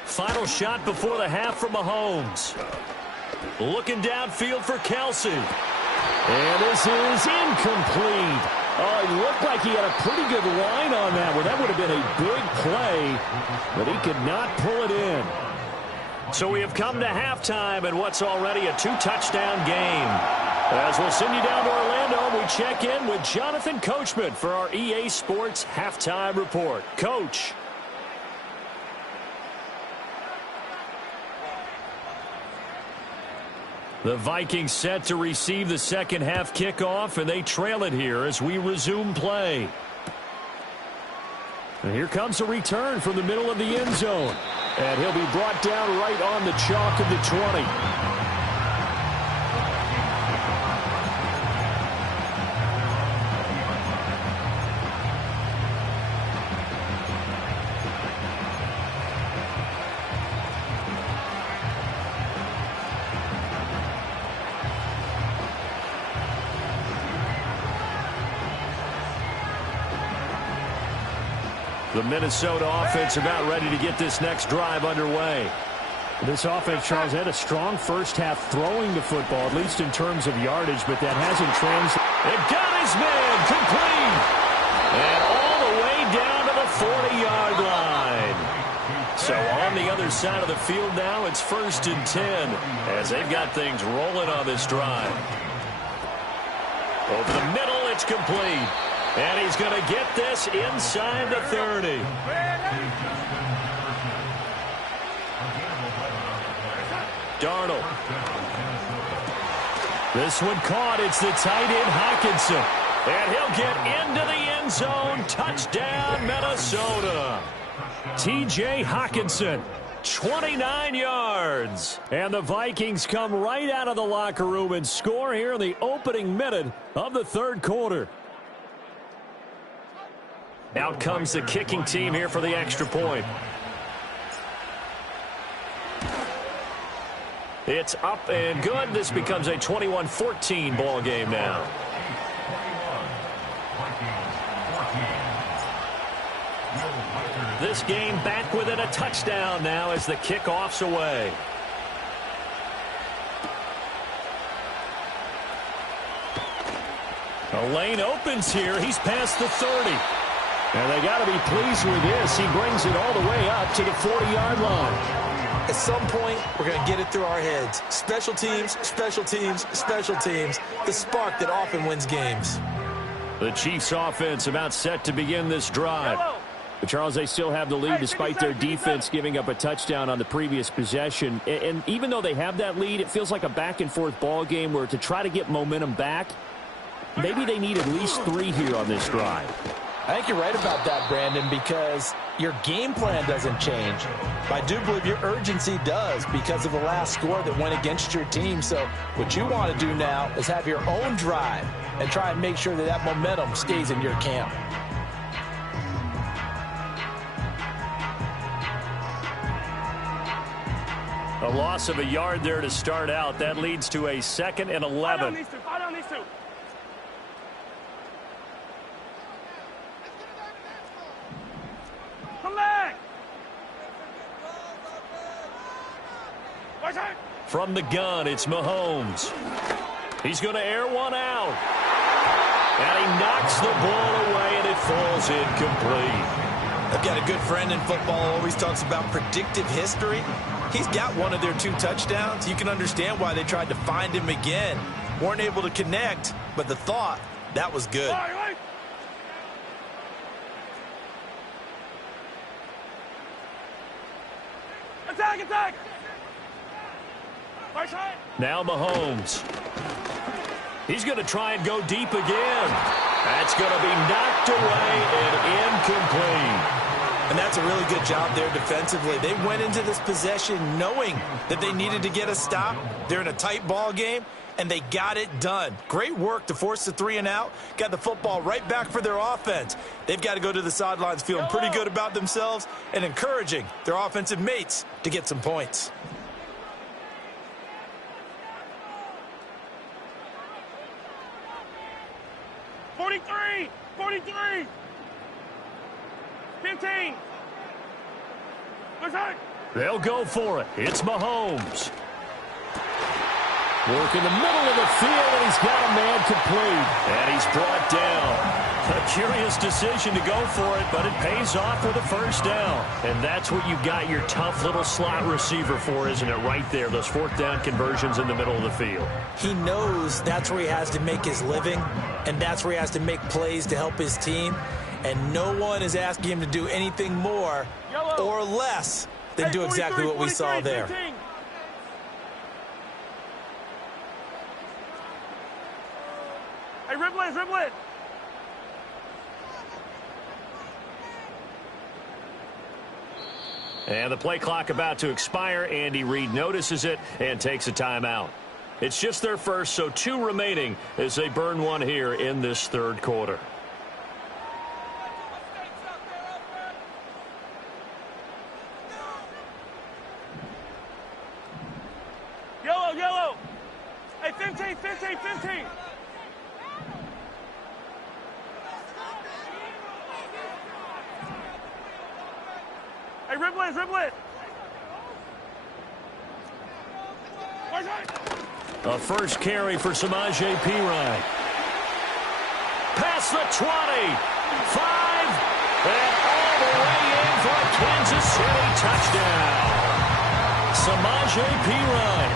Final shot before the half from Mahomes. Looking downfield for Kelsey. And this is incomplete. Oh, it looked like he had a pretty good line on that one. That would have been a big play, but he could not pull it in. So we have come to halftime in what's already a 2-touchdown game. As we'll send you down to Orlando, we check in with Jonathan Coachman for our EA Sports Halftime Report. Coach. The Vikings set to receive the second half kickoff, and they trail it here as we resume play. And here comes a return from the middle of the end zone. And he'll be brought down right on the chalk of the 20. The Minnesota offense about ready to get this next drive underway. This offense, Charles, had a strong first half throwing the football, at least in terms of yardage, but that hasn't translated. It got his man complete. And all the way down to the 40-yard line. So on the other side of the field now, it's 1st and 10 as they've got things rolling on this drive. Over the middle, it's complete. And he's going to get this inside the 30. Darnold. This one caught. It's the tight end, Hockenson. And he'll get into the end zone. Touchdown, Minnesota. T.J. Hockenson, 29 yards. And the Vikings come right out of the locker room and score here in the opening minute of the third quarter. Out comes the kicking team here for the extra point. It's up and good. This becomes a 21-14 ball game now. This game back within a touchdown now as the kickoff's away. The lane opens here. He's past the 30. And they got to be pleased with this. He brings it all the way up to the 40-yard line. At some point, we're going to get it through our heads. Special teams, special teams, special teams. The spark that often wins games. The Chiefs offense about set to begin this drive. But Charles, they still have the lead despite their defense giving up a touchdown on the previous possession. And even though they have that lead, it feels like a back-and-forth ball game where to try to get momentum back, maybe they need at least 3 here on this drive. I think you're right about that, Brandon, because your game plan doesn't change. I do believe your urgency does because of the last score that went against your team. So what you want to do now is have your own drive and try and make sure that that momentum stays in your camp. A loss of a yard there to start out. That leads to a 2nd and 11. Fire down these two. Come back. From the gun, it's Mahomes. He's going to air one out. And he knocks the ball away, and it falls incomplete. I've got a good friend in football who always talks about predictive history. He's got one of their 2 touchdowns. You can understand why they tried to find him again. Weren't able to connect, but the thought, that was good. Attack, attack. Now Mahomes. He's going to try and go deep again. That's going to be knocked away and incomplete. And that's a really good job there defensively. They went into this possession knowing that they needed to get a stop. They're in a tight ball game, and they got it done. Great work to force the 3 and out. Got the football right back for their offense. They've got to go to the sidelines feeling pretty good about themselves and encouraging their offensive mates to get some points. Forty-three. 15. They'll go for it. It's Mahomes. Work in the middle of the field, and he's got a man complete. And he's brought down. A curious decision to go for it, but it pays off with a first down. And that's what you've got your tough little slot receiver for, isn't it? Right there, those 4th down conversions in the middle of the field. He knows that's where he has to make his living, and that's where he has to make plays to help his team. And no one is asking him to do anything more or less than do exactly what we saw there. 15. Hey, dribble it. And the play clock about to expire. Andy Reid notices it and takes a timeout. It's just their first, so 2 remaining as they burn one here in this third quarter. Yellow. Hey, 15. Hey, dribble it, dribble it. A first carry for Samaje Perine. Past the 20. 5. And all the way in for a Kansas City touchdown. Samaje Perine,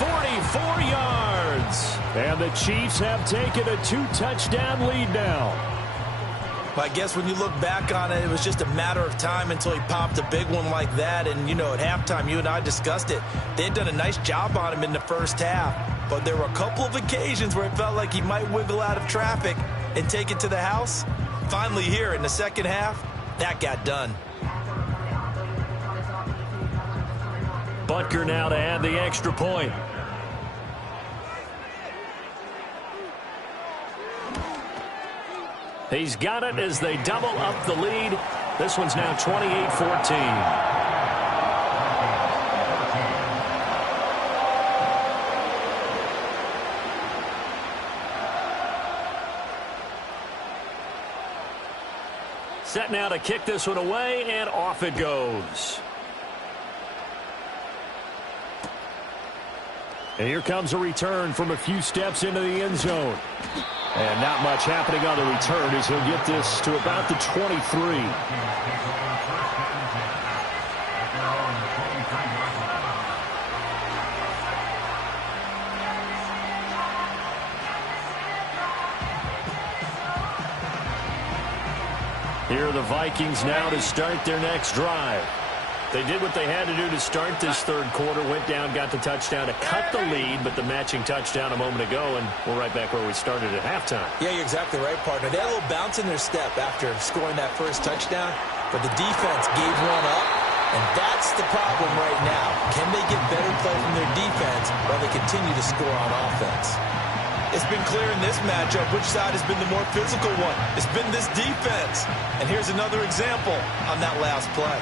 44 yards. And the Chiefs have taken a 2-touchdown lead now. I guess when you look back on it, it was just a matter of time until he popped a big one like that. And, you know, at halftime, you and I discussed it. They had done a nice job on him in the first half. But there were a couple of occasions where it felt like he might wiggle out of traffic and take it to the house. Finally here in the second half, that got done. Butker now to add the extra point. He's got it as they double up the lead. This one's now 28-14. Set now to kick this one away, and off it goes. And here comes a return from a few steps into the end zone. And not much happening on the return as he'll get this to about the 23. Here are the Vikings now to start their next drive. They did what they had to do to start this third quarter, went down, got the touchdown to cut the lead, but the matching touchdown a moment ago, and we're right back where we started at halftime. Yeah, you're exactly right, partner. They had a little bounce in their step after scoring that first touchdown, but the defense gave one up, and that's the problem right now. Can they get better play from their defense while they continue to score on offense? It's been clear in this matchup which side has been the more physical one. It's been this defense. And here's another example on that last play.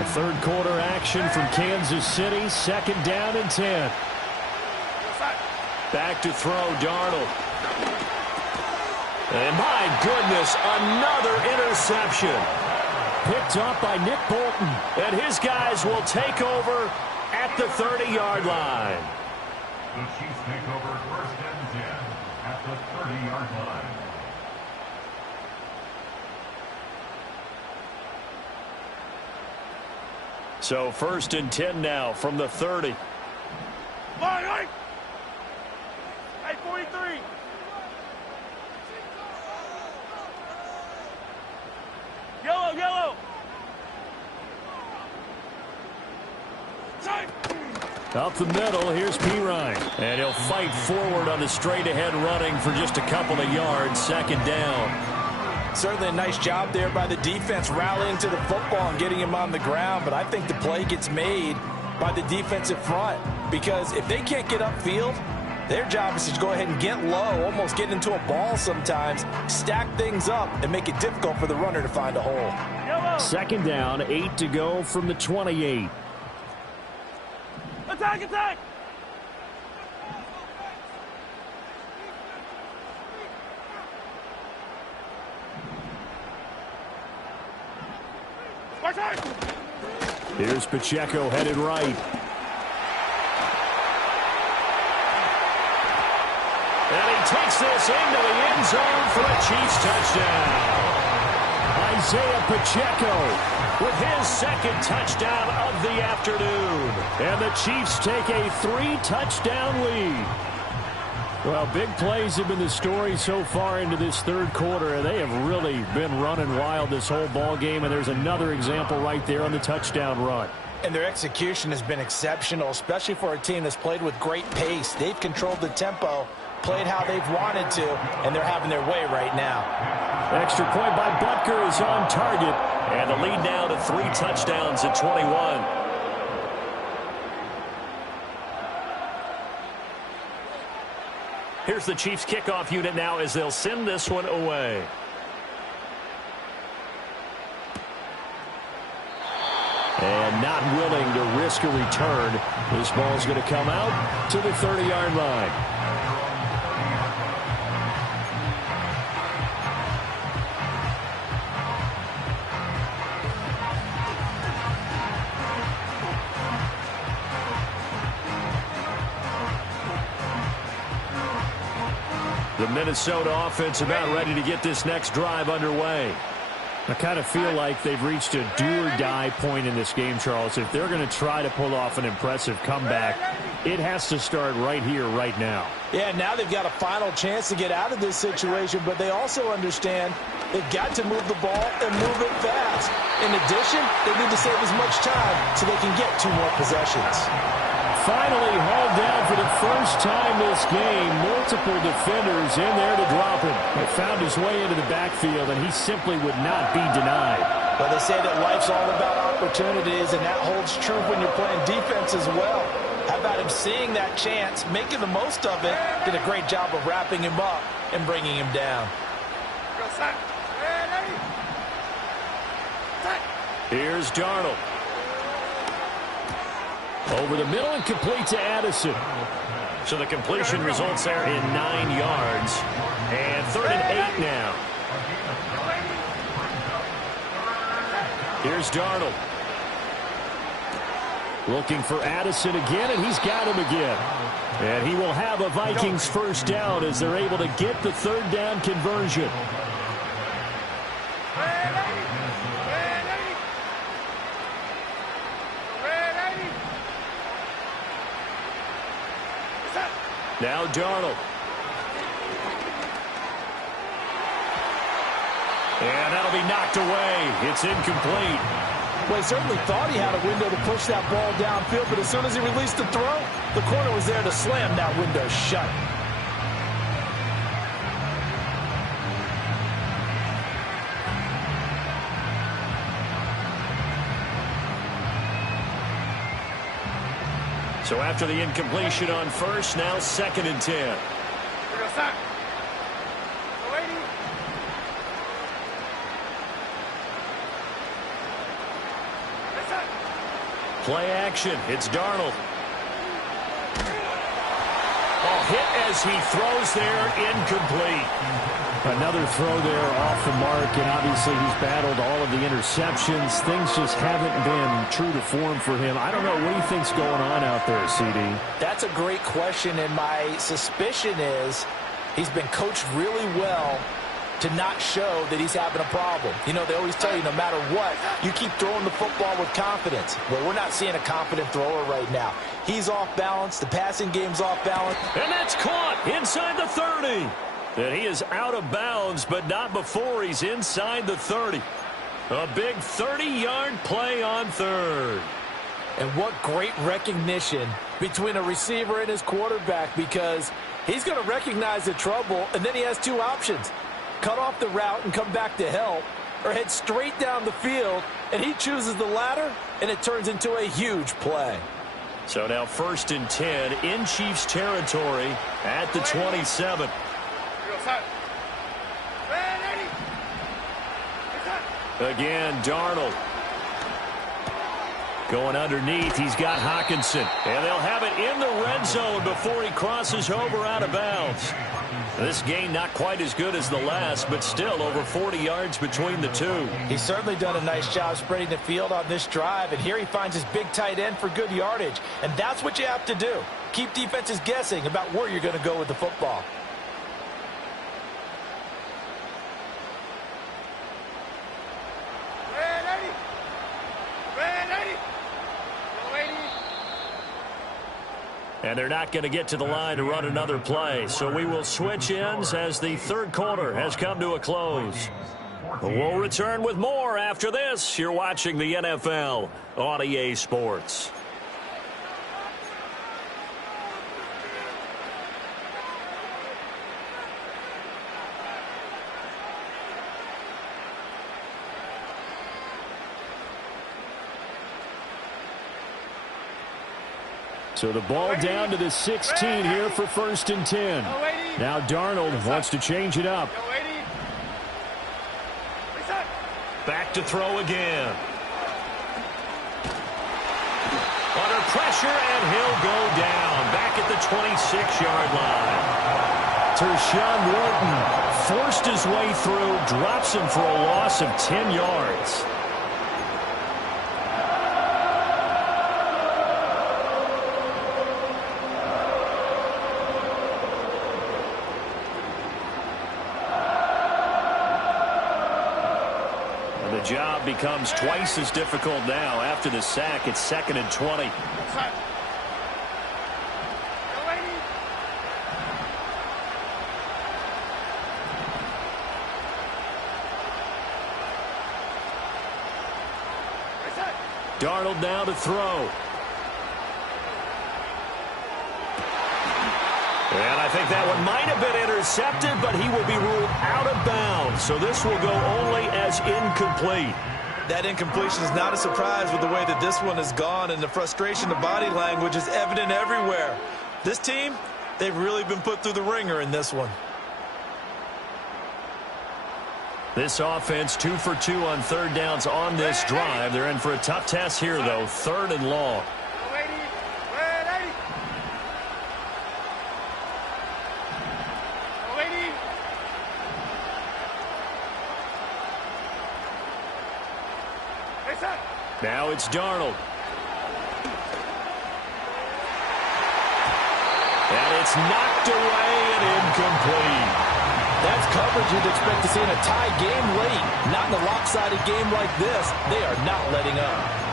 A third quarter action from Kansas City, 2nd down and 10. Back to throw, Darnold. And my goodness, another interception. Picked up by Nick Bolton. And his guys will take over at the 30-yard line. The Chiefs take over 1st and 10 at the 30-yard line. So 1st and 10 now from the 30. Hey, 43. Yellow, yellow. Up the middle, here's Perine. And he'll fight forward on the straight-ahead running for just a couple of yards, 2nd down. Certainly a nice job there by the defense rallying to the football and getting him on the ground, but I think the play gets made by the defensive front because if they can't get upfield, their job is to go ahead and get low, almost get into a ball sometimes, stack things up, and make it difficult for the runner to find a hole. 2nd down, 8 to go from the 28. Attack, attack! Here's Pacheco headed right. And he takes this into the end zone for a Chiefs touchdown. Isaiah Pacheco with his 2nd touchdown of the afternoon. And the Chiefs take a 3-touchdown lead. Well, big plays have been the story so far into this third quarter, and they have really been running wild this whole ball game, and there's another example right there on the touchdown run. And their execution has been exceptional, especially for a team that's played with great pace. They've controlled the tempo, played how they've wanted to, and they're having their way right now. Extra point by Butker is on target, and the lead now to 3 touchdowns at 21. Here's the Chiefs kickoff unit now as they'll send this one away. And not willing to risk a return. This ball's going to come out to the 30-yard line. The Minnesota offense about ready to get this next drive underway. I kind of feel like they've reached a do-or-die point in this game, Charles. If they're going to try to pull off an impressive comeback, it has to start right here, right now. Yeah, now they've got a final chance to get out of this situation, but they also understand they've got to move the ball and move it fast. In addition, they need to save as much time so they can get 2 more possessions. Finally hauled down for the first time this game. Multiple defenders in there to drop him. He found his way into the backfield, and he simply would not be denied. Well, they say that life's all about opportunities, and that holds true when you're playing defense as well. How about him seeing that chance, making the most of it, did a great job of wrapping him up and bringing him down. Here's Darnold. Over the middle and complete to Addison. So the completion results there in 9 yards. And 3rd and 8 now. Here's Darnold. Looking for Addison again, and he's got him again. And he will have a Vikings first down as they're able to get the 3rd down conversion. Now Darnold. And that'll be knocked away. It's incomplete. Well, he certainly thought he had a window to push that ball downfield, but as soon as he released the throw, the corner was there to slam that window shut. So after the incompletion on first, now 2nd and 10. Play action. It's Darnold. Oh, hit as he throws there, incomplete. Another throw there off the mark, and obviously he's battled all of the interceptions. Things just haven't been true to form for him. I don't know. What do you think's going on out there, CD? That's a great question, and my suspicion is he's been coached really well to not show that he's having a problem. You know, they always tell you no matter what, you keep throwing the football with confidence. Well, we're not seeing a confident thrower right now. He's off balance. The passing game's off balance. And that's caught inside the 30. And he is out of bounds, but not before he's inside the 30. A big 30-yard play on 3rd. And what great recognition between a receiver and his quarterback, because he's going to recognize the trouble, and then he has 2 options. Cut off the route and come back to help, or head straight down the field, and he chooses the latter, and it turns into a huge play. So now 1st and 10 in Chiefs territory at the 27. Again, Darnold. Going underneath, he's got Hockenson. And they'll have it in the red zone before he crosses over out of bounds. This gain not quite as good as the last, but still over 40 yards between the two. He's certainly done a nice job spreading the field on this drive, and here he finds his big tight end for good yardage. And that's what you have to do. Keep defenses guessing about where you're going to go with the football. And they're not going to get to the line to run another play. So we will switch ends as the 3rd quarter has come to a close. We'll return with more after this. You're watching the NFL on EA Sports. So the ball down to the 16 here for 1st and 10. Now Darnold wants to change it up. Back to throw again. pressure, and he'll go down back at the 26-yard line. Tershawn Wharton forced his way through, drops him for a loss of 10 yards. The job becomes twice as difficult now after the sack. It's 2nd and 20. Darnold now to throw. And I think that one might have been intercepted, but he will be ruled out of bounds. So this will go only as incomplete. That incompletion is not a surprise with the way that this one has gone, and the frustration, the body language is evident everywhere. This team, they've really been put through the ringer in this one. This offense 2 for 2 on third downs on this drive. They're in for a tough test here, though. 3rd and long. Now it's Darnold. And it's knocked away and incomplete. That's coverage you'd expect to see in a tie game late. Not in a lopsided game like this. They are not letting up.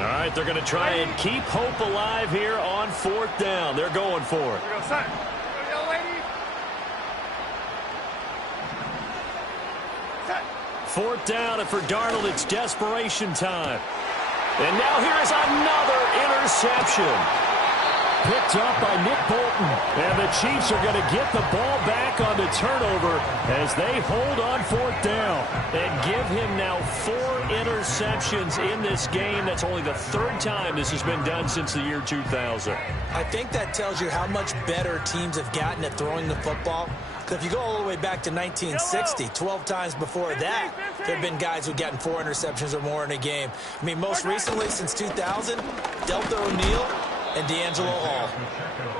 All right, they're going to try and keep hope alive here on 4th down. They're going for it. Fourth down, and for Darnold, it's desperation time. And now here is another interception. Picked up by Nick Bolton. And the Chiefs are going to get the ball back on the turnover as they hold on 4th down. And give him now 4 interceptions in this game. That's only the 3rd time this has been done since the year 2000. I think that tells you how much better teams have gotten at throwing the football. Because if you go all the way back to 1960, 12 times before that, there have been guys who've gotten 4 interceptions or more in a game. I mean, most recently, since 2000, Delta O'Neal and D'Angelo Hall.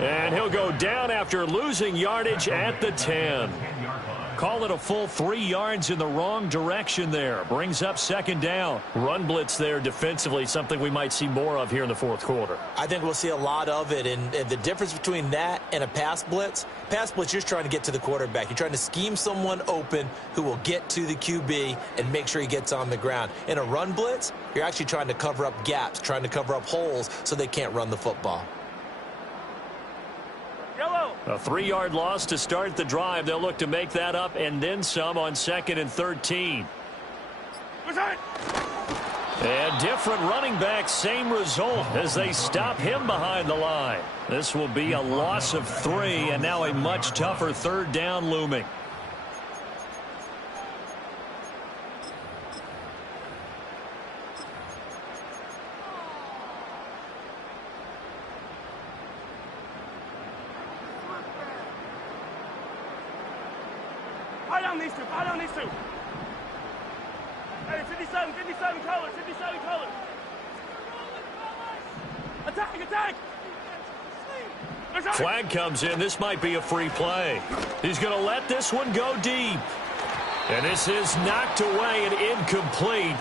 And he'll go down after losing yardage at the 10. Call it a full 3 yards in the wrong direction there. Brings up 2nd down. Run blitz there defensively, something we might see more of here in the 4th quarter. I think we'll see a lot of it. And the difference between that and a pass blitz, you're just trying to get to the quarterback. You're trying to scheme someone open who will get to the QB and make sure he gets on the ground. In a run blitz, you're actually trying to cover up gaps, trying to cover up holes so they can't run the football. A 3-yard loss to start the drive. They'll look to make that up and then some on 2nd and 13. And different running back, same result as they stop him behind the line. This will be a loss of 3, and now a much tougher 3rd down looming. Fight on these two. Hey, 57 colors. Attack. Flag comes in. This might be a free play. He's going to let this one go deep. And this is knocked away and incomplete.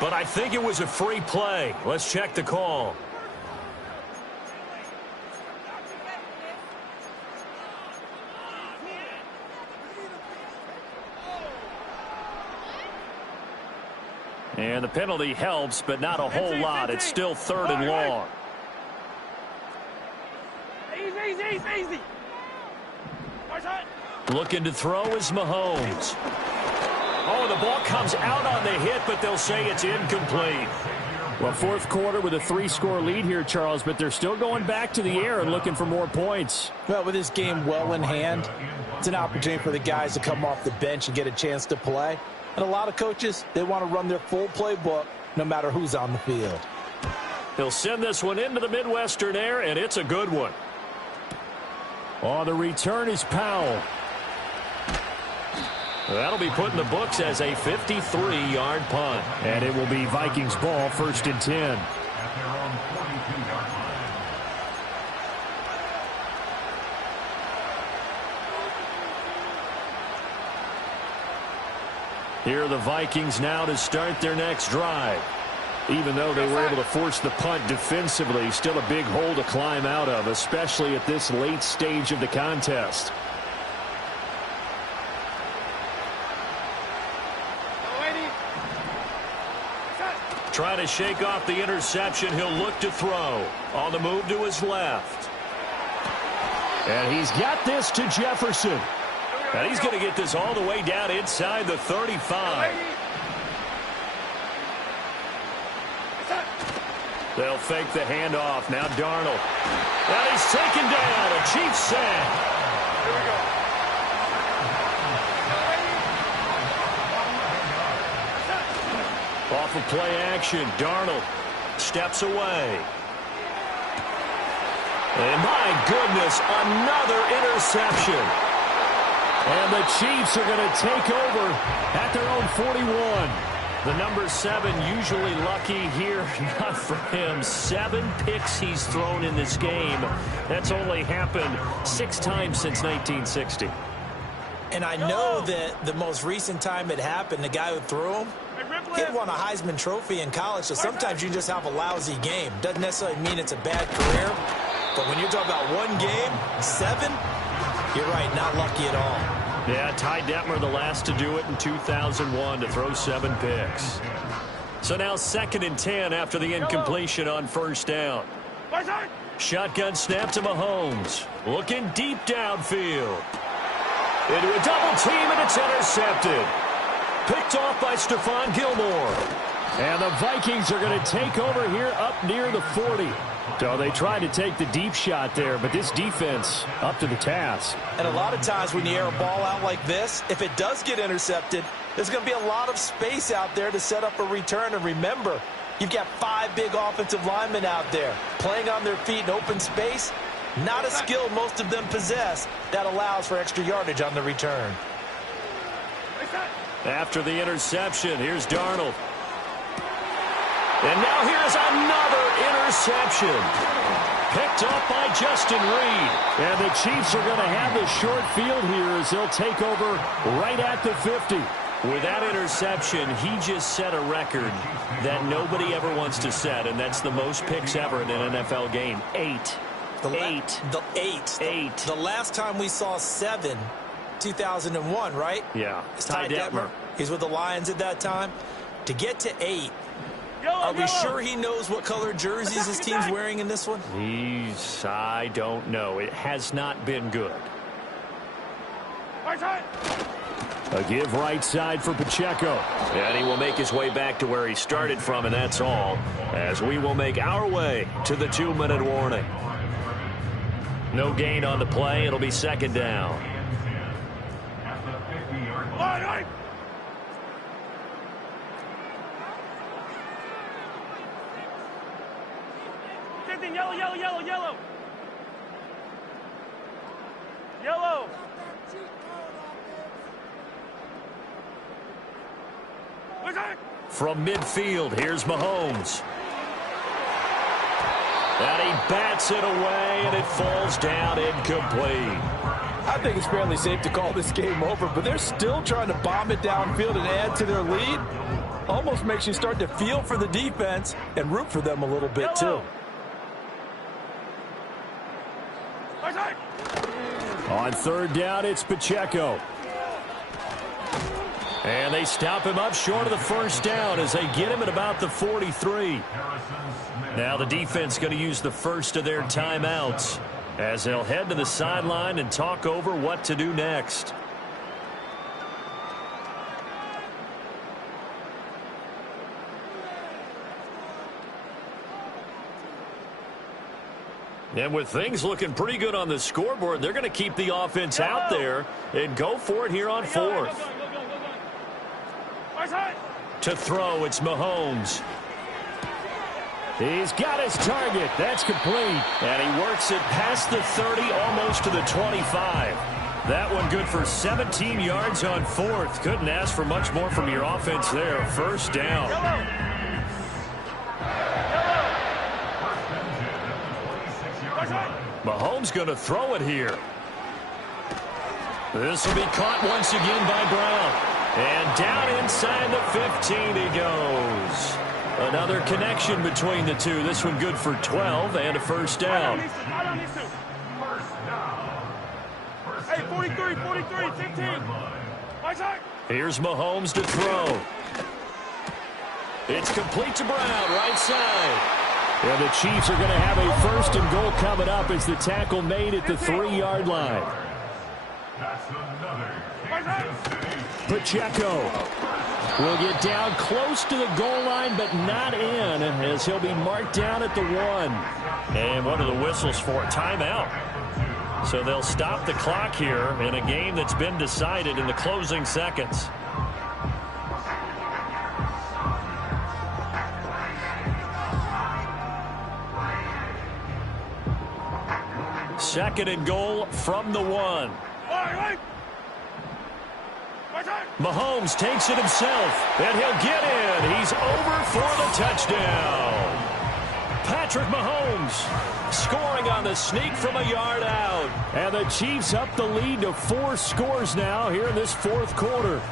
But I think it was a free play. Let's check the call. And the penalty helps, but not a whole lot. It's still 3rd and long. Easy. Looking to throw is Mahomes. Oh, the ball comes out on the hit, but they'll say it's incomplete. Well, 4th quarter with a 3-score lead here, Charles, but they're still going back to the air and looking for more points. Well, with this game well in hand, it's an opportunity for the guys to come off the bench and get a chance to play. And a lot of coaches, they want to run their full playbook no matter who's on the field. He'll send this one into the Midwestern air, and it's a good one. On the return is Powell. That'll be put in the books as a 53-yard punt. And it will be Vikings ball, 1st and 10. At their own 42-yard line. Here are the Vikings now to start their next drive. Even though they were able to force the punt defensively, still a big hole to climb out of, especially at this late stage of the contest. Trying to shake off the interception. He'll look to throw. On the move to his left. And he's got this to Jefferson. And he's going to get this all the way down inside the 35. They'll fake the handoff. Now Darnold. And he's taken down. A Chiefs sack. Here we go. Off of play action. Darnold steps away. And my goodness, another interception. And the Chiefs are going to take over at their own 41. The number 7 usually lucky here. Not for him. 7 picks he's thrown in this game. That's only happened 6 times since 1960. And I know that the most recent time it happened, the guy who threw him, he had won a Heisman Trophy in college, so sometimes you just have a lousy game. Doesn't necessarily mean it's a bad career. But when you're talking about one game, 7, you're right, not lucky at all. Yeah, Ty Detmer the last to do it in 2001 to throw 7 picks. So now 2nd and 10 after the incompletion on 1st down. Shotgun snap to Mahomes. Looking deep downfield. Into a double team, and it's intercepted. Picked off by Stephon Gilmore. And the Vikings are going to take over here up near the 40. So they tried to take the deep shot there, but this defense up to the task. And a lot of times when you air a ball out like this, if it does get intercepted, there's going to be a lot of space out there to set up a return. And remember, you've got 5 big offensive linemen out there playing on their feet in open space. Not a skill most of them possess that allows for extra yardage on the return. After the interception, here's Darnold. And now here's another interception. Picked up by Justin Reed. And the Chiefs are going to have the short field here as they'll take over right at the 50. With that interception, he just set a record that nobody ever wants to set, and that's the most picks ever in an NFL game. 8. The last time we saw 7, 2001, right? Yeah. It's Ty Detmer. He's with the Lions at that time. To get to 8, are we sure he knows what color jerseys his team's wearing in this one? I don't know. It has not been good. A give right side for Pacheco. And he will make his way back to where he started from, and that's all, as we will make our way to the 2-minute warning. No gain on the play. It'll be 2nd down. Yellow, yellow, yellow, yellow. Yellow. From midfield, here's Mahomes. And he bats it away, and it falls down incomplete. I think it's fairly safe to call this game over, but they're still trying to bomb it downfield and add to their lead. Almost makes you start to feel for the defense and root for them a little bit, too. On 3rd down, it's Pacheco. And they stop him up short of the 1st down as they get him at about the 43. Now the defense going to use the first of their timeouts as they'll head to the sideline and talk over what to do next. And with things looking pretty good on the scoreboard, they're going to keep the offense out there and go for it here on 4th. To throw, it's Mahomes. He's got his target. That's complete. And he works it past the 30, almost to the 25. That one good for 17 yards on fourth. Couldn't ask for much more from your offense there. First down. Mahomes going to throw it here. This will be caught once again by Brown. And down inside the 15 he goes. Another connection between the two. This one good for 12 and a first down. Hey, 43, 15. Here's Mahomes to throw. It's complete to Brown, right side. And the Chiefs are going to have a first and goal coming up as the tackle made at the 3-yard line. Pacheco will get down close to the goal line, but not in, as he'll be marked down at the 1. And one of the whistles for a timeout. So they'll stop the clock here in a game that's been decided in the closing seconds. Second and goal from the 1. Mahomes takes it himself, and he'll get in. He's over for the touchdown. Patrick Mahomes scoring on the sneak from a yard out. And the Chiefs up the lead to 4 scores now here in this fourth quarter.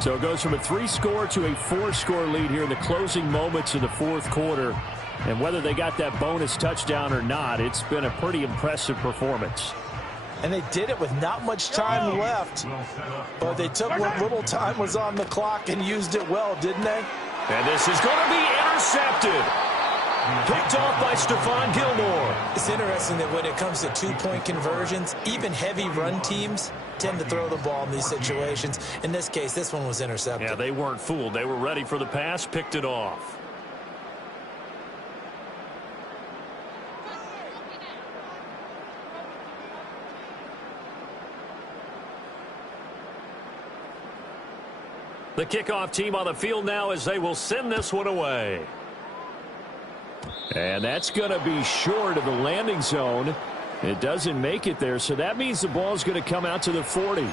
So it goes from a 3-score to a 4-score lead here in the closing moments of the fourth quarter. And whether they got that bonus touchdown or not, it's been a pretty impressive performance. And they did it with not much time left. But they took what little time was on the clock and used it well, didn't they? And this is going to be intercepted. Picked off by Stephon Gilmore. It's interesting that when it comes to 2-point conversions, even heavy run teams tend to throw the ball in these situations. In this case, this one was intercepted. Yeah, they weren't fooled. They were ready for the pass, picked it off. The kickoff team on the field now as they will send this one away. And that's going to be short of the landing zone. It doesn't make it there, so that means the ball's going to come out to the 40.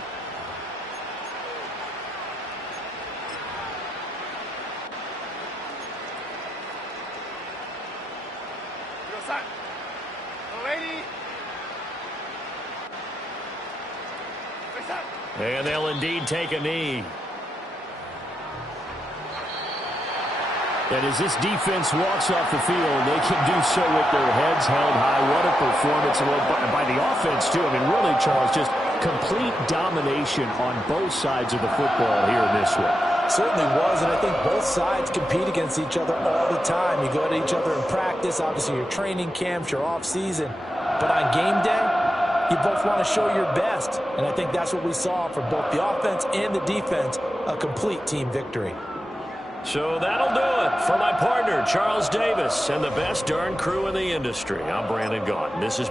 And they'll indeed take a knee. And as this defense walks off the field, they can do so with their heads held high. What a performance by the offense, too. I mean, really, Charles, just complete domination on both sides of the football here in this one. Certainly was, and I think both sides compete against each other all the time. You go at each other in practice, obviously your training camps, your off-season. But on game day, you both want to show your best. And I think that's what we saw from both the offense and the defense, a complete team victory. So that'll do it for my partner, Charles Davis, and the best darn crew in the industry. I'm Brandon Gaudin. This is